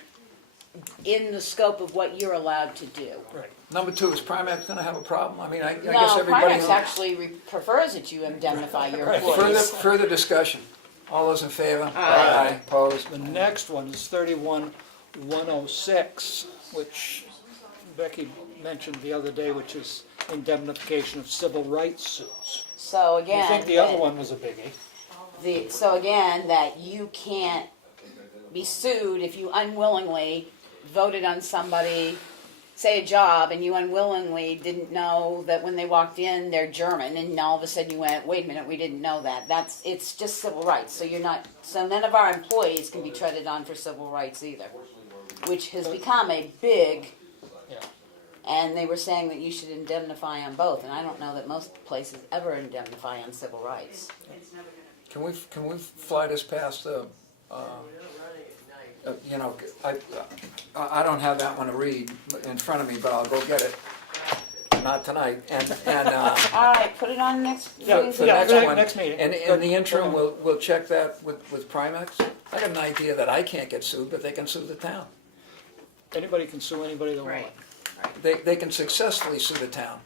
in the scope of what you're allowed to do. Right. Number two, is Primex going to have a problem? I mean, I No, guess everybody... Primex actually prefers that you indemnify your employees. Further discussion. All those in favor? Aye. Opposed? The next one is 31-106, which Becky mentioned the other day, which is indemnification of civil rights suits. So I again, think the other one was a biggie. so again, that you can't be sued if you unwillingly voted on somebody, say a job, and you unwillingly didn't know that when they walked in, they're German, and all of a sudden you went, wait a minute, we didn't know that. It's just civil rights, so none of our employees can be treaded on for civil rights either, which has become a big, and they were saying that you should indemnify on both, and I don't know that most places ever indemnify on civil rights. Can we fly this past the... I don't have that one to read in front of me, but I'll go get it. Not tonight. And All right, put it on next. for the next one. next meeting. And in the interim, we'll check that with Primex. I got an idea that I can't get sued, but they can sue the town. Anybody can sue anybody they want. They can successfully sue the town.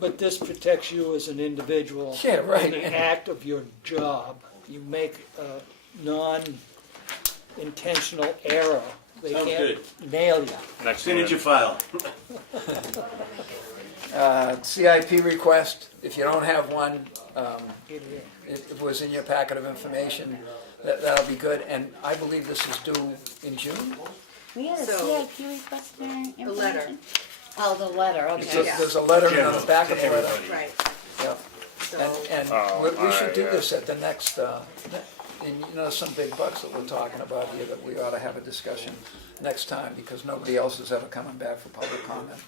But this protects you as an individual. Yeah, right. In the act of your job. You make a non-intentional error. They Sounds can't good. nail you. Signature file. CIP request, if you don't have one, it was in your packet of information, that'll be good. And I believe this is due in June? We had a So, CIP request for The letter. information? Oh, the letter, okay. There's a letter on the back of the letter. Right. Yep. So, And we should do this at the next, and you know, some big bucks that we're talking about here, that we ought to have a discussion next time, because nobody else is ever coming back for public comment.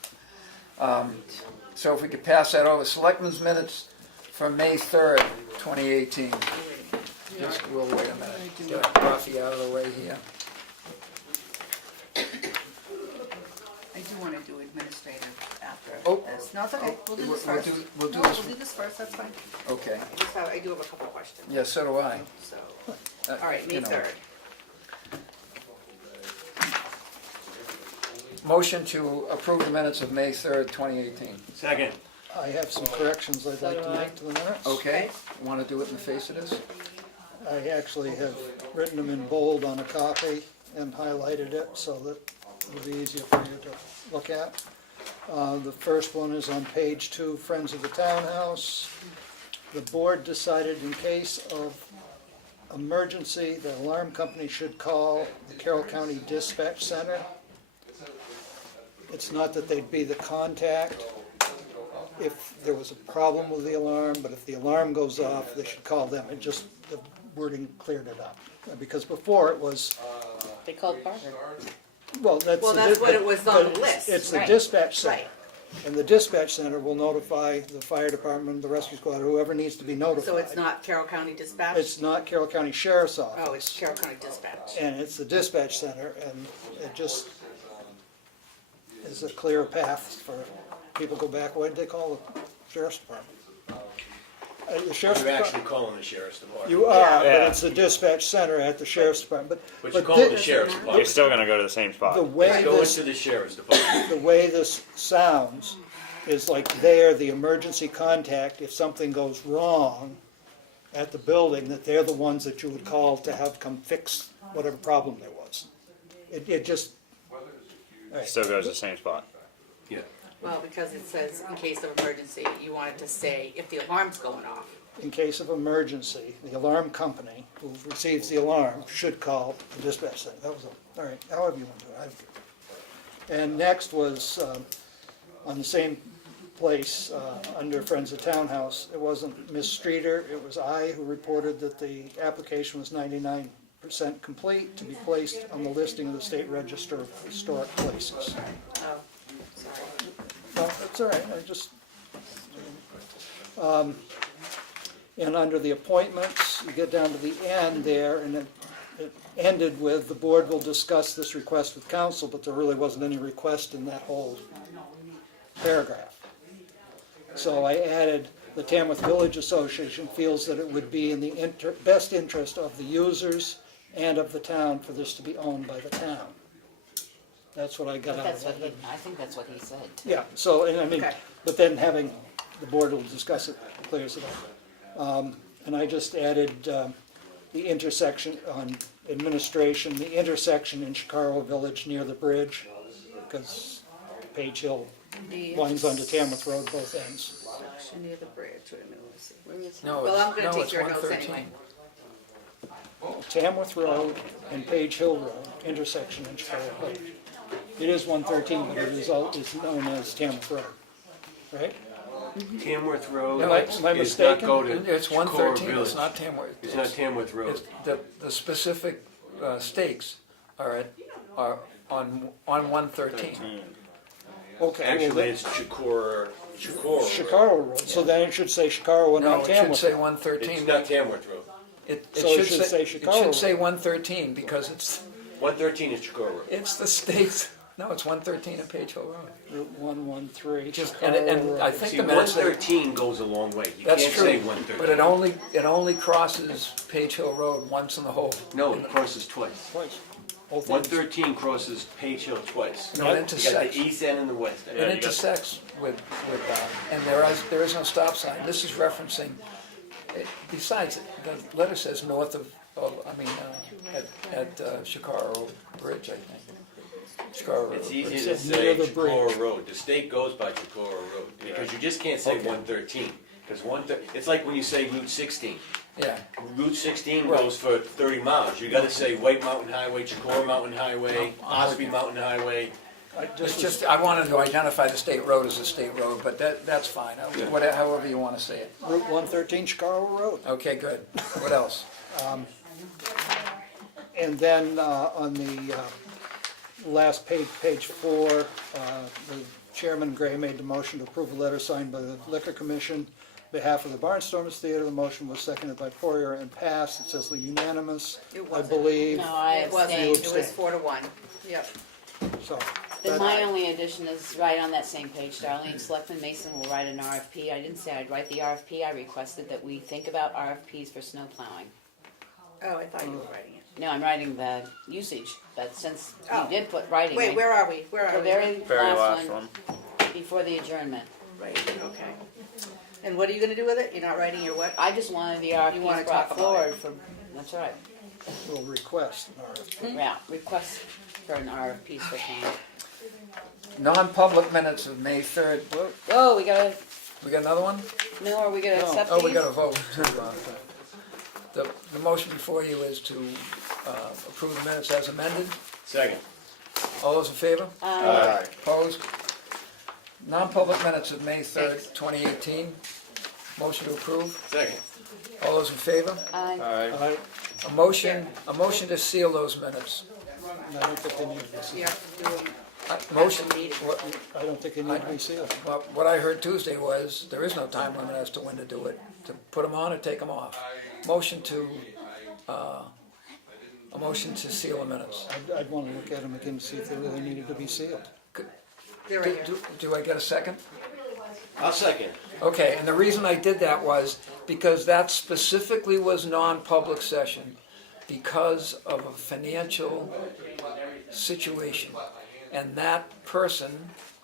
So if we could pass that over, Selectmen's minutes for May 3rd, 2018. Just, we'll wait a minute, get our coffee out of the way here. I do wanna do administrative after Oh. this. No, it's okay, we'll do this We'll first. do- we'll do No, this- We'll do this first, that's fine. Okay, I do have a couple questions. yeah, so do I. So, Uh, all right, May you know. 3rd. Motion to approve the minutes of May 3rd, 2018. Second. I have some corrections I'd like to make to the minutes. Okay, want to do it in the face of this? I actually have written them in bold on a copy and highlighted it so that it'll be easier for you to look at. The first one is on page 2, Friends of the Townhouse. The board decided in case of emergency, the alarm company should call the Carroll County Dispatch Center. It's not that they'd be the contact if there was a problem with the alarm, but if the alarm goes off, they should call them. It just, the wording cleared it up. Because before it was, They called Parker. well, that's. Well, the that's what dis- it was on the but list. It's the Right. dispatch center. Right. And the dispatch center will notify the fire department, the rescue squad, whoever needs to be notified. So it's not Carroll County Dispatch? It's not Carroll County Sheriff's Office. Oh, it's Carroll County Dispatch. And it's the dispatch center, and it just is a clear path for people to go back. What did they call the sheriff's department? The sheriff's You're actually department. calling the sheriff's department. You are, but Yeah. it's the dispatch center at the sheriff's department, But but you call it the thi- sheriff's You're department. still gonna go to the same spot. the way Go this, into the sheriff's department. the way this sounds is like they're the emergency contact if something goes wrong at the building, that they're the ones that you would call to have come fix whatever problem there was. It just. Right. Still goes to the same spot. Yeah. Well, because it says in case of emergency, you wanted to say if the alarm's going off. In case of emergency, the alarm company who receives the alarm should call the dispatch center. That was, all right, however you want to do it. And next was, on the same place, under Friends of Townhouse, it wasn't Ms. Streeter, it was I who reported that the application was 99% complete to be placed on the listing of the State Register of Historic Places. Oh, sorry. No, that's all right, I just, and under the appointments, you get down to the end there, and it ended with, the board will discuss this request with council, but there really wasn't any request in that whole paragraph. So I added, the Tamworth Village Association feels that it would be in the best interest of the users and of the town for this to be owned by the town. That's what I got out of That's what it. I think that's what he said. Yeah, so, and I mean, Okay. but then having, the board will discuss it, clears it up. And I just added the intersection on administration, the intersection in Chicago Village near the bridge, because Page Hill winds onto Tamworth Road both ends. Section near the bridge, wait a minute, let's see. Where is it? No, Well, I'm it's, gonna no, take it's your notes 113. anyway. Tamworth Road and Page Hill Road, intersection in Chicago Village. It is 113, but it is known as Tamworth Road, right? Tamworth Road Am I does mistaken? not go to It's Socorro 113, Village. it's not Tamworth. It's not Tamworth Road. It's the specific stakes are on 113. Okay, well, Actually, it's Chicora. Chicago Road, so then it should say Chicago and No, not it should Tamworth. say Road. 113. It's not Tamworth Road. It So it should should say It Chicago should say Road. 113 because 113 is Chicora Road. it's the stakes. No, it's 113 at Page Hill Road. Route 113, Just, Chicago and I Road. think See, the minutes say, 113 goes a long way. You that's can't true, say 113. but it only crosses Page Hill Road once in the whole. No, it crosses twice. Twice. Both ends. 113 crosses Page Hill twice. No, it You got intersects. the east end and the west end. It intersects with and there is no stop sign. This is referencing, besides, the letter says north of at Chicago Bridge, I think. Scarborough It's Road. easier to It's say near the Chicora bridge. Road. The state goes by Chicora Road, because you just can't say Okay. 113. Because it's like when you say Route 16. Yeah, Route 16 Right. goes for 30 miles. You gotta say White Mountain Highway, Chicora Mountain Highway, Osby Mountain Highway. it's just, I wanted to identify the state road as a state road, but that's fine, however you wanna say it. Route 113 Scarborough Road. Okay, good. What else? And then on the last page, page 4, the Chairman Gray made the motion to approve a letter signed by the Liquor Commission on behalf of the Barnstormers Theater. The motion was seconded by Poirier and passed. It says unanimous, It I wasn't. believe. No, I It wasn't, abstained. it was 4-1, yep. So, Then my only addition is right on that same page, Darlene, Selectman Mason will write an RFP. I didn't say I'd write the RFP, I requested that we think about RFPs for snow plowing. Oh, I thought you were writing it. No, I'm writing the usage, but since Oh. you did put writing. Wait, I- where are we? Where are The we? very Very last one, before the adjournment. Right, okay. And what are you gonna do with it? You're not writing your what? I just wanted the You wanna RFPs talk brought about forward it. for, that's right, we'll request an RFP. yeah, request for an RFP for town. Non-public minutes of May 3rd. Oh, we gotta, We got another one? no, are we gonna No. accept Oh, these? we got a vote. The motion before you is to approve the minutes as amended. Second. All those in favor? Aye. Opposed? Non-public minutes of May 3rd, 2018. Motion to approve. Second. All those in favor? Aye. A motion to seal those minutes. I don't think they need to be sealed. You have to do them. Motion, I don't think they need to be sealed. well, what I heard Tuesday was, there is no time limit as to when to do it, to put them on or take them off. Motion to, a motion to seal the minutes. I'd want to look at them again and see if they really needed to be sealed. They're right here. Do I get a second? I'll second. Okay, and the reason I did that was because that specifically was non-public session because of a financial situation. And that person,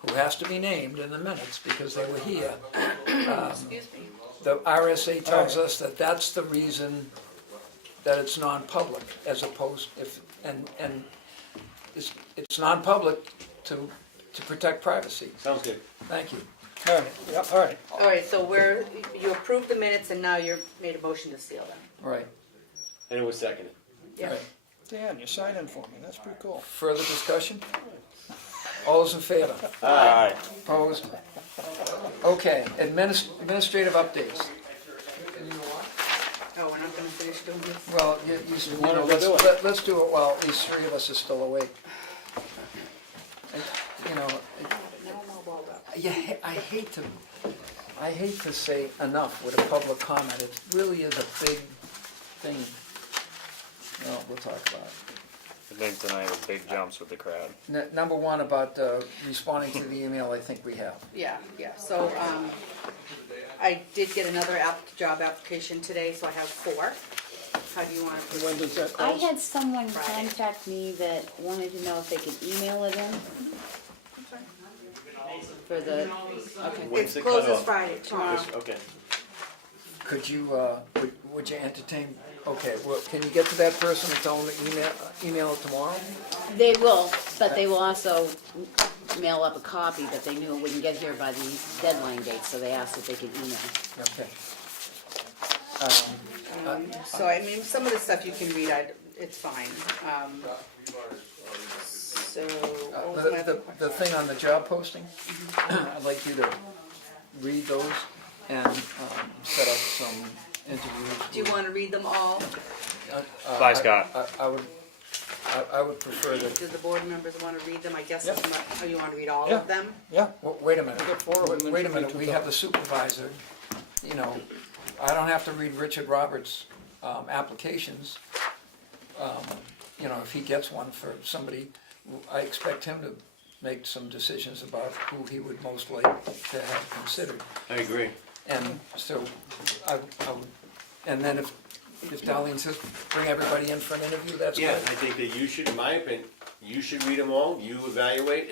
who has to be named in the minutes because they were here, the RSA tells us that that's the reason that it's non-public as opposed, and it's non-public to protect privacy. Sounds good. Thank you. All right, yep, all right. All right, so you approved the minutes and now you're made a motion to seal them. Right. And it was seconded. Yeah. Right. Dan, you're signing for me, that's pretty cool. Further discussion? All those in favor? Aye. Opposed? Okay, administrative updates. Oh, we're not gonna finish doing this? Well, wanna do it. let's do it while at least 3 of us are still awake. You know, Now I'm all balled up. I hate to say enough with a public comment. It really is a big thing. Well, we'll talk about it. I think tonight was big jumps with the crowd. Number one, about responding to the email, I think we have. Yeah, so, I did get another job application today, so I have 4. How do you wanna proceed? When does that I close? had someone Friday. contact me that wanted to know if they could email it in. For the, okay. When's It the closes cutoff? Friday, tomorrow. Okay. Could you, would you entertain, okay, well, can you get to that person and tell them to email it tomorrow? They will, but they will also mail up a copy, but they knew it wouldn't get here by the deadline date, so they asked if they could email. Okay. So, I mean, some of the stuff you can read, it's fine. So, what was my other question? The thing on the job posting, I'd like you to read those and set up some interviews. Do you wanna read them all? Bye, Scott. I would prefer that. Do the board members wanna read them? I guess Yep. it's not, oh, you wanna read all Yeah. of them? Yeah, Well, wait a minute, We got 4 of them, wait a then minute, we we took have off. the supervisor, you know, I don't have to read Richard Roberts' applications. You know, if he gets one for somebody, I expect him to make some decisions about who he would most like to have considered. I agree. And so, I would, and then if Darlene says, bring everybody in for an interview, that's Yeah, good. I think that you should, in my opinion, you should read them all, you evaluate,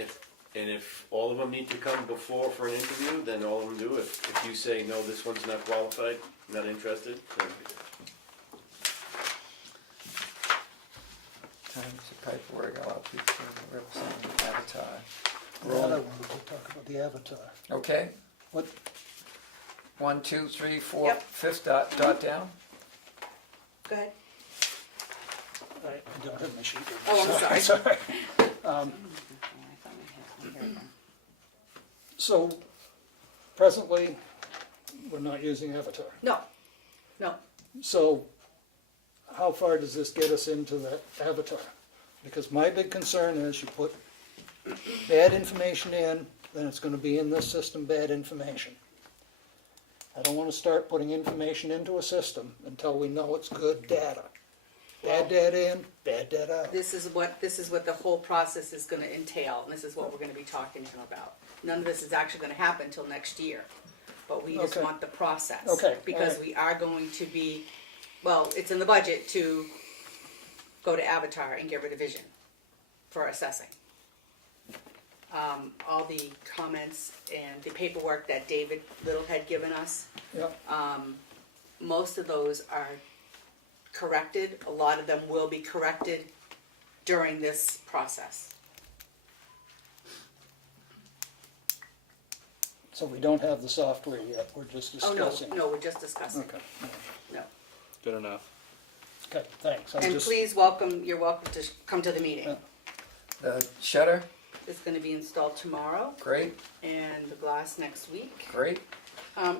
and if all of them need to come before for an interview, then all of them do. If you say, no, this one's not qualified, not interested, then Times the paperwork out to represent Avatar. The other one, we'll talk about the avatar. Okay, What, 1, 2, 3, 4, Yep. fifth dot down. Go ahead. I don't have my sheet. Oh, I'm sorry. Sorry. I thought we had one here. So, presently, we're not using Avatar. No, no. So, how far does this get us into that Avatar? Because my big concern is you put bad information in, then it's gonna be in this system, bad information. I don't wanna start putting information into a system until we know it's good data. Bad data in, bad data out. This is what the whole process is gonna entail, and this is what we're gonna be talking to him about. None of this is actually gonna happen until next year, but we just Okay. want the process. Okay, Because alright. we are going to be, well, it's in the budget to go to Avatar and get rid of Vision for assessing. All the comments and the paperwork that David Little had given us, Yep. most of those are corrected. A lot of them will be corrected during this process. So we don't have the software yet, we're just Oh, discussing. no, we're just discussing. Okay, No. Good enough. okay, thanks. I'm And just- please you're welcome to come to the meeting. The shutter, It's gonna be installed tomorrow great, and the glass next week. great.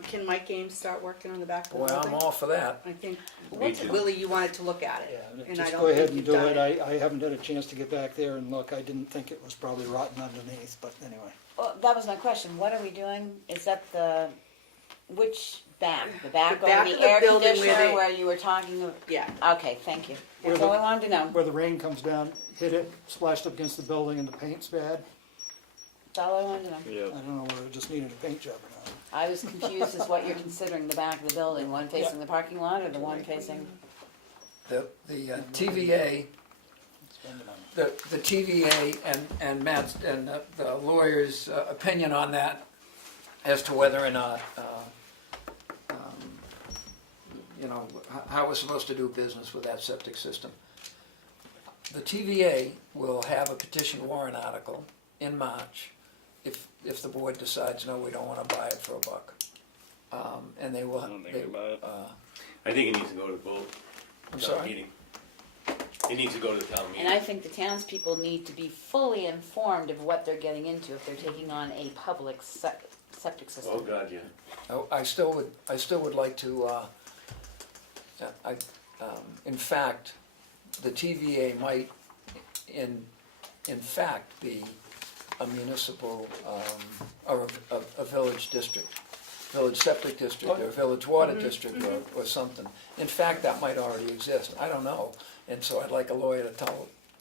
Can Mike Games start working on the back of the Well, building? I'm all for that. I think, Me too. Willie, you wanted to look at it. Yeah, and I just don't go ahead think and you've do done it. I haven't had a chance to get back there and look. I didn't think it was probably rotten underneath, but anyway. Well, that was my question. What are we doing? Is that which back? The back The back over of the the air building where conditioner they- where you were talking? Yeah. Okay, thank you. Where That's the- all I wanted to know. Where the rain comes down, hit it, splashed up against the building and the paint's bad. That's all I wanted to know. I don't know whether it just needed a paint job or not. I was confused as what you're considering the back of the building, one facing the parking lot or the one facing? The TVA, the TVA and Matt's, and the lawyer's opinion on that as to whether or not, how we're supposed to do business with that septic system. The TVA will have a petition warrant article in March if the board decides, no, we don't want to buy it for $1. And they will. I don't think about it. I think it needs to go to the vote. I'm Town sorry? meeting. It needs to go to the town meeting. And I think the townspeople need to be fully informed of what they're getting into if they're taking on a public septic system. Oh, God, yeah. Oh, I still would like to, in fact, the TVA might, in fact, be a municipal, or a village district, village septic district, or village water district, or something. In fact, that might already exist, I don't know, and so I'd like a lawyer to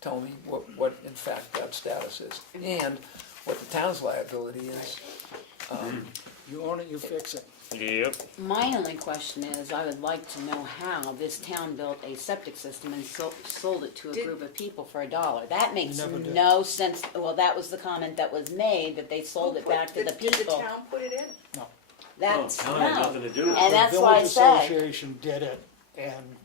tell me what in fact that status is, and what the town's liability is. You own it, you fix it. Yep. My only question is, I would like to know how this town built a septic system and sold it to a group of people for $1. That makes Never did. no sense. Well, that was the comment that was made, that they sold it back to the Did the people. town put it in? No. That's, No, town had no. nothing to do with it. And that's The why I Village say, Association did it, and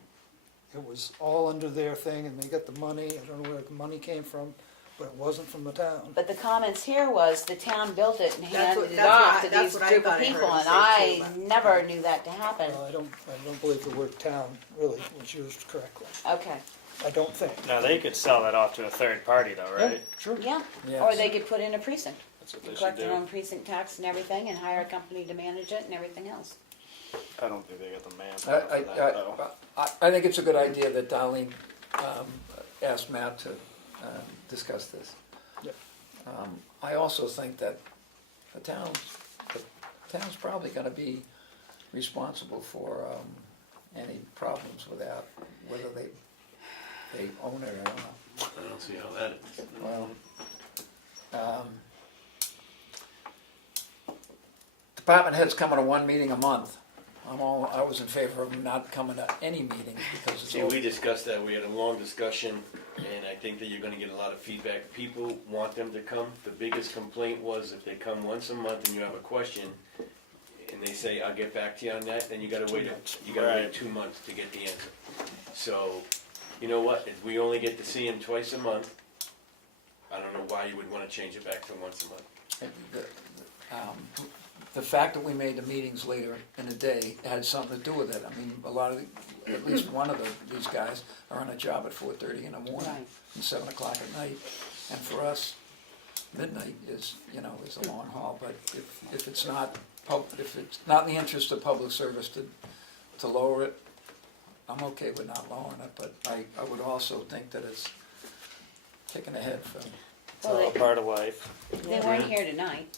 it was all under their thing, and they got the money. I don't know where the money came from, but it wasn't from the town. but the comments here was the town built it and That's what- handed it that's off what to I- that's these what I group thought of I heard people, her and say I too, but- never knew that to happen. I don't believe the word town really was used correctly. Okay, I don't think. Now they could sell that off to a third party though, right? Sure. yeah. Yes. Or they could put in a precinct. That's what they And should collect their do. own precinct tax and everything and hire a company to manage it and everything else. I don't think they got the manpower for that though. I think it's a good idea that Darlene asked Matt to discuss this. Yep. I also think that the town's probably gonna be responsible for any problems with that, whether they own it or not. I don't see how that is. Well, department heads coming to one meeting a month. I was in favor of them not coming to any meetings because it's See, all. we discussed that, we had a long discussion, and I think that you're gonna get a lot of feedback. People want them to come. The biggest complaint was if they come once a month and you have a question, and they say, I'll get back to you on that, then you gotta wait 2 months to get the answer. So, you know what, if we only get to see him twice a month, I don't know why you would wanna change it back to once a month. The fact that we made the meetings later in the day had something to do with it. I mean, a lot of, at least one of these guys are on a job at 4:30 in the morning Right. and 7 o'clock at night. And for us, midnight is, is a long haul, but if it's not, if it's not in the interest of public service to lower it, I'm okay with not lowering it, but I would also think that it's taking ahead from. It's all part of life. They weren't here tonight.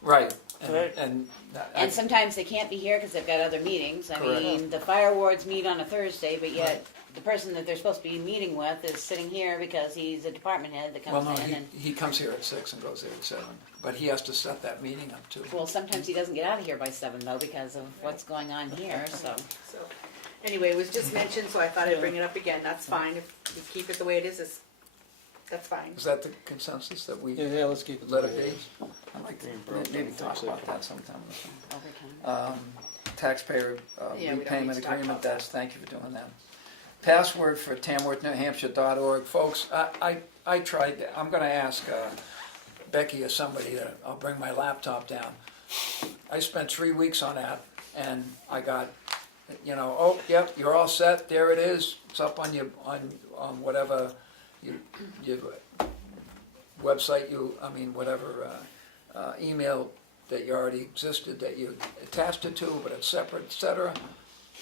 Right, Right. and And sometimes they can't be here because they've got other meetings. I Correct. mean, the fire wards meet on a Thursday, but yet the person that they're supposed to be meeting with is sitting here because he's a department head that well, comes no, in and, he comes here at 6 and goes there at 7, but he has to set that meeting up too. well, sometimes he doesn't get out of here by 7 though because of what's going on here, so. So, anyway, it was just mentioned, so I thought I'd bring it up again, that's fine, if we keep it the way it is, that's fine. Is that the consensus that we Yeah, let's keep it let the it way it be? is. I'd like to maybe talk about that sometime. Overtime. Taxpayer Yeah, we don't need repayment to talk agreement, about that. that's, thank you for doing that. Password for TamworthNewHampshire.org. Folks, I tried, I'm gonna ask Becky or somebody, I'll bring my laptop down. I spent 3 weeks on that, and I got, oh, yep, you're all set, there it is, it's up on your, on whatever, your website, whatever email that you already existed, that you attached it to, but it's separate, etc.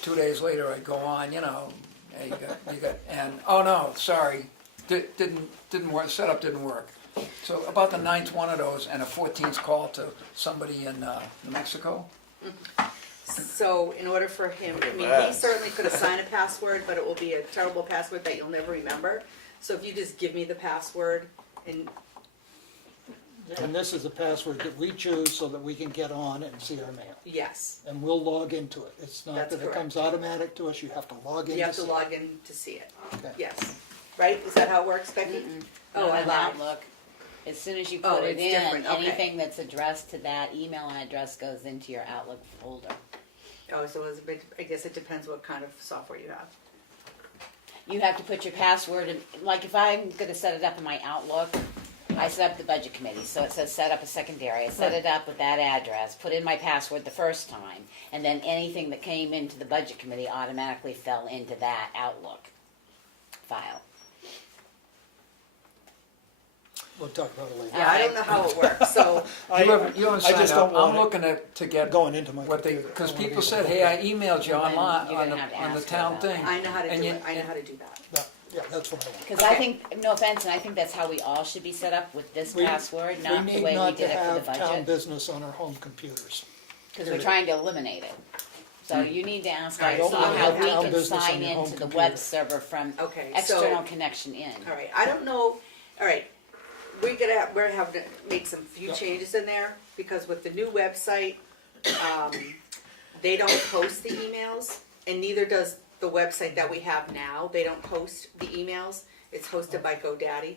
2 days later, I go on, hey, you got, and, oh no, sorry, didn't work, setup didn't work. So about the 9th one of those, and a 14th call to somebody in New Mexico. So in order for him, I mean, he certainly could assign a password, but it will be a terrible password that you'll never remember. So if you just give me the password, And this is a password that we choose so that we can get on and see our mail. yes, And we'll log into it. It's not That's that it comes correct. automatic to us, you have to log in. you have see to it. log in to see it, Okay. yes. Right, is that how it works, Becky? Oh, Not I on lied. Outlook. As soon as you Oh, put it it's in, different, okay. anything that's addressed to that email address goes into your Outlook folder. Oh, so it's a bit, I guess it depends what kind of software you have. You have to put your password in, like if I'm gonna set it up in my Outlook, I set up the budget committee, so it says set up a secondary. I set it up with that address, put in my password the first time, and then anything that came into the budget committee automatically fell into that Outlook file. We'll talk about it later. Yeah, I don't know how it works, so, You haven't signed just up. don't want I'm it looking to get going into my what they, computer. because I wanna people be said, able to hey, I look emailed you Well, then online, you're gonna have to on the ask her town about thing. I know how to And do you- it, I know how to do that. Yeah, that's what I want. Because I Okay. think, no offense, and I think that's how we all should be set up with this We- password, not the We need way we not to did it for the have town budget. business on our home computers. Because we're trying to eliminate it. So you need to ask our Alright, so CEO I'll how have we town can business sign on your into home the computer. web server from Okay, external so, connection in. all right, I don't know, all right, we're having to make some few changes in there, because with the new website, they don't post the emails, and neither does the website that we have now, they don't post the emails, it's hosted by GoDaddy,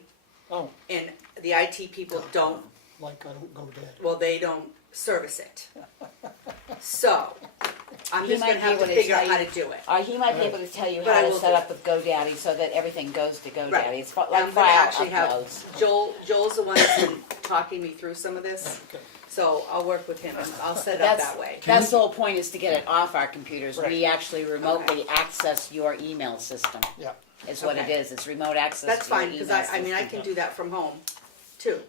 Oh, and the IT people don't, like I don't go dead. well, they don't service it. So, I'm He just might gonna be have able to to figure out tell how you- to do it. He might be able to tell you But I how to will set do up with GoDaddy so that everything goes to GoDaddy. Right. It's like I'm gonna file actually have, uploads. Joel's the one that's been talking me through some of this, Okay. so I'll work with him, and I'll set it up That's, that way. that's the whole point, is to get it off our computers. Right. We actually remotely access your email system, Yeah. is what it Okay. is. It's remote access That's to your fine, email because system. I mean, I can do that from home, too.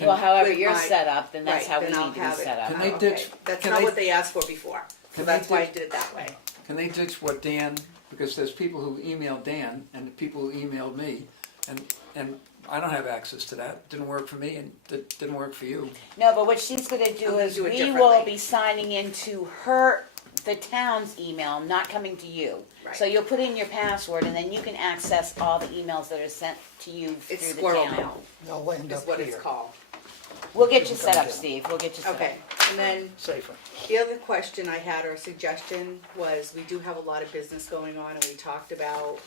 Well, however With you're my- set up, then that's right, how we then I'll need to have be it. set up. Can they Okay, ditch- that's can not they- what they asked for before, so Can that's they why I ditch- did it that way. Can they ditch what Dan, because there's people who emailed Dan and the people who emailed me, and I don't have access to that. Didn't work for me and didn't work for you. No, but what she's gonna I'm do gonna is do it we will differently. be signing into the town's email, not coming to you. Right. So you'll put in your password and then you can access all the emails that are sent to you It's through the squirrel town. mail, They'll land is up what it's here. called. We'll get you set up, Steve, we'll get you set up. Okay, and then Safer. the other question I had, or suggestion, was we do have a lot of business going on, and we talked about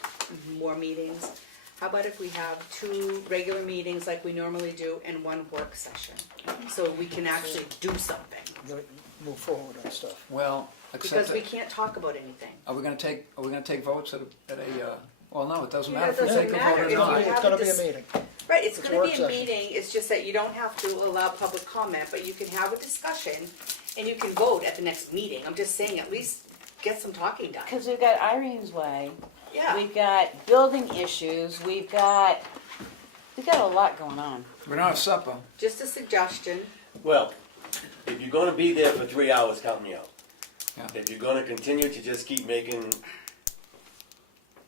more meetings. How about if we have 2 regular meetings like we normally do, and 1 work session? So we can actually do something, Gotta move forward on stuff. Well, except because we that, can't talk about anything. are we gonna take votes at a, Well, no, it doesn't Yeah, matter it if we doesn't take a matter vote or if you not. have It's a gonna be a dis- meeting. Right, it's It's a gonna be work a session. meeting, it's just that you don't have to allow public comment, but you can have a discussion and you can vote at the next meeting. I'm just saying, at least get some talking done. Because we've got Irene's Way, Yeah, we've got building issues, we've got a lot going on. We don't have supper. just a suggestion. Well, if you're gonna be there for 3 hours, count me out. Yeah. If you're gonna continue to just keep making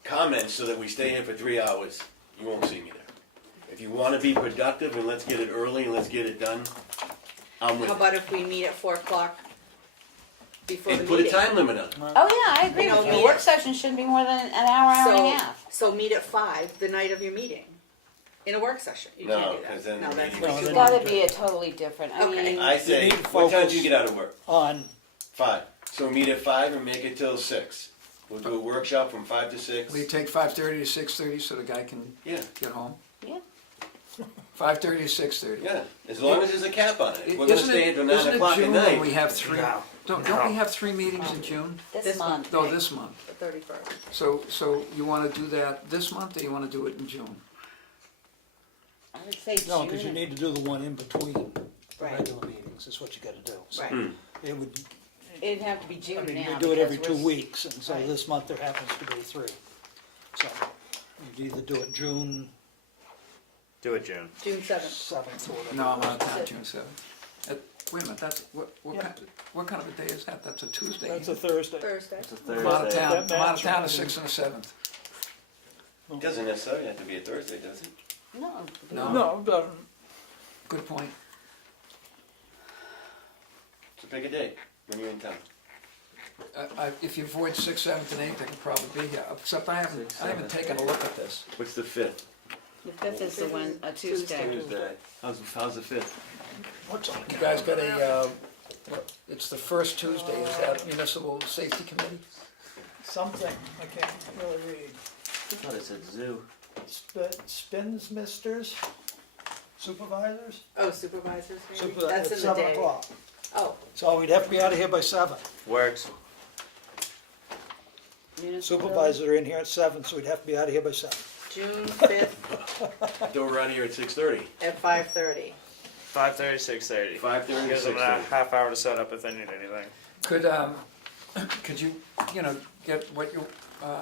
comments so that we stay here for 3 hours, you won't see me there. If you wanna be productive and let's get it early and let's get it done, I'm with How it. about if we meet at 4 o'clock before the And meeting? put a time limit on it. Oh, yeah, I agree You know, with you. meet A work at- session shouldn't be more than an hour, hour and a half. So meet at 5 the night of your meeting, in a work session. You No, can't do that. 'cause then No, the that's meeting- way No, too then It's long. gotta be a totally different, I Okay. mean, I say, You need to what time focus do you get out of work? On, 5. So meet at 5 and make it till 6. We'll do a workshop from 5 to 6. Will you take 5:30 to 6:30 so the guy can Yeah, get home? Yeah. 5:30 to 6:30. yeah, as long as there's a cap on it. If we're gonna Isn't stay it, until 9 isn't it o'clock at June when night. we have three? No. Don't we have 3 meetings in June? this month. No, this month. The 31st. So you wanna do that this month or you wanna do it in June? I would say no, because you June. need to do the one in between the Right. regular meetings, is what you gotta do. So Right. it would, It'd have to be I June mean, now. we do it every because 2 we're- weeks, and so Right. this month there happens to be 3. So you'd either do it June Do it, June. June 7th. 7th or whatever. No, I'm out of town June 7th. Wait a minute, that's, what kind of a day is that? That's a Tuesday. That's a Thursday. Thursday. It's a I'm out of Thursday. town, That I'm out of match town the or- 6th and the 7th. It doesn't necessarily have to be a Thursday, does it? No. No. No, but Good point. So pick a day when you're in town. If you avoid 6th, 7th, and 8th, I could probably be here, except I haven't taken a look at this. What's the 5th? The 5th is the one, a Tuesday. Tuesday. How's the 5th? what's on You guys got it's the first Tuesday, is that municipal safety committee? something, I can't really read. I thought it said zoo. Spins misters, supervisors? Oh, supervisors, maybe? Super- That's at in the 7 day. o'clock. Oh, So we'd have to be out of here by 7. Works. Municipal- Supervisors are in here at 7, so we'd have to be out of here by 7. June 5th Don't run here at 6:30. at 5:30. 5:30, 6:30. 5:30 to Gives them a 6:30. half hour to set up if they need anything. Could you, get what you,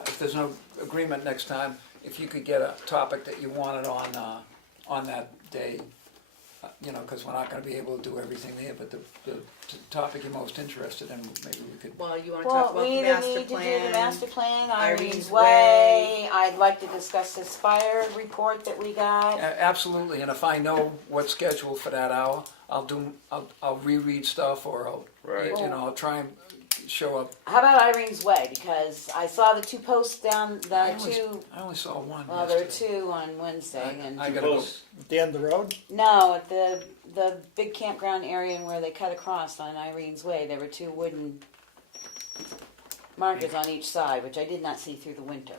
if there's no agreement next time, if you could get a topic that you wanted on that day, because we're not gonna be able to do everything there, but the topic you're most interested in, maybe we could. Well, you wanna Well, talk about we the either master need to do the plan? master plan, Irene's Irene's Way. Way, I'd like to discuss this fire report that we got. Absolutely, and if I know what's scheduled for that hour, I'll reread stuff, or Right. I'll try and show up. How about Irene's Way, because I saw the 2 posts down, I the only saw one well, there were yesterday. 2 on Wednesday, and, I gotta go. At the end of the road? no, at the big campground area where they cut across on Irene's Way, there were 2 wooden markers on each side, which I did not see through the winter.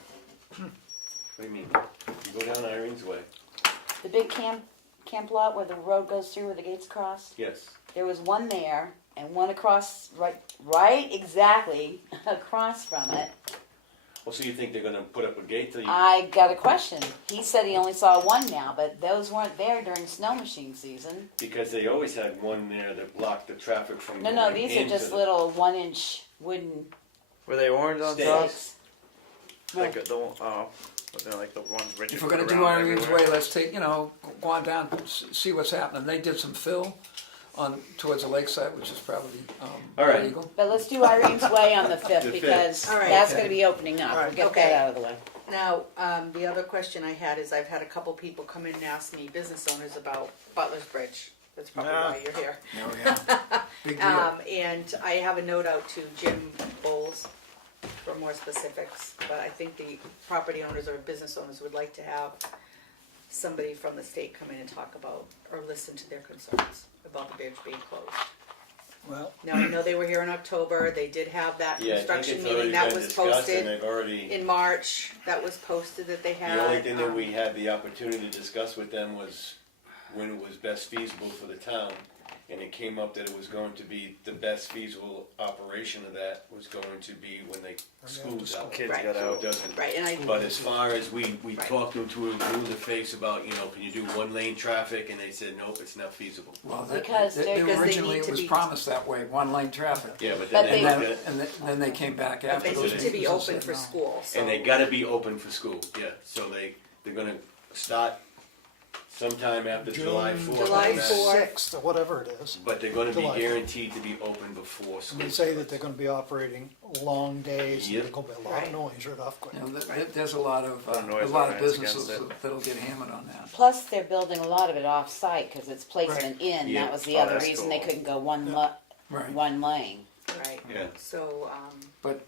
What do you mean? You go down Irene's Way. The big camp lot where the road goes through, where the gates cross, Yes. there was one there, and one across, right exactly across from it. Well, so you think they're gonna put up a gate till you? I got a question. He said he only saw one now, but those weren't there during snow machine season. Because they always had one there that blocked the traffic from No, going these are into just the- little 1-inch wooden Were they orange on top? stakes. Like was there like the ones rigid? If we're gonna do around Irene's everywhere? Way, let's take, go on down, see what's happening. They did some fill towards the lakeside, which is probably All right. illegal. But let's do Irene's Way on the 5th, The 5th. because All right. that's Okay. gonna be opening up. All right. We'll get Okay. that out of the way. Now, the other question I had is I've had a couple people come in and ask me, business owners, about Butler's Bridge. That's probably Yeah. why you're here. Oh, yeah. Big deal. And I have a note out to Jim Bowles for more specifics, but I think the property owners or business owners would like to have somebody from the state come in and talk about, or listen to their concerns about the bridge being closed. Well, Now, I know they were here in October, they did have that Yeah, I think construction it's meeting, already that been was discussed and posted they've already, in March, that was posted that they had. the only thing that we had the opportunity to discuss with them was when it was best feasible for the town and it came up that it was going to be the best feasible operation of that was going to be when they school's out. Kids Right. got So it out. doesn't. Right, and I, But as far as we Right. talked them to blue in the face about, you know, can you do one lane traffic, and they said, nope, it's not feasible. Well, Because they originally need it to was be- promised that way, one lane traffic. Yeah, but But then And they then, looked at it, and then they came back but after they those need to be meetings and open said for no. school, so. and they gotta be open for school, yeah, so they're gonna start sometime after July 4th. July on that. 4th. 6th or whatever it is. But they're gonna be July. guaranteed to be open before And school. they say that they're gonna be operating long days, and Yep. there's gonna be a lot Right. of noise right off quick. You know, there's a lot of, lot of noise a lot of ordinance businesses against it. that'll get hammered on that. Plus, they're building a lot of it off-site, cause it's placement in, Yeah. that was the Oh, other that's reason cool. they couldn't go one Right. one lane. Right, Yeah. so, But,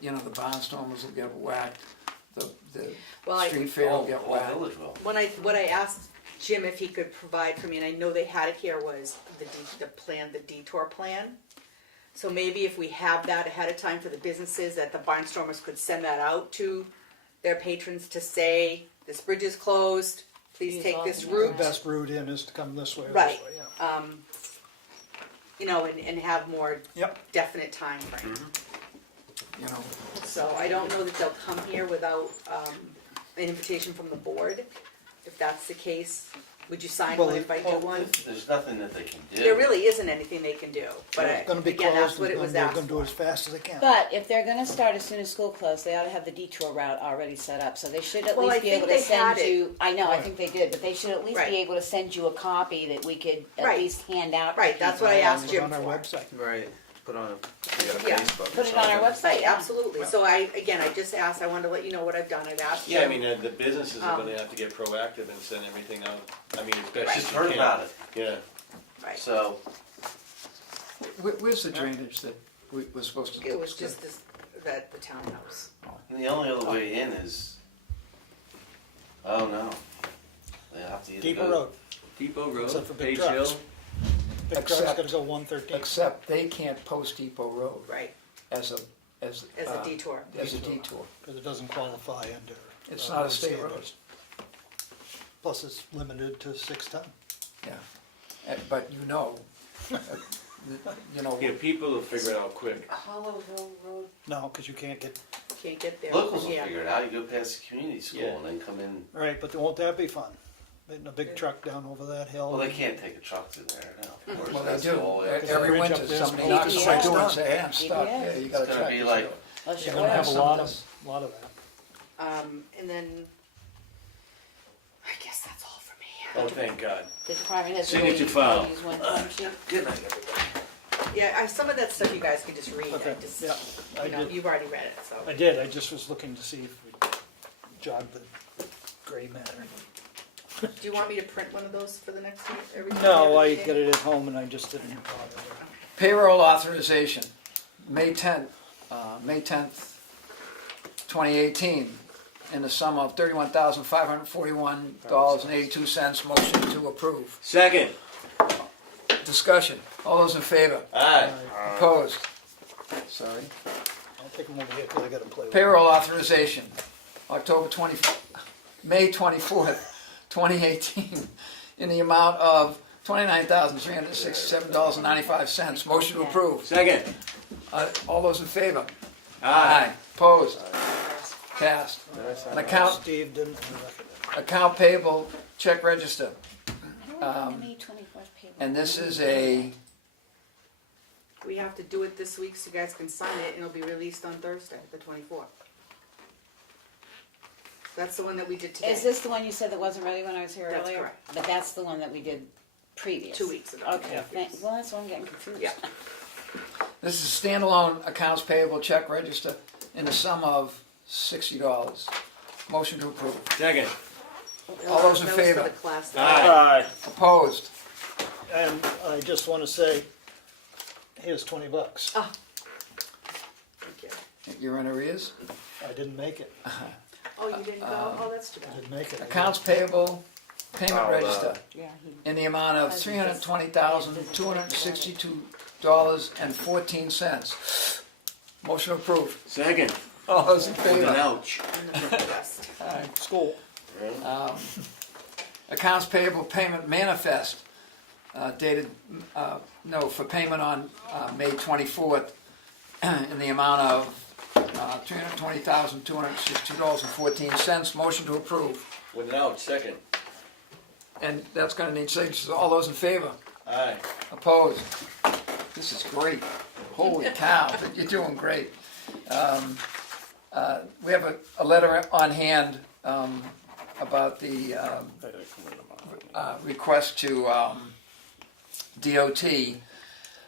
you know, the barnstormers will get whacked, the Well, I- street fair will get All whacked. village will. what I asked Jim if he could provide for me, and I know they had it here, was the detour plan. So maybe if we have that ahead of time for the businesses, that the barnstormers could send that out to their patrons to say, this bridge is closed, please Use take this alternate route. The best route in is to come this way or Right. this way, yeah. You know, and have more Yep. definite time frame. You know, So I don't know that they'll come here without, an invitation from the board. If that's the case, would you sign Well, one if I do one? There's nothing that they can do. There really isn't anything they can do, but It's gonna be again, that's closed, what it and was they're asked gonna do it for. as fast as they can. But if they're gonna start as soon as school closed, they ought to have the detour route already set up, so they should at Well, I least be think able to they had send it. you, I know, I Right. think they did, but they should at least Right. be able to send you a copy that we could at Right. least hand out. to Right, that's what I people. asked Put it Jim on our for. website. Right, put on Yeah. Facebook. Put it on our website, Right, yeah. absolutely, so I just asked, I wanted to let you know what I've done, I've asked Yeah, I Jim. mean, the businesses are Um, gonna have to get proactive and send everything out, I mean, as best I as just you heard can. about it, Yeah, Right, so, where's the drainage that we're supposed to? it was just this, that the townhouse. and the only other way in is, oh no. They have to either Depot go. Road, Depot Except for Road, big Page trucks. Hill, big truck's gotta go 113. Except they can't post Depot Road Right, as a as a detour. detour. Because it doesn't qualify under. It's not a state road. standards. Plus it's limited to 6 ton. Yeah, but you know, yeah, people will figure it out quick. Hollow Hill Road, No, because you can't get, can't get there. Locals will Yeah. figure it out, you go past the community school Yeah. and then come in, right, but won't that be fun? Getting a big truck down over that hill. well, they can't take a truck through there, no. Of course, well, they that's do. all they have to Every bridge winter, up there's somebody no knocks on my GPS. door and say, hey, I'm stuck. GPS. Yeah, you got a It's gonna track. be this like- road. Unless You're you're gonna have a some lot of of, that. And then, I guess that's all for me. Oh, thank God. The department has. Signature file. Use one time sheet. Good night, everybody. Yeah, some of that stuff you guys can just read, I Okay, just, yeah, I you know, did. you've already read it, so. I did, I just was looking to see if we jogged the gray matter. Do you want me to print one of those for the next week? every time No, we I have a got meeting? it at home and I just didn't bother. Payroll authorization, May 10th, 2018, in the sum of $31,541.82. Motion to approve. Second. Discussion. All those in favor? Aye. Opposed? Sorry. I'll take them over here because I got to play with. Payroll authorization, May 24th, 2018, in the amount of $29,367.95. Motion to approve. Second. All those in favor? Aye. Opposed? Passed. An account, Steve didn't. account payable check register. May 24th payroll. And this is a, We have to do it this week so you guys can sign it, and it'll be released on Thursday, the 24th. That's the one that we did today. Is this the one you said that wasn't ready when I was here That's earlier? correct. But that's the one that we did previous? 2 weeks ago. Okay, well, that's why I'm getting confused. Yeah. this is a standalone accounts payable check register in the sum of $60. Motion to approve. Second. All those in That was for favor? the class. Aye. Opposed? And I just want to say, here's $20. Oh. Thank you. You're in arrears? I didn't make it. Oh, you didn't go? Oh, that's too I bad. didn't make it. Accounts payable payment register Yeah, he- in the amount of $320,262.14. Motion approved. Second. All those in With an favor? ouch. I'm the best. School. Accounts payable payment manifest dated, no, for payment on May 24th in the amount of $320,262.14. Motion to approve. Without, second. And that's going to need signatures. All those in favor? Aye. Opposed? This is great. Holy cow, you're doing great. We have a letter on hand about the request to DOT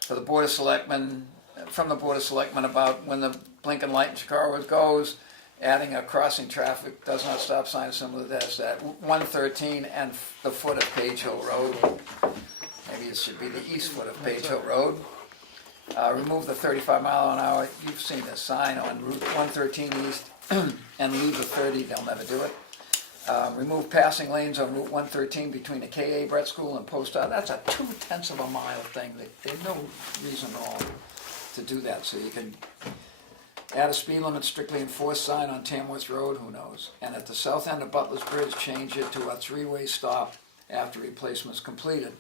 for the Board of Selectmen, from the Board of Selectmen about when the blinking light in Chicago goes, adding a crossing traffic, does not stop sign similar to that, 113 and the foot of Page Hill Road. Maybe it should be the east foot of Page Hill Road. Remove the 35 mile an hour, you've seen this sign on Route 113 East, and leave the 30, they'll never do it. Remove passing lanes on Route 113 between the KA Brett School and Post Office. That's a 0.2 of a mile thing. There's no reason at all to do that. So you can add a speed limit strictly enforced sign on Tamworth Road, who knows. And at the south end of Butler's Bridge, change it to a 3-way stop after replacement's completed.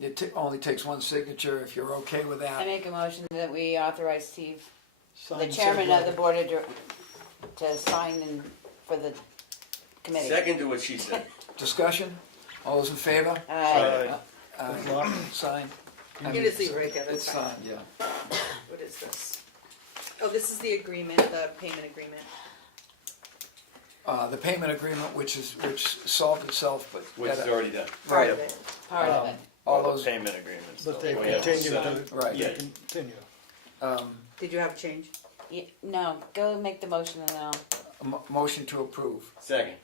It only takes one signature. If you're okay with that. I make a motion that we authorize Steve, the Sign chairman said of the board of to sign in for the committee. Second to what she said. Discussion? All those in favor? Aye. Sign. You can just leave it right there, that's It's fine. signed, yeah. What is this? Oh, this is the agreement, the payment agreement. The payment agreement, which solved itself, but. Which is already done. Right. Part of it. All those. Payment agreements. But they We have to continue to, Right. they continue. Did you have a change? No, go make the motion and then I'll. Motion to approve. Second. I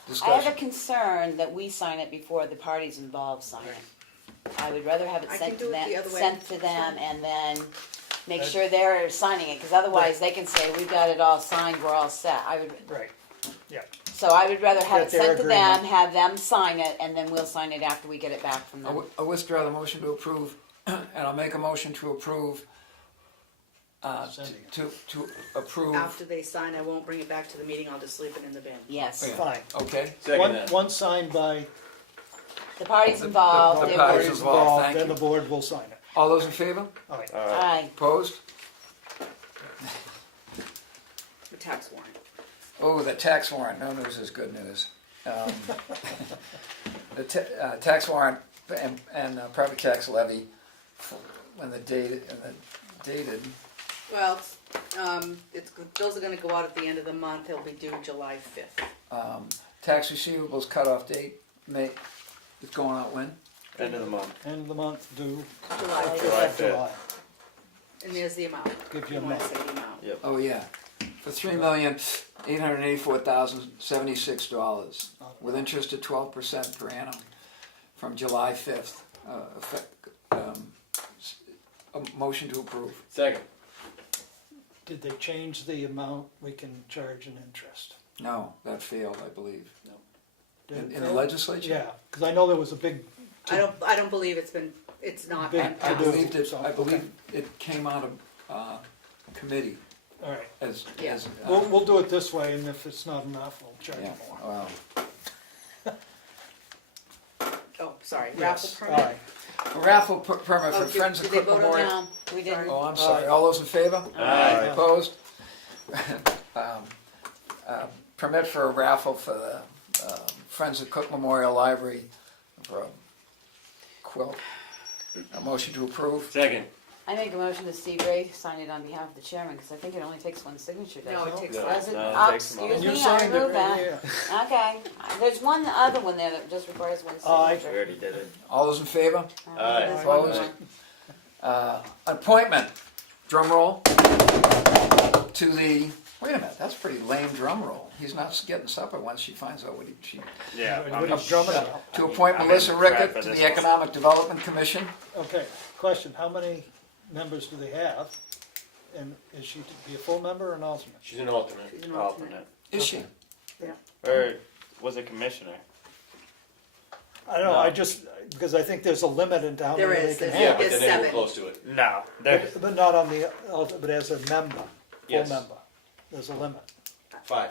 have Discussion. a concern that we sign it before the parties involved sign it. I would rather have it I sent can to do it them, the other way. sent to them, and then make sure they're signing it, because otherwise they can say, we've got it all signed, we're all set. Right, yeah. So I would rather have Get it their sent to them, agreement. have them sign it, and then we'll sign it after we get it back from them. I withdraw the motion to approve, and I'll make a motion to approve, to approve. After they sign, I won't bring it back to the meeting, I'll just sleep it in the bin. Yes. Yeah. Fine. Okay. Second that. One signed by The parties involved. the it parties was- involved, thank then you. the board will sign it. All those in favor? All right. Aye. Opposed? The tax warrant. Oh, the tax warrant, no news is good news. The tax warrant and property tax levy, when the dated, Well, those are gonna go out at the end of the month, they'll be due July 5th. tax receivables cutoff date, May, it's going out when? End of the month. End of the month due July July 5th, 5th. July. and there's the amount. Give you a You wanna month. say the amount? Yep. Oh, yeah, for $3,884,076, with interest at 12% per annum from July 5th. A motion to approve. Second. Did they change the amount we can charge in interest? No, that failed, I believe. Did In the it? legislature? Yeah, because I know there was a big, I don't believe it's not. Big- I do. believed it, So, I believe it came out of committee all right. as. Yeah. as, We'll do it this way, and if it's not enough, we'll charge Yeah, more. well, Oh, sorry, Yes, raffle all permit? right. a raffle permit Oh, for Friends of did they Cook vote on Memorial. No, we didn't. Oh, I'm sorry, all those in favor? Aye. Opposed? Permit for a raffle for the Friends of Cook Memorial Library for a quilt. A motion to approve. Second. I make a motion that Steve Ray sign it on behalf of the chairman, because I think it only takes one signature, doesn't it? No, it takes No. five. Does it? No, it Oh, takes them all. excuse And you me, I signed it remove right that. here. Okay, there's one other one there that just requires one We signature. already did it. All those in favor? Aye. There's one Opposed? more. Appointment, drum roll, to the, wait a minute, that's a pretty lame drum roll. He's not getting supper once she finds out what she. Yeah. What are you drumming about? To appoint I'm in Melissa the trap Rickett for to this the one. Economic Development Commission. Okay, question, how many members do they have? And is she to be a full member or an alternate? She's an alternate. She's an alternate. Alternate. Is she? Or was it commissioner? I don't know, No. I just, because I think there's a limit in how There many they is, can there's- Yeah, have. but then they seven. were close to it. No. There. But not on the, but as a member, full Yes. member, there's a limit. 5.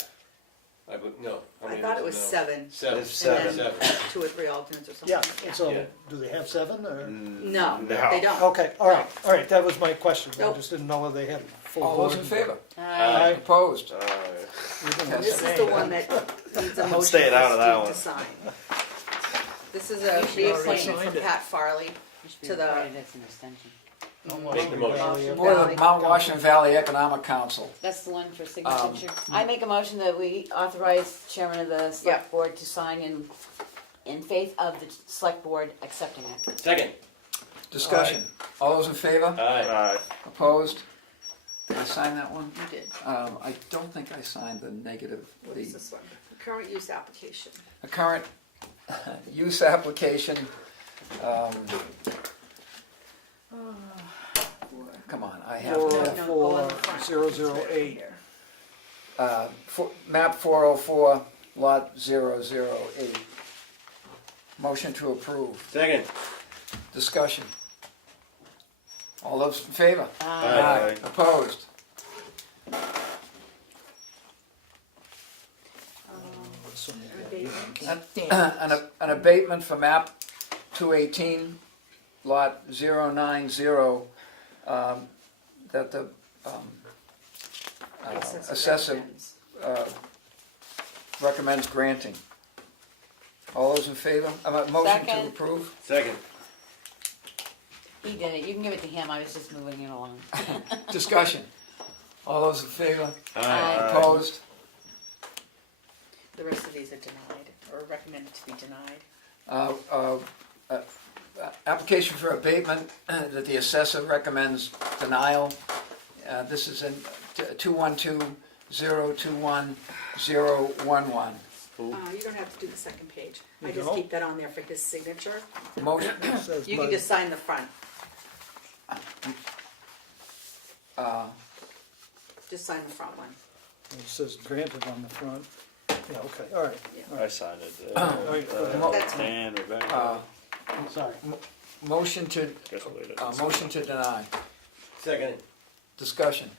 No. how I many thought it is was now? 7. Seven. It's seven. Seven. 2 or 3 alternates or something. Yeah, like that. so, Yeah. do they have 7, or? No, No. they don't. Okay, all right, that was my question, I Nope. just didn't know whether they had full All board. those in favor? Aye. Opposed? This is the one that needs a I'm motion staying out of that for Steve one. to sign. This is a reappointment from Pat Farley You should be to the required, that's an extension. Make the motion. Washington Board of Valley. Mount Washington Valley Economic Council. That's the one for signature. I make a motion that we authorize chairman of the select board to sign in faith of the select board accepting it. Second. Discussion. All those in favor? Aye. Opposed? Did I sign that one? You did. I don't think I signed the negative, What is this one? Current use application. a current use application. Come on, I have that. No, go on the front. 4008. Map 404, lot 008. Motion to approve. Second. Discussion. All those in favor? Aye. Opposed? An abatement for map 218, lot 090, that the assessor recommends granting. All those in favor? Motion to Second. approve? Second. He did it, you can give it to him, I was just moving it along. Discussion. All those in favor? Aye. Opposed? The rest of these are denied, or recommended to be denied. Application for abatement that the assessor recommends denial. This is in 212-021-011. You don't have to do the second page. You I just don't? keep that on there for his signature. Motion. You can just sign the front. Just sign the front one. It says granted on the front. Yeah, okay, all right. I signed it. That's me. And Rebecca. Sorry. Motion to Guess we'll leave it. motion to deny. Second. Discussion.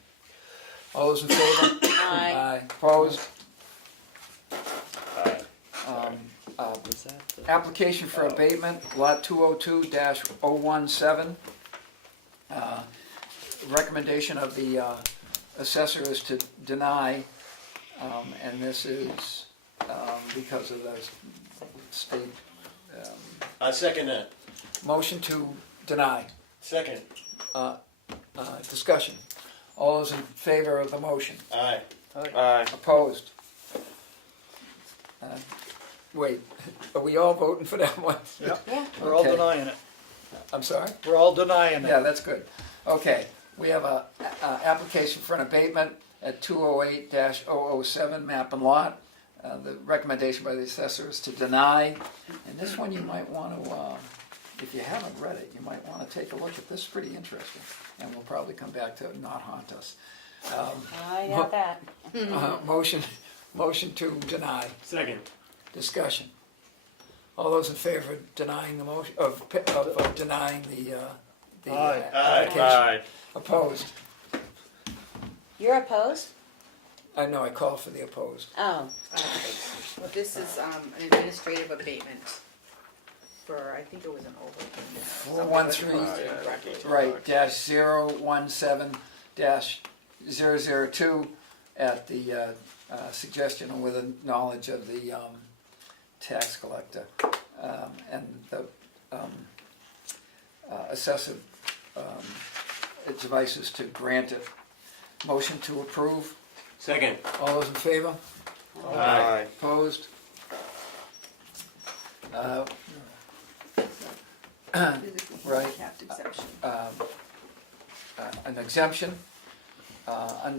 All those in favor? Aye. Opposed? Aye. Was that application for abatement, lot 202-017. Recommendation of the assessor is to deny, and this is because of the state. I second that. Motion to deny. Second. Discussion. All those in favor of the motion? Aye. Aye. Opposed? Wait, are we all voting for that one? Yeah, Yeah. we're all Okay. denying it. I'm sorry? We're all denying Yeah, it. that's good. Okay, we have a application for an abatement at 208-007 map and lot. The recommendation by the assessor is to deny. And this one you might want to, if you haven't read it, you might want to take a look at this. Pretty interesting. And we'll probably come back to not haunt us. I got that. Motion to deny. Second. Discussion. All those in favor of denying the motion, of denying the Aye. application? Aye. Opposed? You're opposed? I know, I call for the opposed. Oh, This is an administrative abatement for, I think it was an overpayment. 413, right, -017-002 at the suggestion and with the knowledge of the tax collector. And the assessor advises to grant it. Motion to approve. Second. All those in favor? Aye. Opposed? Right. An exemption. No,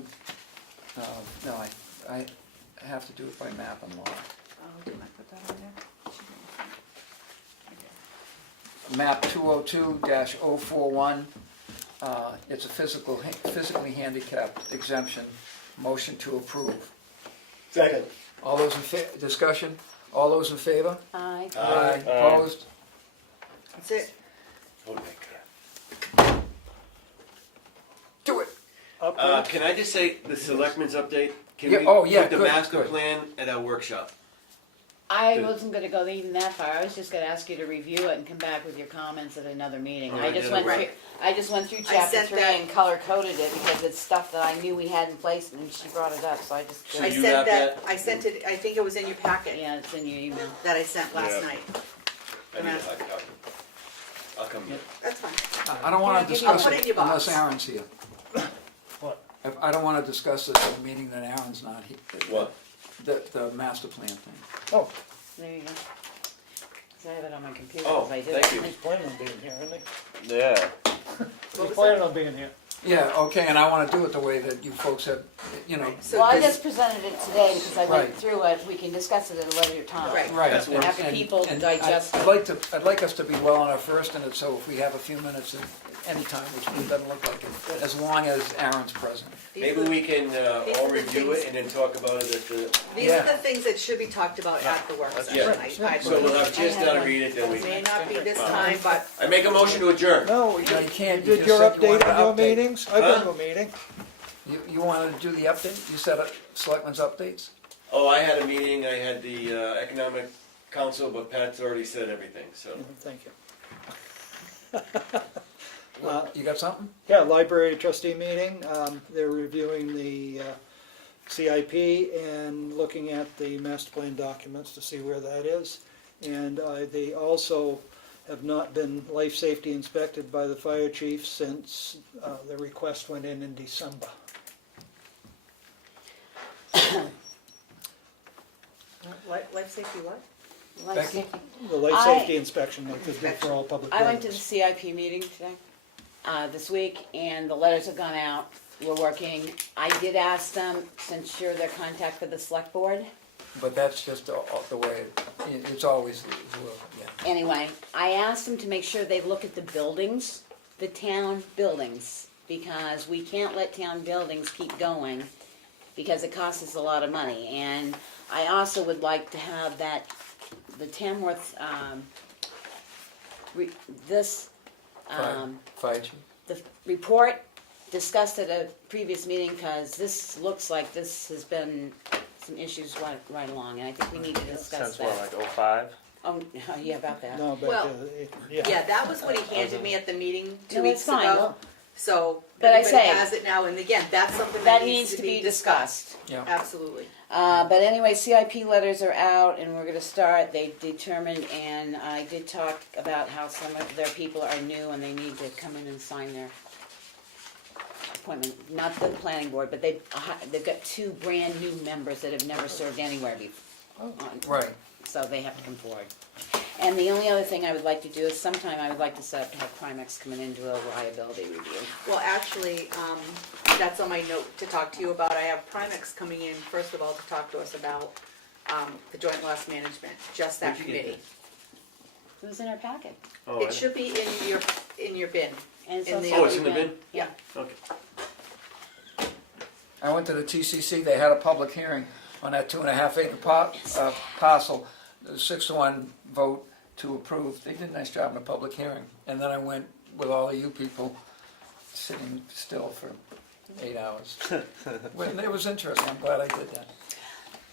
I have to do it by map and law. Oh, didn't I put that on there? Map 202-041, it's a physically handicapped exemption. Motion to approve. Second. All those in discussion? All those in favor? aye. Aye. Opposed? That's it. Oh my God. Do it. Can I just say the selectmen's update? Can Yeah, we oh, yeah, put the good, master good. plan at our workshop? I Good. wasn't gonna go even that far, I was just gonna ask you to review it and come back with your comments at another meeting. Oh, I just went right. through, I just went through I chapter sent 3 that- and color coded it because it's stuff that I knew we had in place and she brought it up, so I just. So I you sent have that? I sent it, I think it was in your packet Yeah, it's in your email. that I sent last Yeah. night. I need a hard copy. I'll come get it. That's fine. I don't wanna I'll discuss put it in it your box. unless Aaron's here. What? I don't wanna discuss this in a meeting that Aaron's not here. What? The master plan thing. Oh, There you go. 'Cause I have it on my computer, Oh, 'cause I did thank it. you. he's planning on being here, isn't he? Yeah. He's planning on being here. Yeah, okay, and I wanna do it the way that you folks have, you know. So Well, I this- just presented it today because I Right. went through it, we can discuss it at a later time. Right. Right. That's what- After people And digest I'd it. I'd like us to be well on our first in it, so if we have a few minutes at any time, which doesn't look like it, as long as Aaron's present. Maybe we can these all are the review things- it and then talk about it at the, These are Yeah. the things that should be talked about at the work session. yeah. I So we'll have just I have done to one. read it, then It may we. not be this time, but I make a motion to adjourn. No, No, you can't. you You did just your said you update wanted on to your update. meetings? I've been Huh? to a meeting. You wanted to do the update? You said selectmen's updates? Oh, I had a meeting, I had the economic council, but Pat's already said everything, so. Thank you. You got something? Yeah, library trustee meeting, they're reviewing the CIP and looking at the master plan documents to see where that is. And they also have not been life safety inspected by the fire chief since the request went in December. life safety what? Life Becky? safety. The life I- safety inspection like they do for all public I went to the buildings. CIP meeting today, this week, and the letters have gone out, we're working. I did ask them, since you're their contact for the select board, But that's just the way, it's always, yeah. anyway, I asked them to make sure they look at the buildings, the town buildings, because we can't let town buildings keep going, because it costs us a lot of money. And I also would like to have that, the Tamworth, Fire chief. the report discussed at a previous meeting, because this looks like this has been some issues right along, and I think we need to discuss Since what, that. like 05? Oh, yeah, about that. No, but, Well, yeah. Yeah, that was what he handed me at the meeting 2 No, weeks it's fine. ago. So But I everybody say- has it now, and again, that's something That needs to be discussed. Yeah. Absolutely. But anyway, CIP letters are out, and we're gonna start, they determined, and I did talk about how some of their people are new, and they need to come in and sign their appointment, not the planning board, but they've got 2 brand-new members that have never served anywhere before. Right. So they have to come forward. And the only other thing I would like to do is sometime I would like to set up to have Primex come in and do a liability review. Well, actually, that's on my note to talk to you about. I have Primex coming in, first of all, to talk to us about the joint loss management, just that Where'd you get committee. It was in our packet. Oh, It should be in your bin. And it's In the also- Oh, it's in the bin? Yeah. Okay. I went to the TCC, they had a public hearing on that 2.5 acre parcel, 6-1 vote to approve. They did a nice job in a public hearing. And then I went with all of you people sitting still for 8 hours. Well, it was interesting, I'm glad I did that.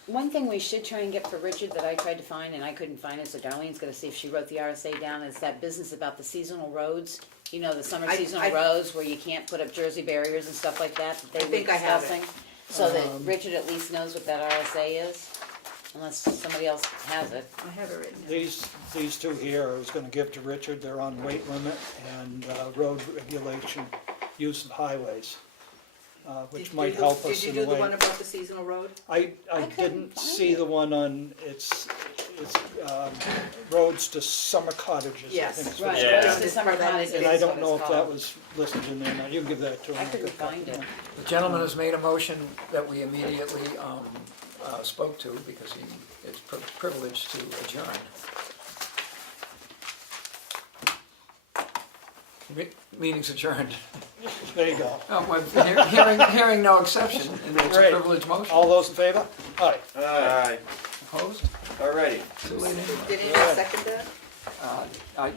One thing we should try and get for Richard that I tried to find and I couldn't find it, so Darlene's gonna see if she wrote the RSA down, is that business about the seasonal roads. You know, the summer seasonal roads where you can't put up Jersey barriers and stuff like that they were think I have it. discussing. So that Richard at least knows what that RSA is, unless somebody else has it. I have it written down. These 2 here, I was gonna give to Richard, they're on weight limit and road regulation, use of highways, which might help us in a Did you do the way. one about the seasonal road? I didn't see the one on, it's roads to summer cottages, I Yes. think is what Right, it's Yeah. called. roads to summer cottages And is I what don't know it's if that called. was listed in there now, you can give that to him. I couldn't find it. The gentleman has made a motion that we immediately spoke to because he is privileged to adjourn. Meeting's adjourned. There you go. Oh, well, hearing no exception, and it's a Great. privileged motion. All those in favor? Aye. Alright, Opposed? alrighty. Too late anyway. Did anyone second that? I